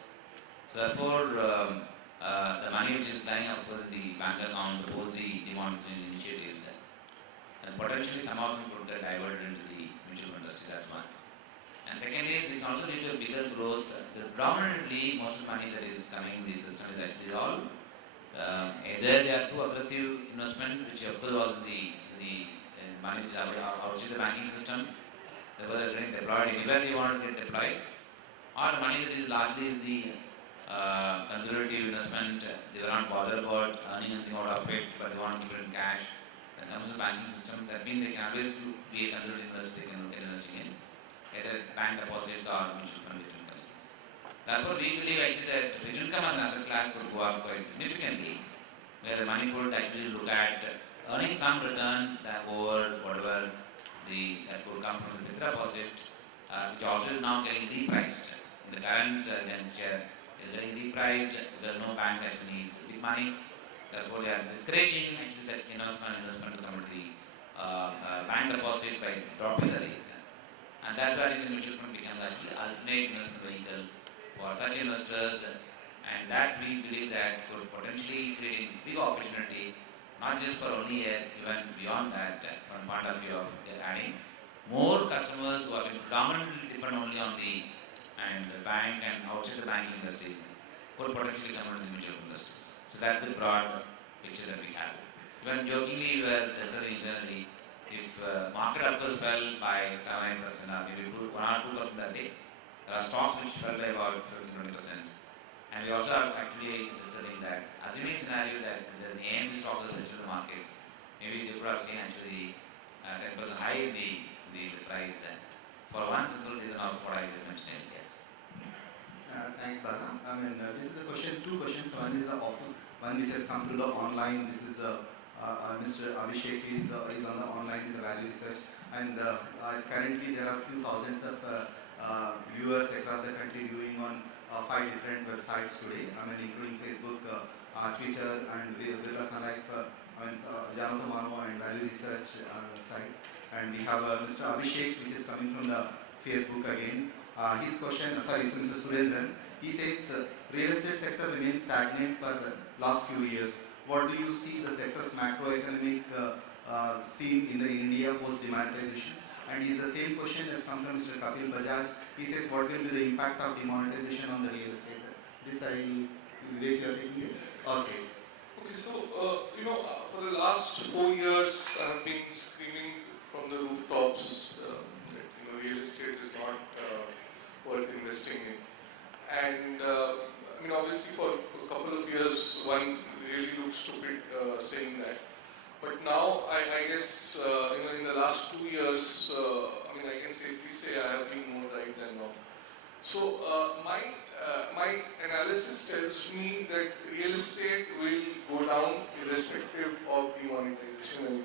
So therefore, the money which is lying of course in the bank account, both the demonetization initiatives, and potentially some of them could get diverted into the mutual fund industry, that's one. And second is, it can also lead to a bigger growth. Predominantly, most of the money that is coming in the system is actually all either they are too aggressive investment, which of course was in the money which is outside the banking system, they were getting deployed anywhere they want to get deployed, or the money that is largely is the conservative investment, they were not bothered about earning anything out of it, but they want to keep it in cash. That comes to the banking system, that means they can always be a conservative investor, they can invest in either bank deposits or mutual fund return customers. Therefore, we believe actually that fixed income as an asset class could go up quite significantly, where the money could actually look at earning some return that over whatever that could come from the fixed deposit, which also is now getting repriced in the current juncture. Is getting repriced because no bank actually needs big money. Therefore, they are discouraging actually such investment to come to the bank deposits by dropping the rates. And that's why the mutual fund becomes actually alternate investment vehicle for such investors, and that we believe that could potentially create a big opportunity, not just for only a year, even beyond that, from point of view of adding more customers who have been predominantly depend only on the bank and outside the banking industries could potentially come into the mutual fund industries. So that's the broad picture that we have. Even jokingly, we were discussing internally, if market of course fell by 7-9% or maybe 1 or 2% that day, there are stocks which fell by about 15-20%. And we also are actually discussing that, assuming scenario that there's an AMC stock that is listed in the market, maybe they could have seen actually 10% high in the price for one simple reason of what I just mentioned earlier. Thanks, Bala. This is a question, two questions. One is one which has come through the online. This is Mr. Abhishek is on the online with the value research, and currently there are few thousands of viewers across the country viewing on 5 different websites today. Including Facebook, Twitter, and Birla Sun Life, Janata Mano and Value Research site. And we have Mr. Abhishek, which is coming from the Facebook again. His question, is Mr. Surendran. He says real estate sector remains stagnant for the last few years. What do you see the sector's macroeconomic scene in India post demonetization? And the same question has come from Mr. Kapil Bajaj. He says what will be the impact of demonetization on the real estate? This Vivek, you are taking it? Okay. Okay, so for the last 4 years, I have been screaming from the rooftops that real estate is not worth investing in. And obviously for a couple of years, one really looked stupid saying that. But now, I guess, in the last 2 years, I can safely say I have been more right than wrong. So, my analysis tells me that real estate will go down irrespective of demonetization.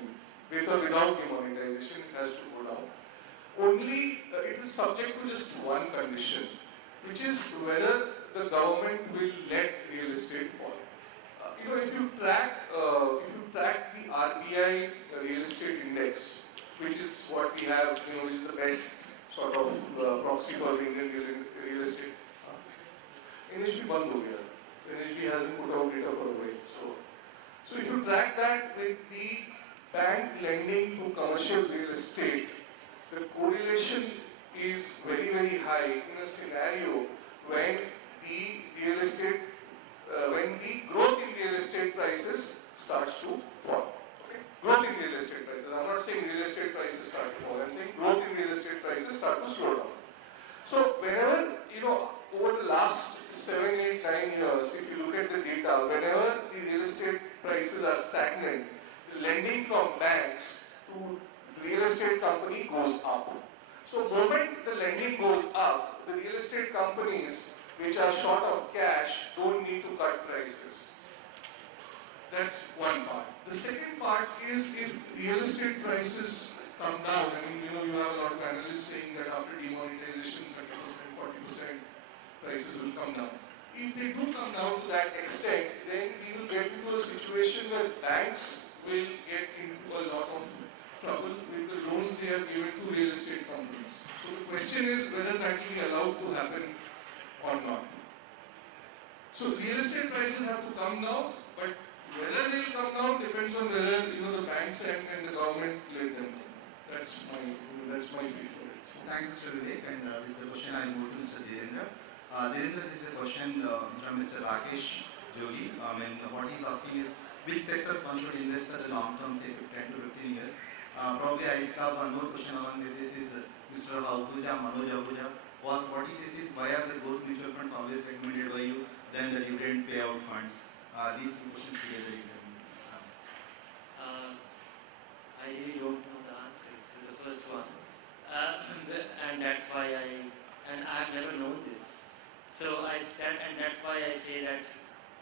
With or without demonetization, it has to go down. Only it is subject to just one condition, which is whether the government will let real estate fall. If you track the RBI real estate index, which is what we have, which is the best sort of proxy for Indian real estate. NHB band ho gaya. NHB hasn't put out data for a while. So if you track that with the bank lending to commercial real estate, the correlation is very, very high in a scenario when when the growth in real estate prices starts to fall. Okay? Growth in real estate prices. I'm not saying real estate prices start to fall. I'm saying growth in real estate prices start to slow down. So whenever, over the last 7, 8, 9 years, if you look at the data, whenever the real estate prices are stagnant, the lending from banks to real estate company goes up. So moment the lending goes up, the real estate companies which are short of cash don't need to cut prices. That's one part. The second part is if real estate prices come down, you have a lot of analysts saying that after demonetization, 30%, 40% prices will come down. If they do come down to that extent, then we will get into a situation where banks will get into a lot of trouble with the loans they are giving to real estate companies. So the question is whether that will be allowed to happen or not. So real estate prices have to come down, but whether they will come down depends on whether the banks and the government let them come. That's my feel for it. Thanks, Mr. Vivek. And this is a question I move to Mr. Dhirendra. Dhirendra, this is a question from Mr. Rakesh Jogi. What he's asking is which sectors one should invest for the long term, say 10 to 15 years. Probably I have one more question along with this is Mr. Manoj Ahuja. What he says is why are the growth mutual funds always recommended by you than the dividend payout funds? These two questions together you can answer. I really don't know the answer to the first one, and that's why I have never known this. So that's why I say that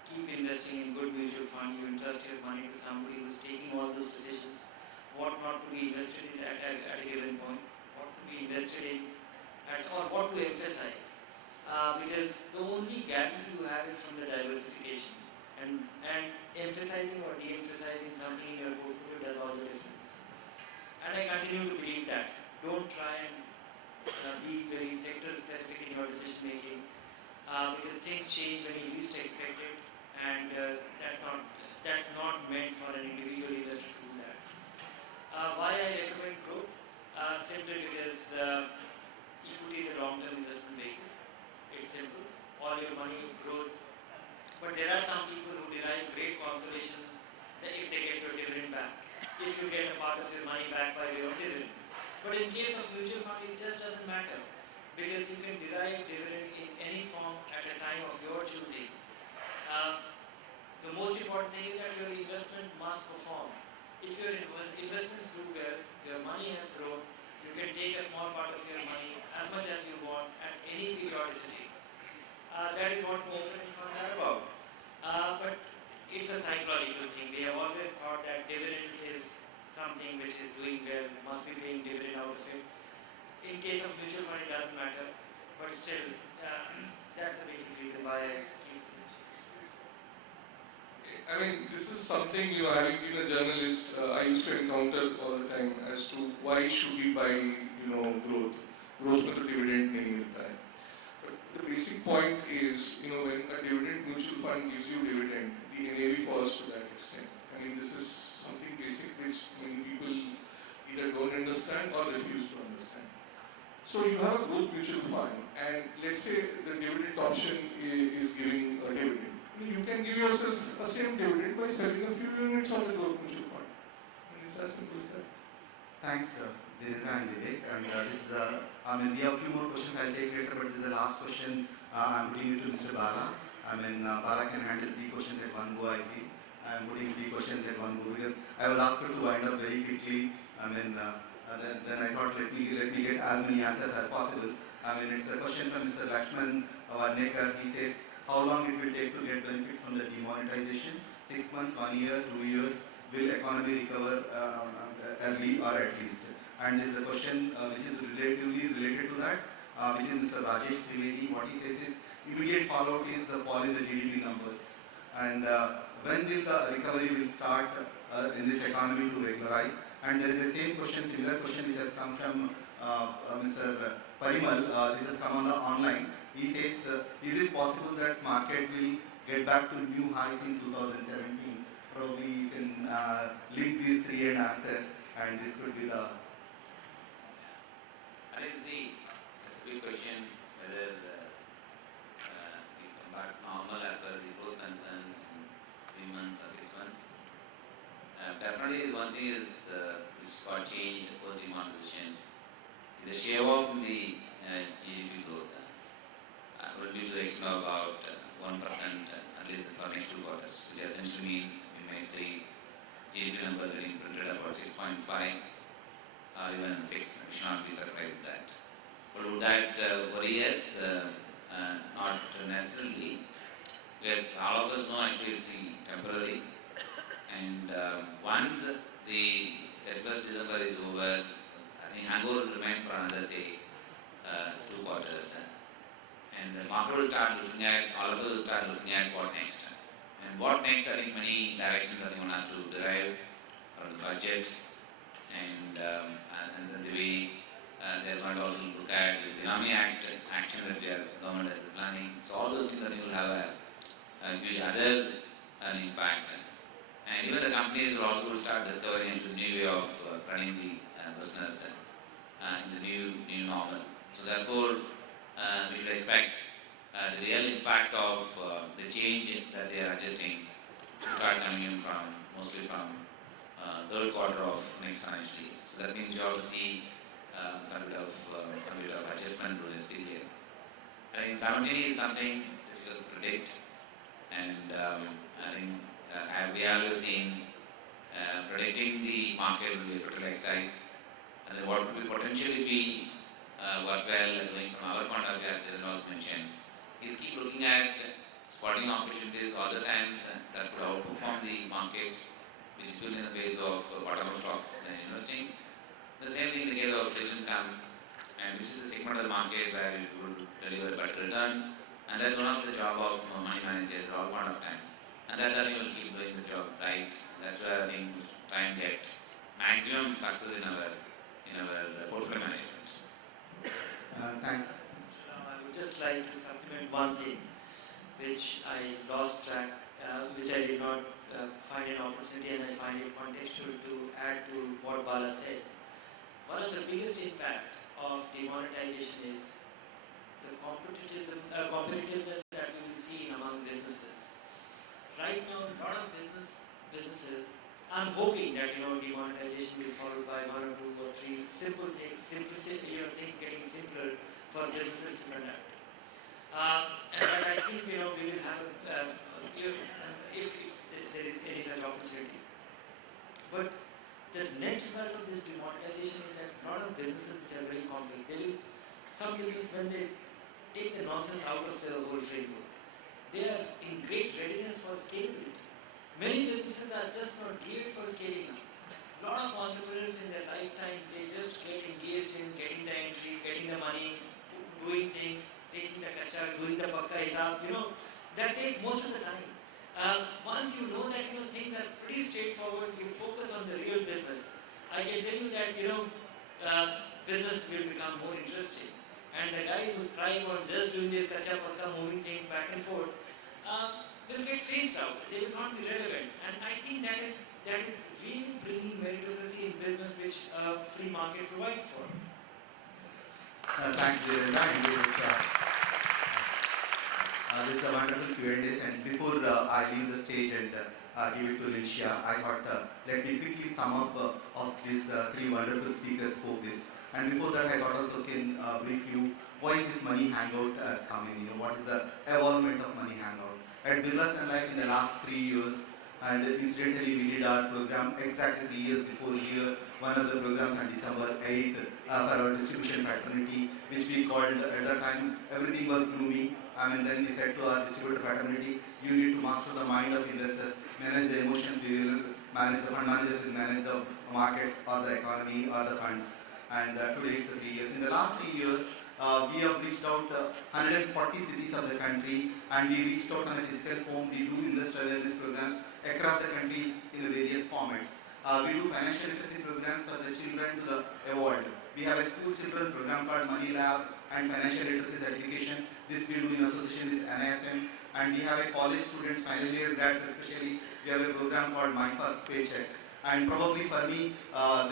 keep investing in good mutual fund. You entrust your money to somebody who's taking all those decisions. What not to be invested in at a given point, what to be invested in, or what to emphasize. Because the only guarantee you have is from the diversification. And emphasizing or de-emphasizing something in your portfolio does all the difference. And I continue to believe that. Don't try and be very sector-specific in your decision making, because things change when you least expect it, and that's not meant for an individual investor to do that. Why I recommend growth? Simply because equity is a long-term investment vehicle. It's simple. All your money grows. But there are some people who derive great consolation if they get your dividend back. If you get a part of your money back by way of dividend. But in case of mutual fund, it just doesn't matter. Because you can derive dividend in any form at a time of your choosing. The most important thing is that your investment must perform. If your investments do well, your money has grown, you can take a small part of your money as much as you want at any periodicity. That is what open funds are about. But it's a psychological thing. We have always thought that dividend is something which is doing well, must be paying dividend out of it. In case of mutual fund, it doesn't matter. But still, that's the basic reason why I keep this. This is something, having been a journalist, I used to encounter all the time as to why should we buy, growth. Growth with a dividend nahi milta hai. The basic point is, when a dividend mutual fund gives you dividend, the NAV falls to that extent. This is something basic which many people either don't understand or refuse to understand. So you have a growth mutual fund, and let's say the dividend option is giving a dividend. You can give yourself a same dividend by selling a few units of the growth mutual fund. It's as simple as that. Thanks, Dhirendra and Vivek. And this is we have a few more questions I'll take later, but this is the last question I'm putting it to Mr. Bala. Bala can handle 3 questions at one go, I feel. I'm putting 3 questions at one go because I was asked to wind up very quickly. Then I thought let me get as many answers as possible. It's a question from Mr. Lakshman Vadnekar. He says, how long it will take to get benefit from the demonetization? 6 months, 1 year, 2 years? Will economy recover early or at least? And this is a question which is relatively related to that, which is Mr. Rajesh Trivedi. What he says is immediate fallout is the fall in the GDP numbers. And when will the recovery will start in this economy to regularize? And there is the same question, similar question which has come from Mr. Parimal. This has come on the online. He says, is it possible that market will get back to new highs in 2017? Probably you can link these 3 and answer, and this could be the... question whether we come back normal as far as the growth concern in 3 months or 6 months. Definitely, one thing is which got changed post demonetization. The share of the GDP growth will be to the extent of about 1% at least for next 2 quarters, which essentially means we might see GDP number getting printed about 6.5 or even 6. We should not be surprised with that. But would that worry us? Not necessarily, because all of us know actually it's temporary. And once the 31st December is over, I think hangover will remain for another say 2 quarters. And the market will start looking at, all of us will start looking at what next. And what next, I think many directions I think one has to derive from the budget and then the way they are going to also look at the Benami Act action that the government is planning. So all those things I think will have a huge other impact. And even the companies will also start discovering into the new way of running the business in the new normal. So therefore, we should expect the real impact of the change that they are adjusting to start coming in from mostly from third quarter of next financial year. So that means you have to see some bit of adjustment to this period. I think 17 is something difficult to predict, and I think we have always seen predicting the market will be a fertile exercise, and then what could be potentially be worthwhile doing from our point of view, as Jason also mentioned, is keep looking at spotting opportunities all the times that could outperform the market, which is good in the base of bottom-up stocks and investing. The same thing in the case of fixed income, and which is the segment of the market where it will deliver better return, and that's one of the job of money managers at all point of time. And that's why we will keep doing the job right. That's why I think we try and get maximum success in our portfolio management. Thanks. I would just like to supplement one thing which I lost track, which I did not find an opportunity, and I find it contextual to add to what Bala said. One of the biggest impact of demonetization is the competitiveness that we will see among businesses. Right now, a lot of businesses, I'm hoping that demonetization will be followed by 1 or 2 or 3 simple things, things getting simpler for businesses to conduct. And I think we will have if there is any such opportunity. But the net result of this demonetization is that a lot of businesses which are very complex, some businesses, when they take the nonsense out of the whole framework, they are in great readiness for scalability. Many businesses are just not geared for scaling up. A lot of entrepreneurs in their lifetime, they just get engaged in getting the entry, getting the money, doing things, taking the kachar, doing the pakka hisab, that takes most of the time. Once you know that things are pretty straightforward, you focus on the real business. I can tell you that business will become more interesting, and the guys who thrive on just doing this kacha pakka, moving things back and forth, will get phased out. They will not be relevant, and I think that is really bringing meritocracy in business, which free market provides for. Thanks, Virendra. Indeed, this is a wonderful Q&A, and before I leave the stage and give it to Lincia, I thought let me quickly sum up of these 3 wonderful speakers spoke this. And before that, I thought also can brief you why this Money Hangout has come in. What is the evolvement of Money Hangout? At Birla Sun Life in the last 3 years, and incidentally we did our program exactly 3 years before here, one of the programs on December 8th for our distribution fraternity, which we called at that time, everything was gloomy. Then we said to our distributor fraternity, you need to master the mind of investors, manage the emotions, we will manage the fund managers, will manage the markets or the economy or the funds. And today it's 3 years. In the last 3 years, we have reached out 140 cities of the country, and we reached out on a physical form. We do investor awareness programs across the countries in various formats. We do financial literacy programs for the children to the evolved. We have a school children program called Money Lab and Financial Literacy Certification. This we do in association with NISM. And we have a college students, final year grads especially. We have a program called My First Paycheck. And probably for me,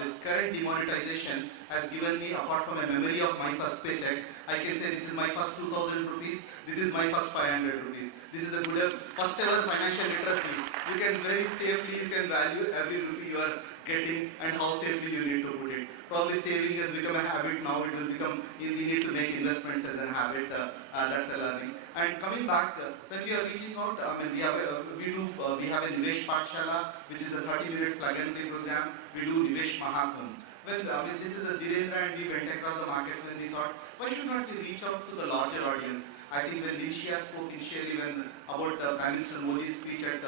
this current demonetization has given me, apart from a memory of my first paycheck, I can say this is my first 2,000 rupees, this is my first 500 rupees. This is a good first ever financial literacy. You can very safely, you can value every rupee you are getting and how safely you need to put it. Probably saving has become a habit now, it will become, we need to make investments as a habit, that's a learning. And coming back, when we are reaching out, we have a Nivesh Pathshala, which is a 30 minutes plug and play program. We do Nivesh Mahakumbh. Well, this is a Dhirendra and we went across the markets when we thought, why should not we reach out to the larger audience? I think when Lincia spoke initially about Prime Minister Modi's speech at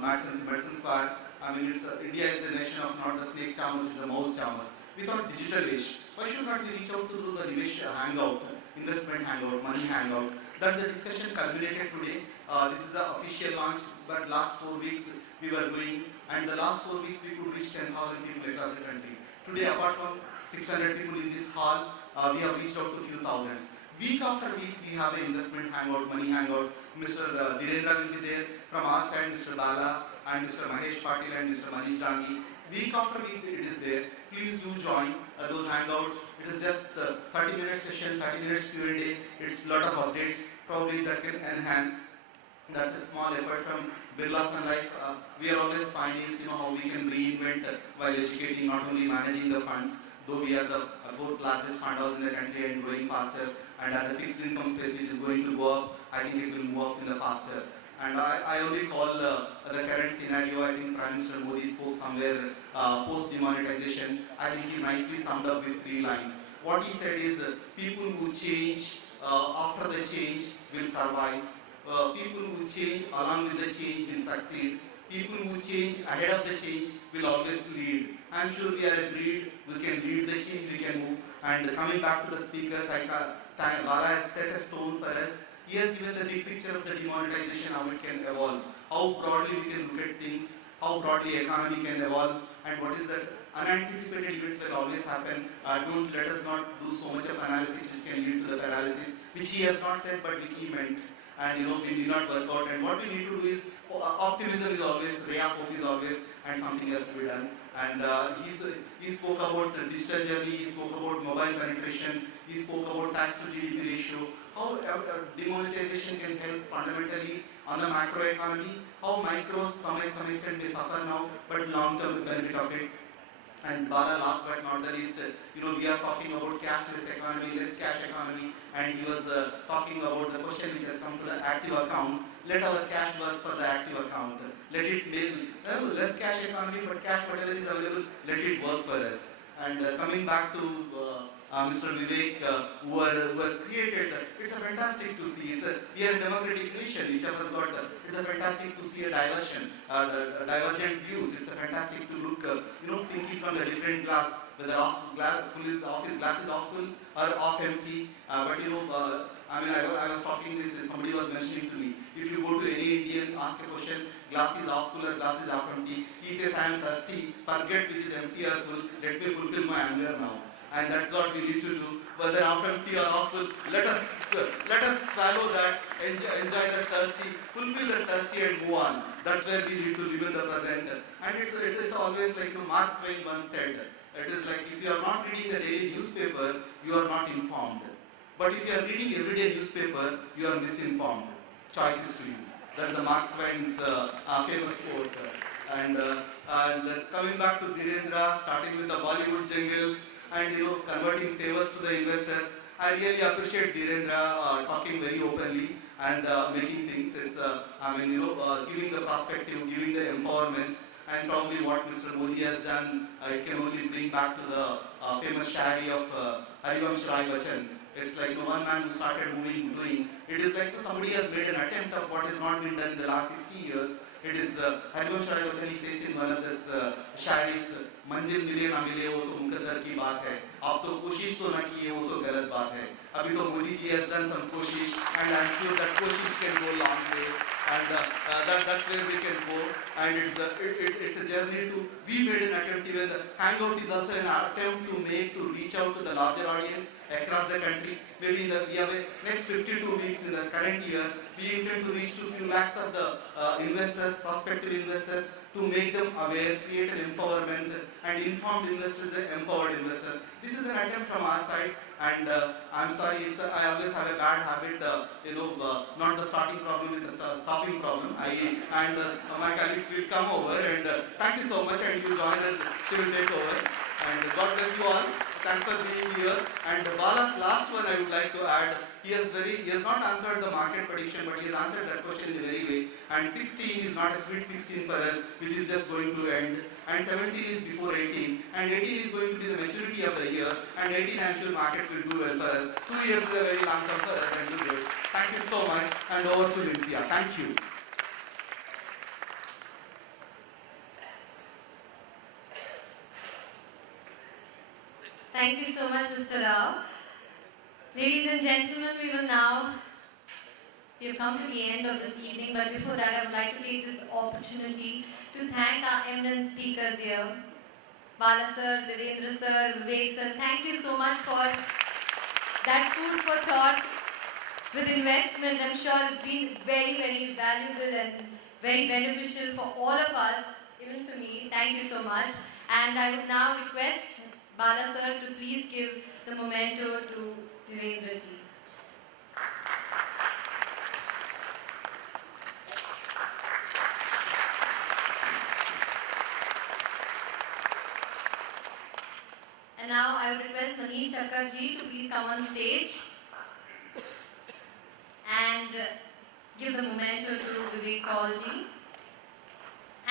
Madison Square, India is the nation of not the snake charmers, it's the mouse charmers. We thought digital age. Why should not we reach out to the Nivesh hangout, investment hangout, money hangout? That's the discussion culminated today. This is the official launch, but last 4 weeks we were doing, and the last 4 weeks we could reach 10,000 people across the country. Today, apart from 600 people in this hall, we have reached out to few thousands. Week after week, we have an investment hangout, money hangout. Mr. Dhirendra will be there. From our side, Mr. Bala and Mr. Mahesh Patil and Mr. Manish Dangi. Week after week, it is there. Please do join those hangouts. It is just 30-minute session, 30 minutes Q&A. It's a lot of updates, probably that can enhance. That's a small effort from Birla Sun Life. We are always pioneers, how we can reinvent while educating, not only managing the funds, though we are the 4th largest fund house in the country and growing faster. And as a fixed income space which is going to go up, I think it will move up in the faster. And I only call the current scenario, I think Prime Minister Modi spoke somewhere post-demonetization. I think he nicely summed up with 3 lines. What he said is, people who change after the change will survive. People who change along with the change will succeed. People who change ahead of the change will always lead. I'm sure we are a breed, we can lead the change, we can move. And coming back to the speakers, Bala has set a stone for us. He has given the big picture of the demonetization, how it can evolve, how broadly we can look at things, how broadly economy can evolve, and what is that unanticipated events will always happen. Let us not do so much of analysis which can lead to the paralysis, which he has not said but which he meant. And we need not work out. And what we need to do is, optimism is always, ray of hope is always, and something has to be done. And he spoke about digital journey, he spoke about mobile penetration, he spoke about tax to GDP ratio, how demonetization can help fundamentally on the macro economy, how micros some extent may suffer now, but long-term benefit of it. And Bala, last but not the least, we are talking about cashless economy, less cash economy, and he was talking about the question which has come to the active account. Let our cash work for the active account. Let it be less cash economy, but cash whatever is available, let it work for us. And coming back to Mr. Vivek, who has created, it's a fantastic to see. We are a democratic nation, each of us got, it's a fantastic to see a divergent views. It's a fantastic to look, thinking from a different glass, whether glass is half full or half empty. I was talking this, somebody was mentioning to me, if you go to any Indian, ask a question, glass is half full or glass is half empty, he says, I am thirsty, forget which is empty or full, let me fulfill my hunger now. And that's what we need to do, whether half empty or half full, let us swallow that, enjoy the thirsty, fulfill the thirsty and move on. That's where we need to live in the present. And it's always like Mark Twain once said, it is like if you are not reading the daily newspaper, you are not informed. But if you are reading everyday newspaper, you are misinformed. Choice is to you. That's the Mark Twain's famous quote. And coming back to Dhirendra, starting with the Bollywood jungles, and converting savers to the investors. I really appreciate Dhirendra talking very openly and making things. It's giving the perspective, giving the empowerment, and probably what Mr. Modi has done, it can only bring back to the famous shayari of Harivansh Rai Bachchan. It's like one man who started doing. It is like somebody has made an attempt of what has not been done in the last 60 years. It is Harivansh Rai Bachchan, he says in one of this shayaris, मंजिल मिले ना मिले वो तो मुकद्दर की बात है आप तो कोशिश तो ना किए वो तो गलत गलत बात है. अभी तो Modi ji has done some कोशिश, and I'm sure that कोशिश can go long way, and that's where we can go. And it's a journey to. We made an attempt. Even the Hangout is also an attempt to reach out to the larger audience across the country. Maybe we have a next 52 weeks in the current year. We intend to reach to few lakhs of the investors, prospective investors, to make them aware, create an empowerment, and informed investors an empowered investor. This is an attempt from our side, and I'm sorry, I always have a bad habit, not the starting problem with the stopping problem. My colleagues will come over, and thank you so much, and you join us, she will take over. And God bless you all. Thanks for being here. And Bala's last one I would like to add. He has not answered the market prediction, but he has answered that question in a very way. And 16 is not a sweet 16 for us, which is just going to end. And 17 is before 18. And 18 is going to be the maturity of the year. And 18 I'm sure markets will do well for us. 2 years is a very long term for us, and do good. Thank you so much. And over to Lindsay. Thank you. Thank you so much, Mr. Rao. Ladies and gentlemen, we have come to the end of this evening, but before that I would like to take this opportunity to thank our eminent speakers here. Bala sir, Devendra sir, Vivek sir, thank you so much for that food for thought with investment. I'm sure it's been very, very valuable and very beneficial for all of us, even for me. Thank you so much. And I would now request Bala sir to please give the memento to Devendra ji. And now I would request Manish Thakkar ji to please come on stage and give the memento to Vivek Kaul ji.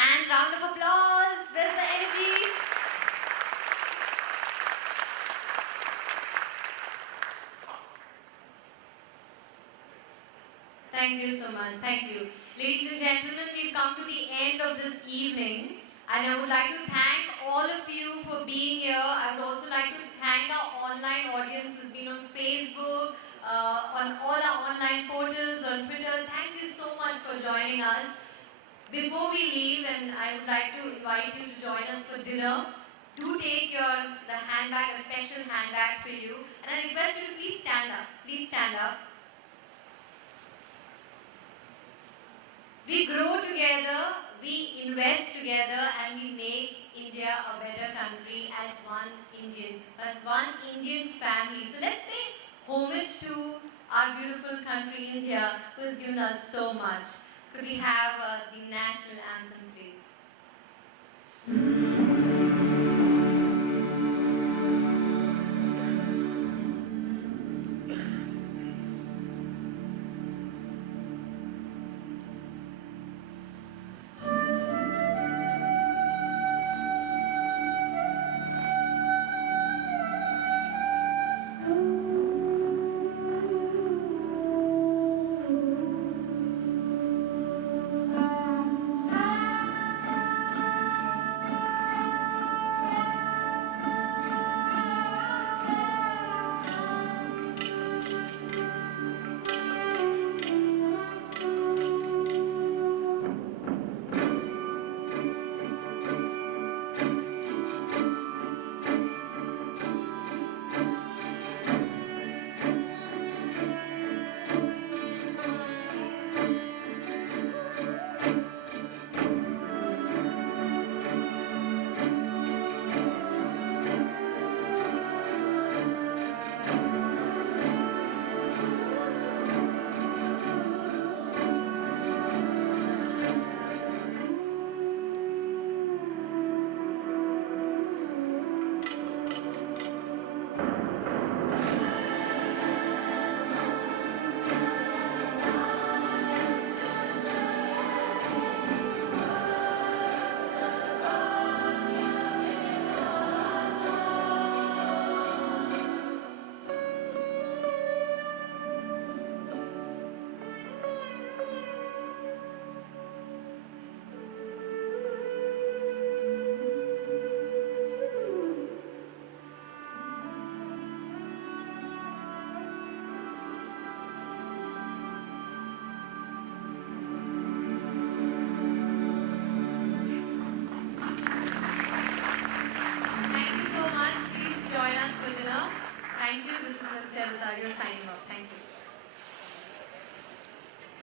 And round of applause. Where's the energy? Thank you so much. Thank you. Ladies and gentlemen, we've come to the end of this evening. And I would like to thank all of you for being here. I would also like to thank our online audience who's been on Facebook, on all our online portals, on Twitter. Thank you so much for joining us. Before we leave, and I would like to invite you to join us for dinner, do take the handbag, a special handbag for you. And I request you to please stand up. Please stand up. We grow together, we invest together, and we make India a better country as one Indian family. So let's pay homage to our beautiful country, India, who has given us so much. Could we have the national anthem, please?